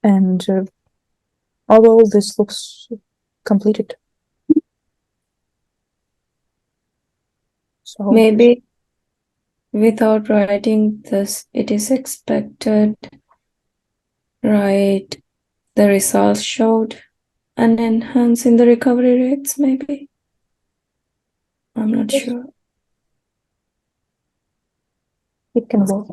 And overall, this looks completed. So Maybe without writing this, it is expected, right? The results showed an enhance in the recovery rates, maybe. I'm not sure. it can work.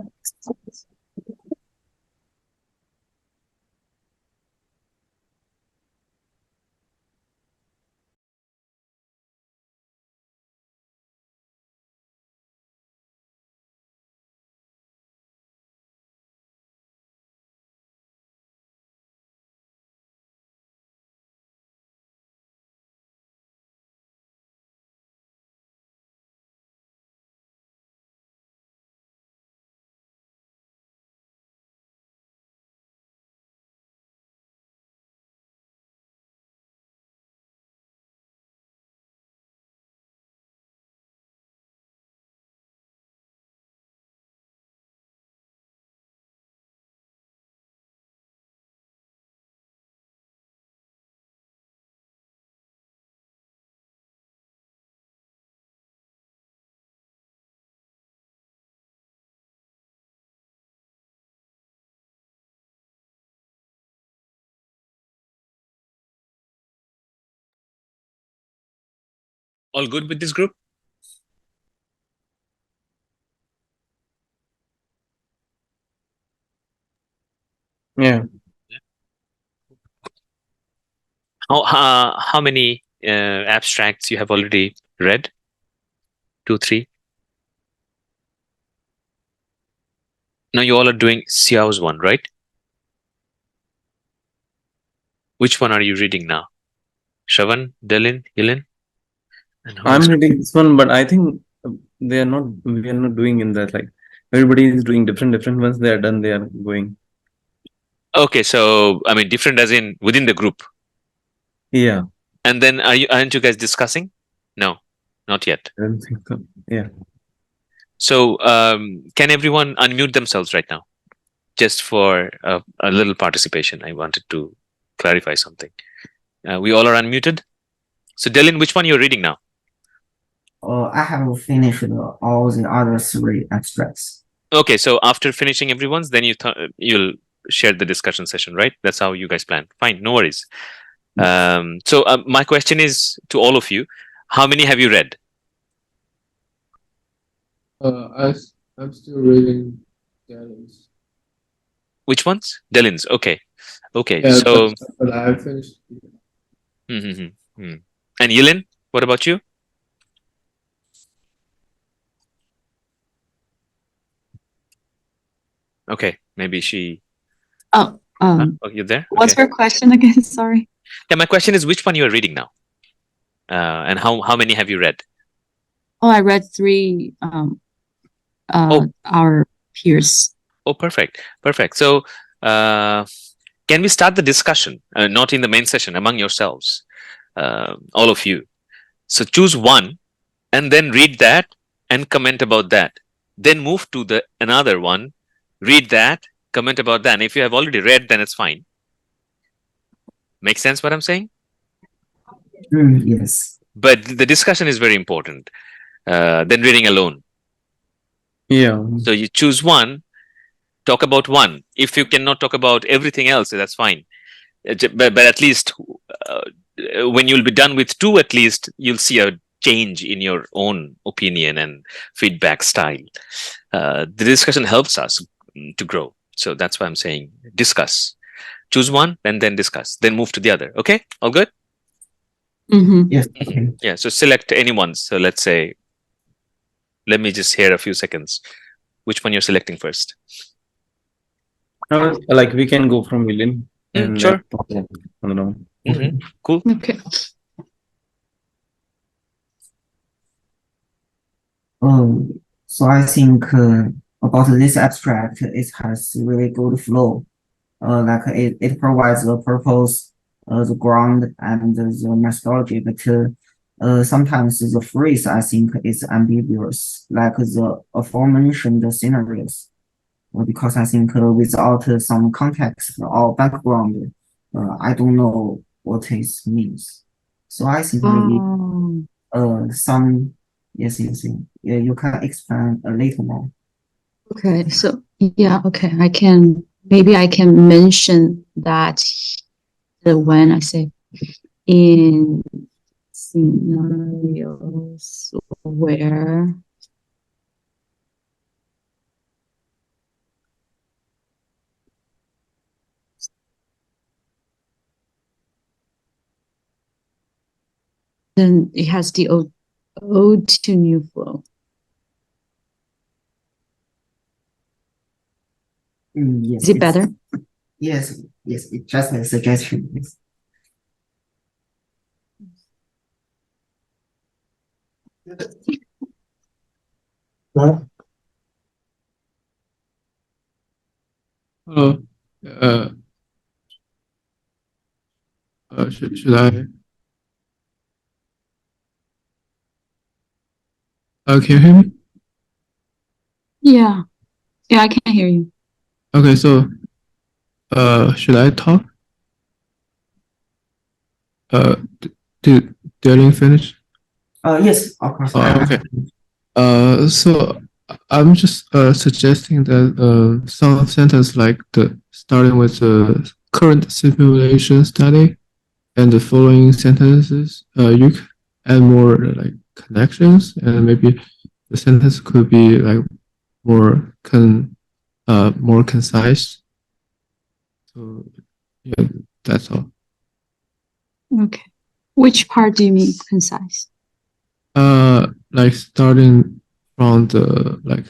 All good with this group? Yeah. How many abstracts you have already read? 2, 3? Now you all are doing Xiao's one, right? Which one are you reading now? Shravan, Delin, Yelin? I'm reading this one, but I think we are not doing in that. Like everybody is doing different ones. They are done. They are going. Okay, so I mean different as in within the group. Yeah. And then aren't you guys discussing? No, not yet. I don't think so. Yeah. So can everyone unmute themselves right now? Just for a little participation. I wanted to clarify something. We all are unmuted. So Delin, which one you're reading now? I have finished all the other 3 abstracts. Okay, so after finishing everyone's, then you'll share the discussion session, right? That's how you guys plan. Fine, no worries. So my question is to all of you: how many have you read? I'm still reading Delin's. Which ones? Delin's. Okay, okay. Yeah, so, but I have finished. And Yelin, what about you? Okay, maybe she. Oh, you're there. what's Okay. her question again? Sorry. Yeah, my question is which one you are reading now, and how many have you read? Oh, I read 3 our peers. Oh, perfect. Perfect. So, can we start the discussion, not in the main session, among yourselves, all of you? So choose one and then read that and comment about that. Then move to the another one, read that, comment about that. And if you have already read, then it's fine. Make sense what I'm saying? Yes. But the discussion is very important than reading alone. Yeah. So you choose one, talk about one. If you cannot talk about everything else, that's fine. But at least when you'll be done with 2, at least you'll see a change in your own opinion and feedback style. The discussion helps us to grow. So that's why I'm saying discuss. Choose one and then discuss. Then move to the other. Okay? All good? Yes. Yeah. So select anyone. So let's say, let me just hear a few seconds. Which one you're selecting first? Like we can go from William. And Sure. Cool. Okay. So I think about this abstract, it has really good flow. Like it provides the purpose, the ground, and the methodology. But sometimes the phrase I think is ambiguous, like the aforementioned scenarios. Because I think without some context or background, I don't know what it means. So I think maybe some yes, yeah, you can expand a little more. Okay, so yeah, okay, maybe I can mention that when I say in scenarios where then it has the ode to new flow. Yes, Is it better? Yes, it's just a suggestion. Yes. Hello. Should I? Can you hear me? Yeah, I can hear you. Okay, so should I talk? Did Darling finish? Yes, of course. Okay. So I'm just suggesting that some sentence like the starting with the current simulation study and the following sentences, you can add more like connections, and maybe the sentence could be like more concise. So yeah, that's all. Okay. Which part do you mean concise? Like starting from the like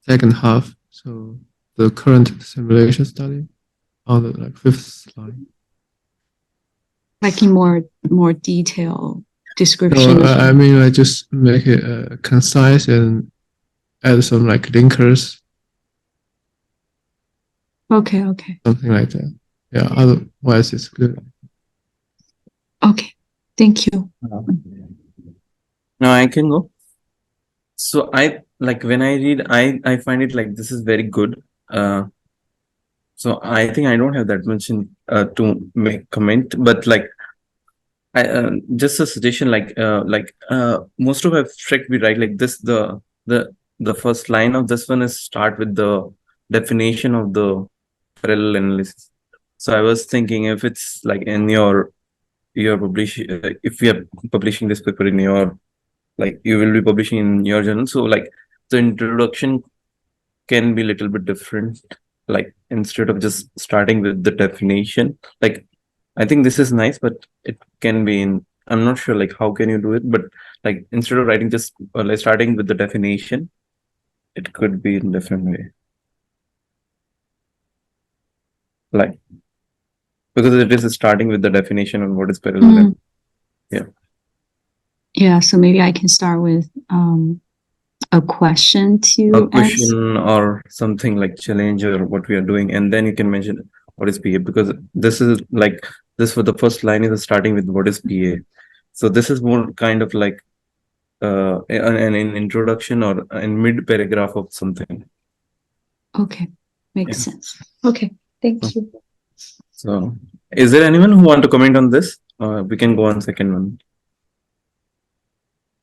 second half, so the current simulation study on the like 5th line. Like in more detail description? No, I mean I just make it concise and add some like linkers. Okay. Something like that. Yeah, otherwise it's good. Okay. Thank you. Now I can go. So I like when I read, I find it like this is very good. So I think I don't have that much to make comment, but like I just a suggestion, like most of abstract we write like this. The first line of this one is start with the definition of the parallel analysis. So I was thinking if it's like in your if we are publishing this paper in your like you will be publishing in your journal, so like the introduction can be a little bit different, like instead of just starting with the definition. Like I think this is nice, but it can be in, I'm not sure like how can you do it, but like instead of writing just like starting with the definition, it could be in different way, like because it is starting with the definition of what is parallel. Yeah. Yeah, so maybe I can start with a question to A answer. question or something like challenge or what we are doing, and then you can mention what is PA, because this is like this for the first line is starting with what is PA. So this is more kind of like an introduction or in mid paragraph of something. Okay, makes sense. Okay, thank you. So is there anyone who want to comment on this? We can go on second one.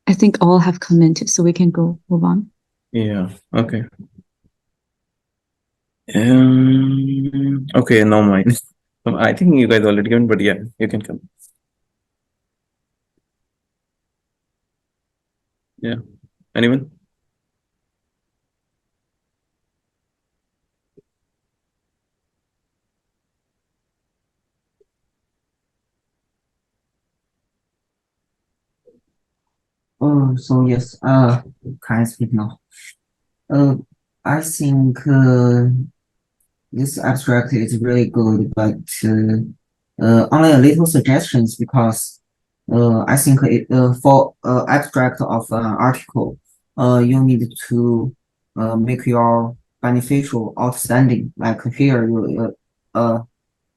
I think all have commented, so we can go move on. Yeah, okay. Okay, no mind. I think you guys already given, but yeah, you can come. Yeah, anyone? Oh, so yes, can I speak now? I think this abstract is really good, but only a little suggestions because I think for abstract of an article, you need to make your beneficial outstanding. Like here,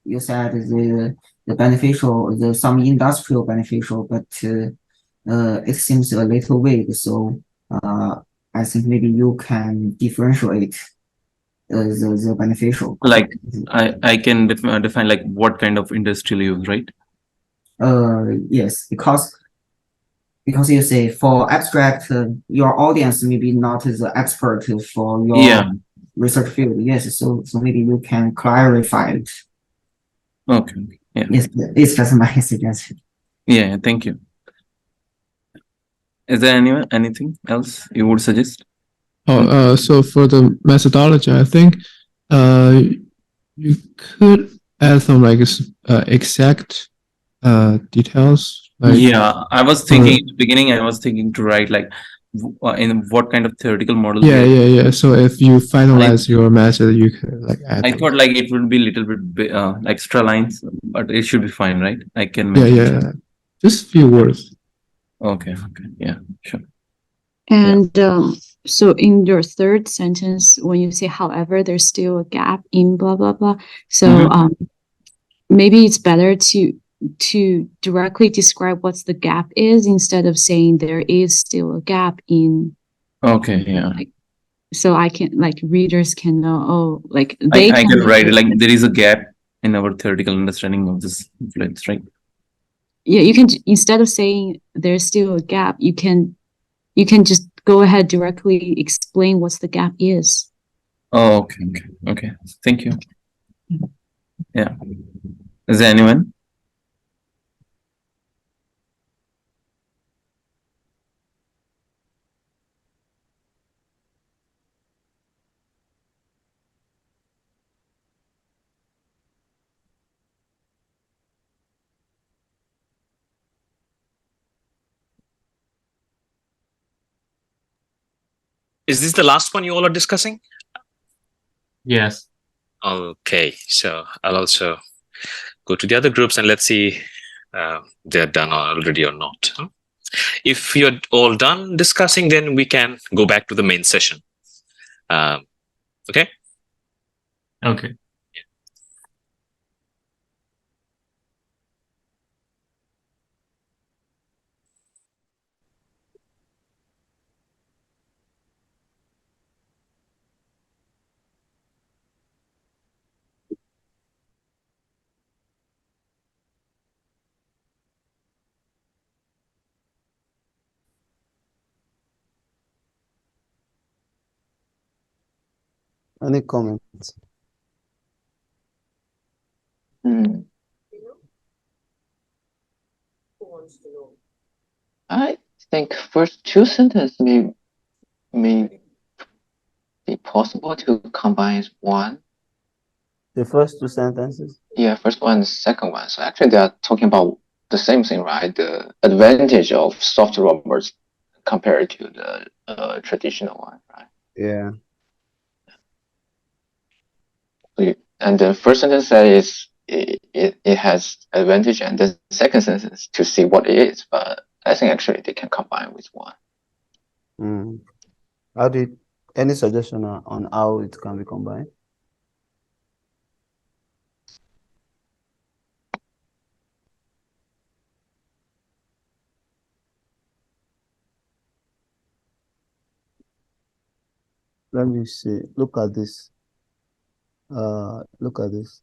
you said the beneficial, some industrial beneficial, but it seems a little vague. So I think maybe you can differentiate the beneficial. Like I can define like what kind of industrial use, right? Yes, because you say for abstract, your audience maybe not the expert for your research field. Yes, so maybe you can clarify it. Okay. Yeah. Yes, it's just my suggestion. Yeah. Thank you. Is there anything else you would suggest? Oh, so for the methodology, I think you could add some like exact details. Like, yeah, I was thinking in the beginning. I was thinking to write like in what kind of theoretical model. Yeah. So if you finalize your method, you can like add. I thought like it would be a little bit extra lines, but it should be fine, right? I can. Yeah. Just few words. Okay. Yeah. Sure. And so in your third sentence, when you say, however, there's still a gap in blah, blah, blah. So maybe it's better to directly describe what's the gap is instead of saying there is still a gap in. Okay. Yeah. So I can like readers can know, oh, like I can write it like there is a gap in our theoretical understanding of this influence, right? Yeah, you can, instead of saying there's still a gap, you can just go ahead directly explain what's the gap is. Oh, okay. Thank you. Yeah. Is there anyone? Is this the last one you all are discussing? Yes. Okay, so I'll also go to the other groups and let's see they're done already or not. If you're all done discussing, then we can go back to the main session. Okay? Okay. Any comments? I think first two sentences may be possible to combine as one. The first two sentences? Yeah, first one and second one. So actually they are talking about the same thing, right? The advantage of soft robots compared to the traditional one, right? Yeah. And the first sentence says it has advantage, and the second sentence to see what it is. But I think actually they can combine with one. How did any suggestion on how it can be combined? Let me see. Look at this. Look at this.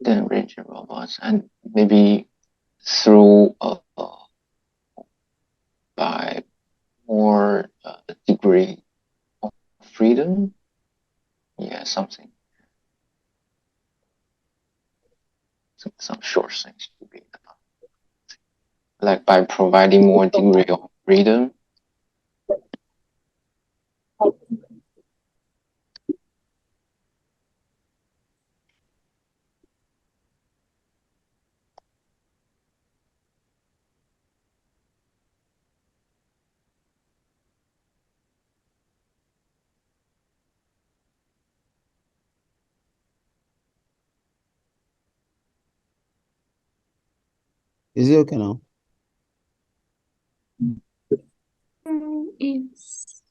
Then rigid robots, and maybe through by more degree of freedom. Yeah, something. Some short things to be like by providing more degree of freedom. Is it okay now? Yes.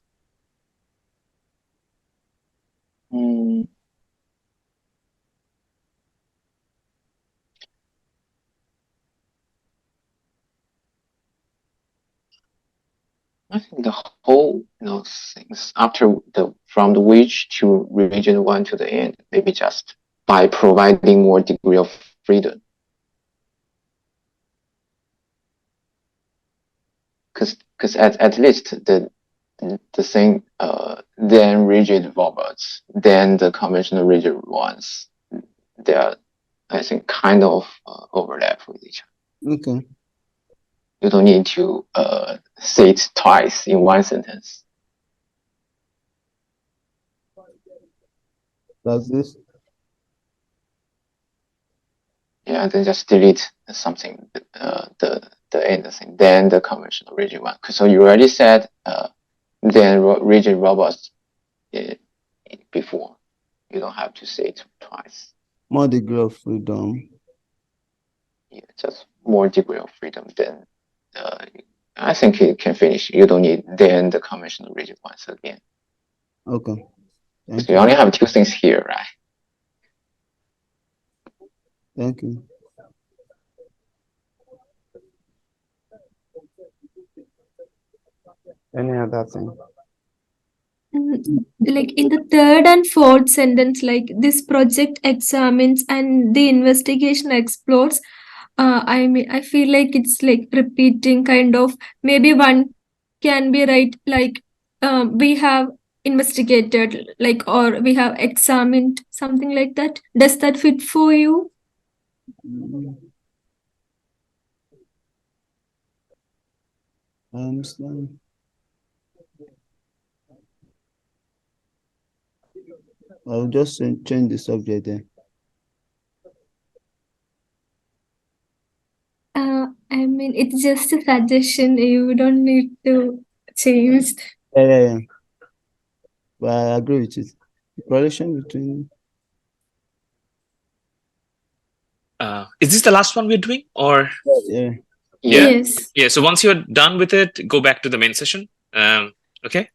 I think the whole things after from the which to region one to the end, maybe just by providing more degree of freedom. Because at least the thing then rigid robots, then the conventional rigid ones, they are, I think, kind of overlap with each other. Okay. You don't need to say it twice in one sentence. Does this? Yeah, then just delete something, the end thing, then the conventional rigid one. So you already said then rigid robots before. You don't have to say it twice. More degree of freedom. Yeah, just more degree of freedom. Then I think it can finish. You don't need then the conventional rigid ones again. Okay. So you only have two things here, right? Thank you. Any other thing? Like in the third and fourth sentence, like this project examines and the investigation explores. I mean, I feel like it's like repeating kind of. Maybe one can be right, like we have investigated, like, or we have examined, something like that. Does that fit for you? I understand. I'll just change the subject then. I mean, it's just a suggestion. You don't need to change. Yeah. But I agree with it. The correlation between. Is this the last one we're doing, or? Yeah. Yes. Yeah. So once you're done with it, go back to the main session. Okay.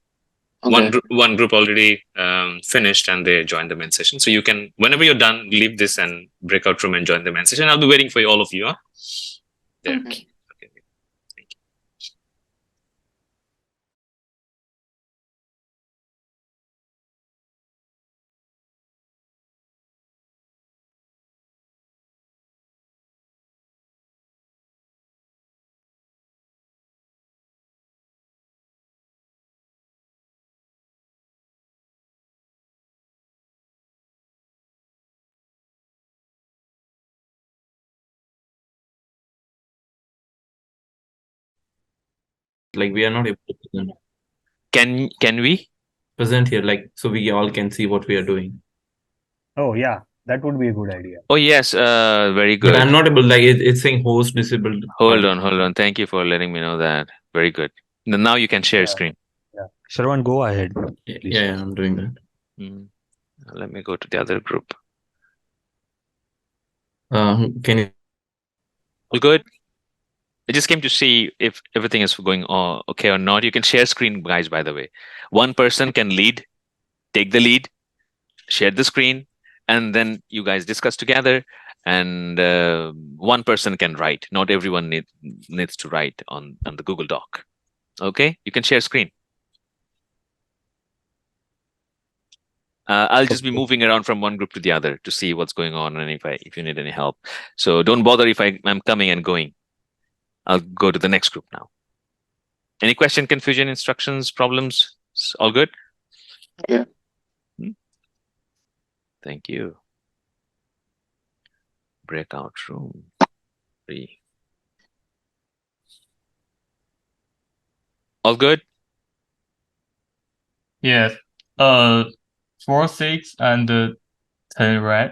One group already finished and they joined the main session. So you can, whenever you're done, leave this and breakout room and join the main session. I'll be waiting for all of you. Huh? There. Okay. Like we are not able to present. Can we present here, like so we all can see what we are doing? Oh yeah, that would be a good idea. Oh yes, very But good. I'm not able. Like it's saying host disabled. Hold on. Thank you for letting me know that. Very good. Now you can share screen. Yeah. Shravan, go ahead. Yeah, I'm doing that. Let me go to the other group. Can you? All good. I just came to see if everything is going okay or not. You can share screen, guys. By the way, one person can lead, take the lead, share the screen, and then you guys discuss together. And one person can write. Not everyone needs to write on the Google Doc. Okay, you can share screen. I'll just be moving around from one group to the other to see what's going on and if you need any help. So don't bother if I'm coming and going. I'll go to the next group now. Any question, confusion, instructions, problems? All good? Yeah. Thank you. Breakout room 3. All good? Yes. 4, 6, and 10, right?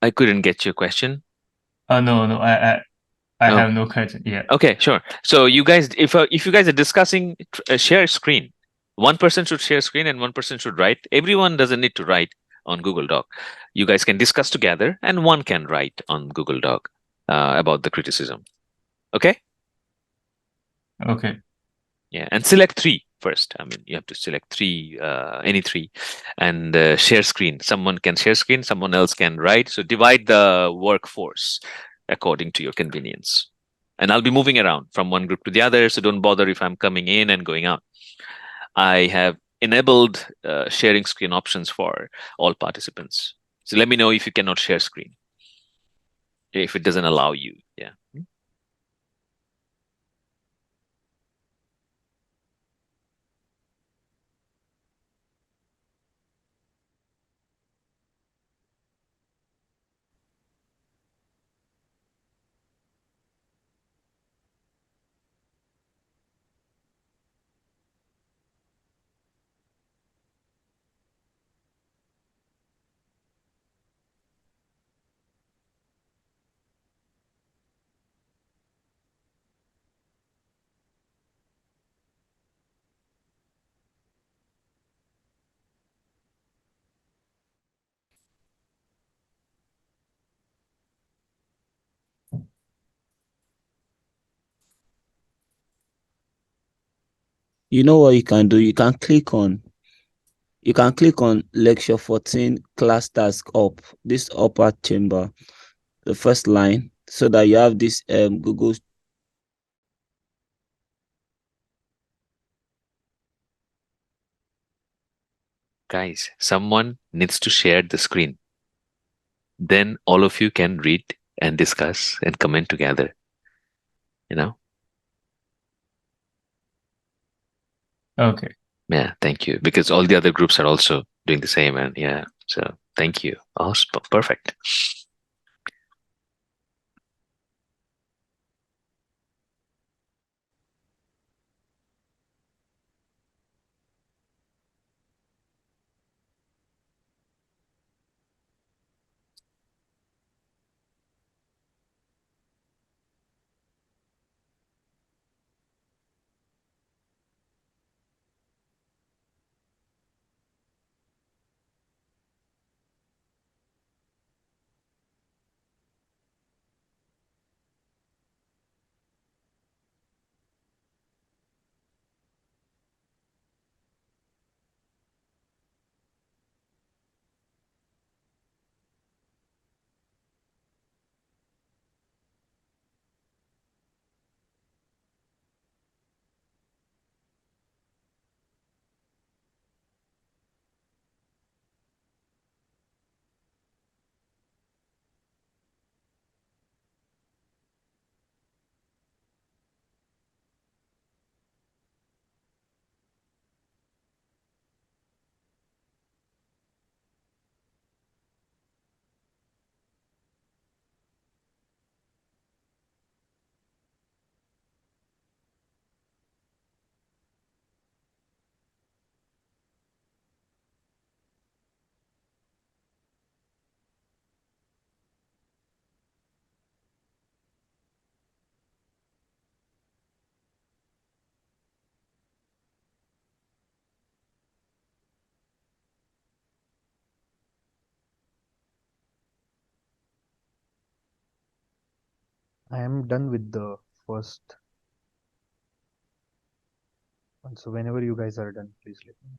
I couldn't get your question. No. I Oh. have no question yet. Okay, sure. So you guys, if you guys are discussing, share screen. One person should share screen and one person should write. Everyone doesn't need to write on Google Doc. You guys can discuss together and one can write on Google Doc about the criticism. Okay? Okay. Yeah, and select 3 first. I mean, you have to select 3, any 3, and share screen. Someone can share screen, someone else can write. So divide the workforce according to your convenience. And I'll be moving around from one group to the other, so don't bother if I'm coming in and going out. I have enabled sharing screen options for all participants. So let me know if you cannot share screen, if it doesn't allow you. Yeah. You know what you can do? You can click on lecture 14 class task up, this upper chamber, the first line, so that you have this Google. Guys, someone needs to share the screen. Then all of you can read and discuss and comment together. You know? Okay. Yeah, thank you. Because all the other groups are also doing the same. And yeah, so thank you. Awesome. Perfect. I am done with the first one. So whenever you guys are done, please let me know.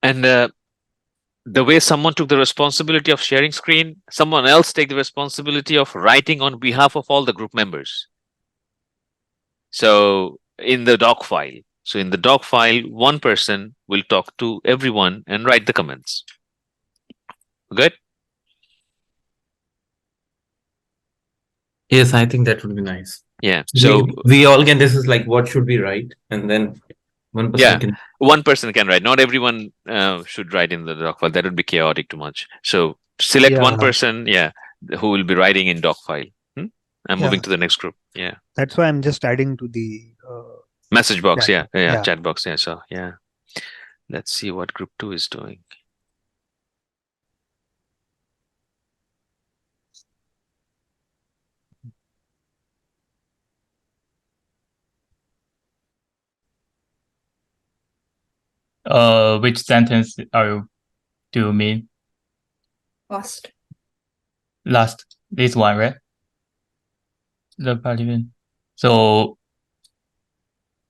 And the way someone took the responsibility of sharing screen, someone else take the responsibility of writing on behalf of all the group members. So in the doc file, one person will talk to everyone and write the comments. Good. Yes, I think that would be nice. Yeah. So we all can. This is like what should we write, and then one person can. one person can write. Not everyone should write in the doc file. That would be chaotic too much. So select one person, who will be writing in doc file. I'm moving to the next group. Yeah. That's why I'm just adding to the Message box. chat. Chat box. Yeah. So yeah. Let's see what group 2 is doing. Which sentence do you mean? Last. This one, right? The participant. So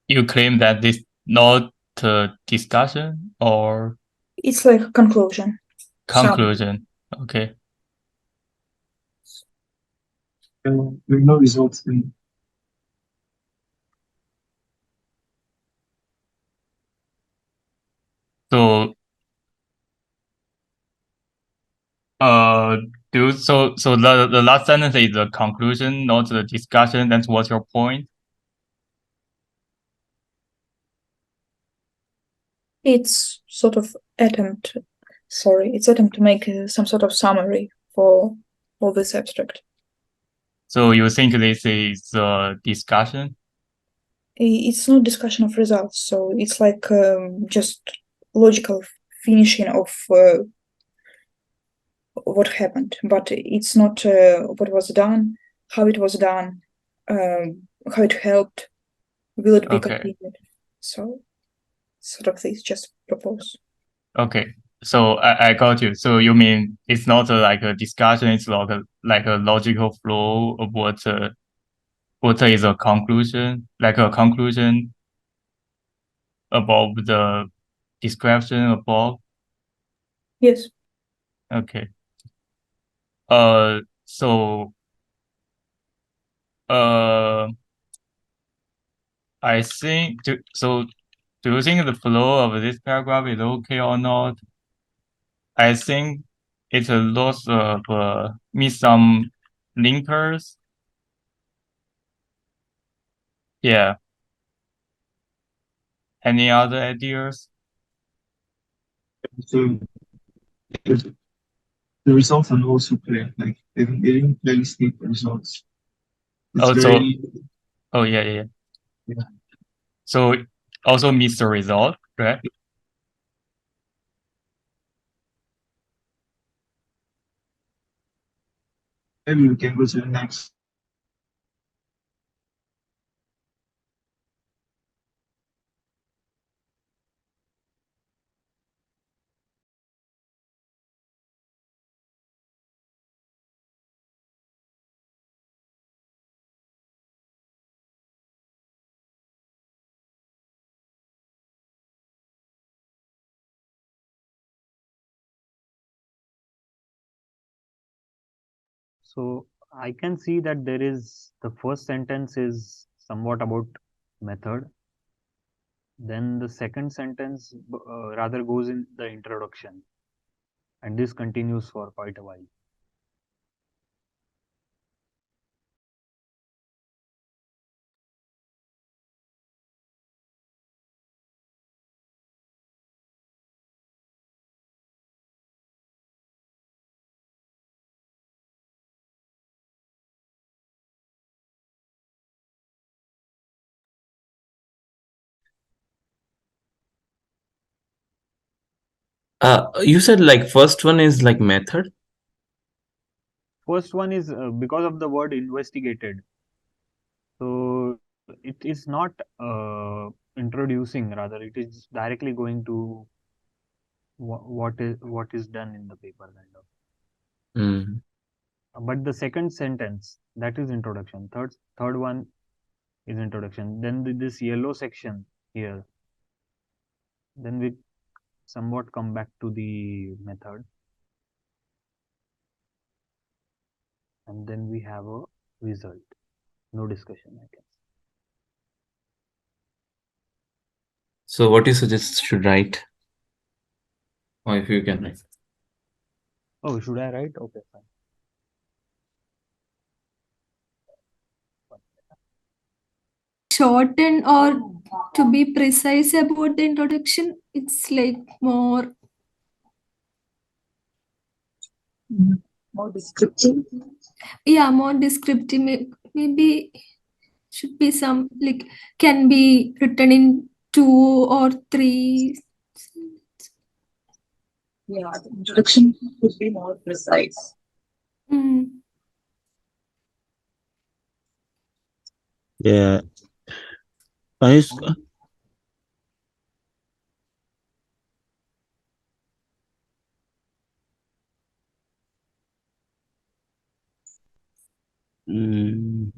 you claim that this not a discussion or It's like a conclusion. conclusion. Okay. There are no results in. So the last sentence is the conclusion, not the discussion. That's what's your point? It's sort of attempt to make some sort of summary for this abstract. So you think this is a discussion? It's not discussion of results, so it's like just logical finishing of what happened, but it's not what was done, how it was done, how it helped, will it be completed. So sort of this, just propose. Okay, so I got you. So you mean it's not like a discussion, it's like a logical flow of what is a conclusion, like a conclusion above the description above? Yes. Okay. So I think so. Do you think the flow of this paragraph is okay or not? I think it's a loss of miss some linkers. Yeah. Any other ideas? So the results are also clear. Like they didn't clearly state the results. Yeah. So also miss the result, right? Maybe we can go to the next. So I can see that there is the first sentence is somewhat about method. Then the second sentence rather goes in the introduction, and this continues for quite a while. You said like first one is like method. First one is because of the word investigated. So it is not introducing, rather it is directly going to what is done in the paper kind of. Mm. But the second sentence, that is introduction. Third one is introduction. Then this yellow section here, then we somewhat come back to the method, and then we have a result. No discussion, I guess. So what you suggest should write, or if you can write. Oh, should I write? Okay, fine. Shorten or to be precise about the introduction, it's like more More descriptive. yeah, more descriptive. Maybe should be some like can be written in 2 or 3. Yeah, the introduction would be more precise. Mm. Yeah. Can you, mm,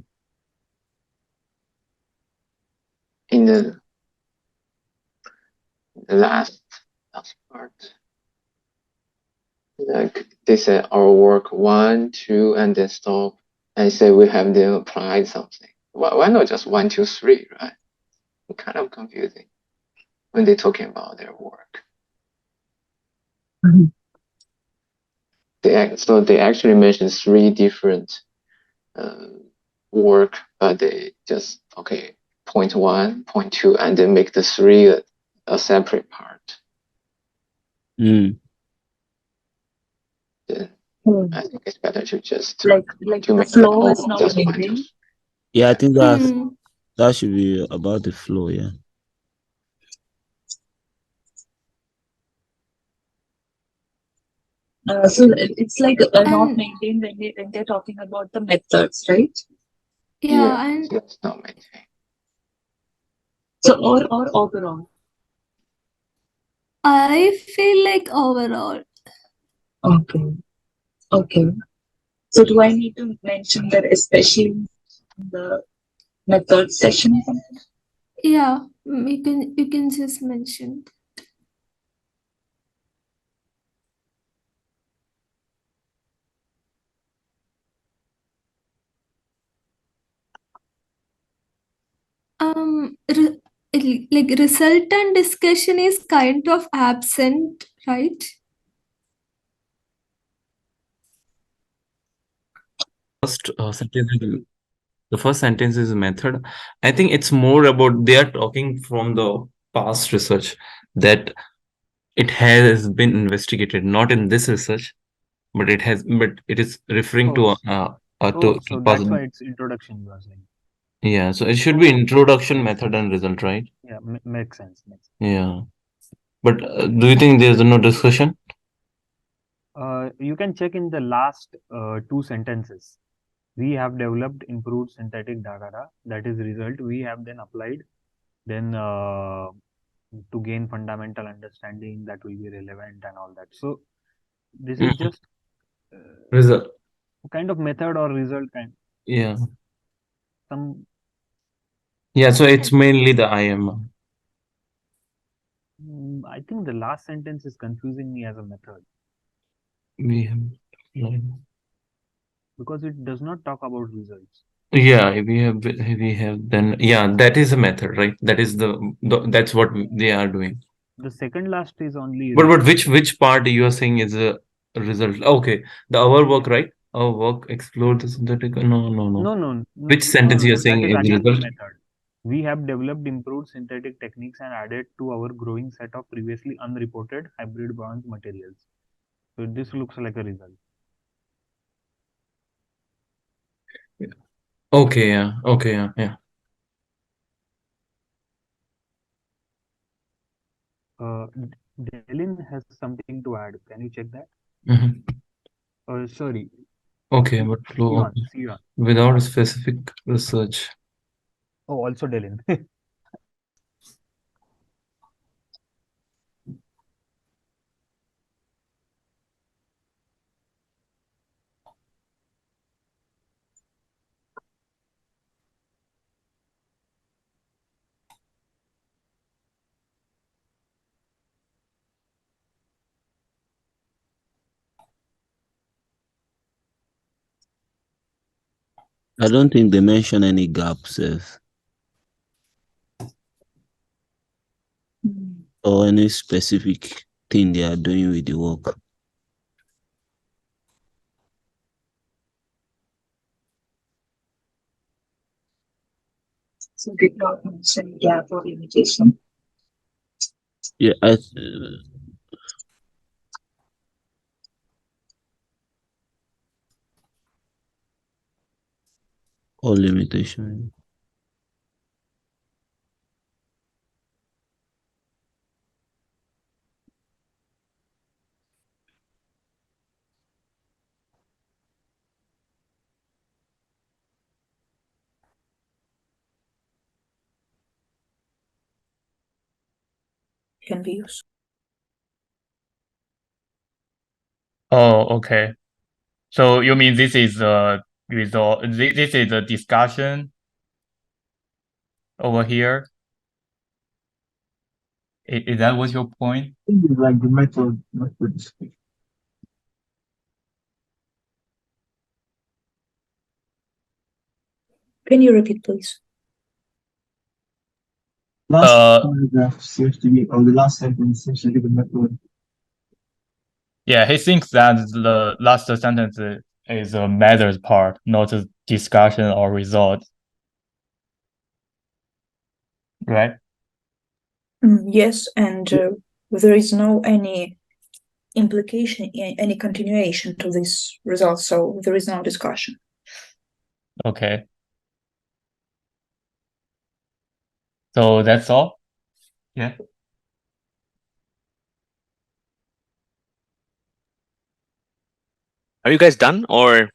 In the last part, like they said our work 1, 2, and then stop, and say we have then applied something. Why not just 1, 2, 3, right? It's kind of confusing when they're talking about their work. So they actually mentioned 3 different work, but they just point 1, point 2, and then make the 3 a separate part. mm. I think it's better to just like to the make flow all is not just 1, 2, maintained. Yeah, I think that should be about the flow. Yeah. So it's like not maintained when they're talking about the methods, right? Yeah, and it's not maintained. So or overall. I feel like overall. Okay. Okay. So do I need to mention that especially in the method session or something? Yeah, you can just mention. Like resultant discussion is kind of absent, right? First sentence is, the first sentence is method. I think it's more about they are talking from the past research that it has been investigated, not in this research, but it is referring to So that's why it's introduction you are saying. Yeah, so it should be introduction, method, and result, right? Yeah, makes sense. Yeah, but do you think there's no discussion? You can check in the last 2 sentences. We have developed improved synthetic data, that is result. We have then applied, then to gain fundamental understanding that will be relevant and all that. So this is just Result. kind of method or result kind. Yeah. Some. Yeah, so it's mainly the IM. I think the last sentence is confusing me as a method. We have Because it does not talk about results. Yeah, we have then that is a method, right? That is that's what they are doing. The second last is only. But which part you are saying is a result? Okay, our work, right? Our work explore the synthetic. No. Which sentence you are saying That is is again the result? method. We have developed improved synthetic techniques and added to our growing set of previously unreported hybrid bond materials. So this looks like a result. Okay, yeah. Okay, yeah. Delin has something to add. Can you check that? Sorry. Okay, but flow Sivan. without a specific research. Oh, also Delin. I don't think they mention any gaps or any specific thing they are doing with the work. So did not mention gap or limitation. Yeah, or limitation. Can be used. Oh, okay. So you mean this is a result? This is a discussion over here. Is that what your point? I think it's like the method, not the description. Can you repeat, please? Last paragraph seems to be, or the last sentence seems to be the method. Yeah, he thinks that the last sentence is a method part, not a discussion or result. Right? Yes, and there is no any implication, any continuation to this result, so there is no discussion. Okay. So that's all? Yeah. Are you guys done or?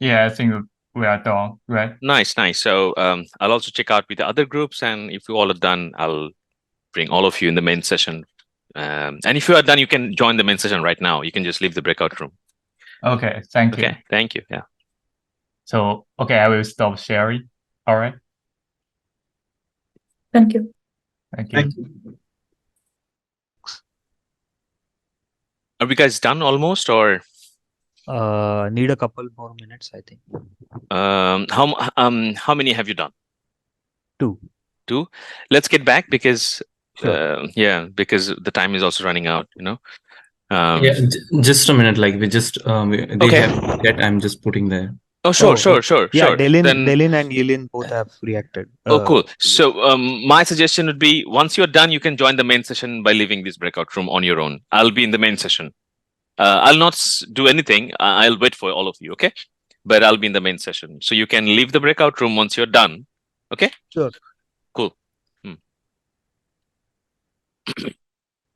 Yeah, I think we are done, right? Nice. So I'll also check out with the other groups, and if you all are done, I'll bring all of you in the main session. And if you are done, you can join the main session right now. You can just leave the breakout room. Okay, thank you. Okay, thank you. Yeah. So, okay, I will stop sharing. All right. Thank you. Thank you. Are we guys done almost, or? Need a couple more minutes, I think. How many have you done? Two. Let's get back because because the time is also running out. Yeah, just a minute. Like we just they have that. I'm just putting there. Oh, sure. Yeah, Delin and Yilin both have reacted. Oh, cool. So my suggestion would be, once you're done, you can join the main session by leaving this breakout room on your own. I'll be in the main session. I'll not do anything. I'll wait for all of you, okay? But I'll be in the main session. So you can leave the breakout room once you're done, okay? Sure. Cool.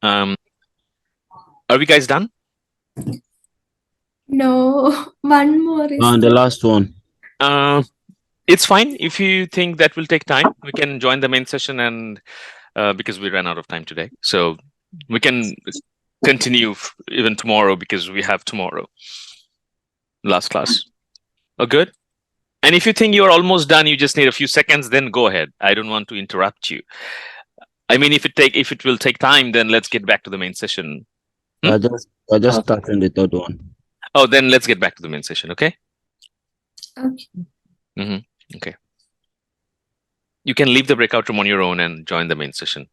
Are we guys done? No, one more is the last one. It's fine. If you think that will take time, we can join the main session, and because we ran out of time today. So we can continue even tomorrow because we have tomorrow last class. Oh, good. And if you think you're almost done, you just need a few seconds, then go ahead. I don't want to interrupt you. I mean, if it will take time, then let's get back to the main session. I just started the third one. Oh, then let's get back to the main session, okay? Okay. Okay. You can leave the breakout room on your own and join the main session.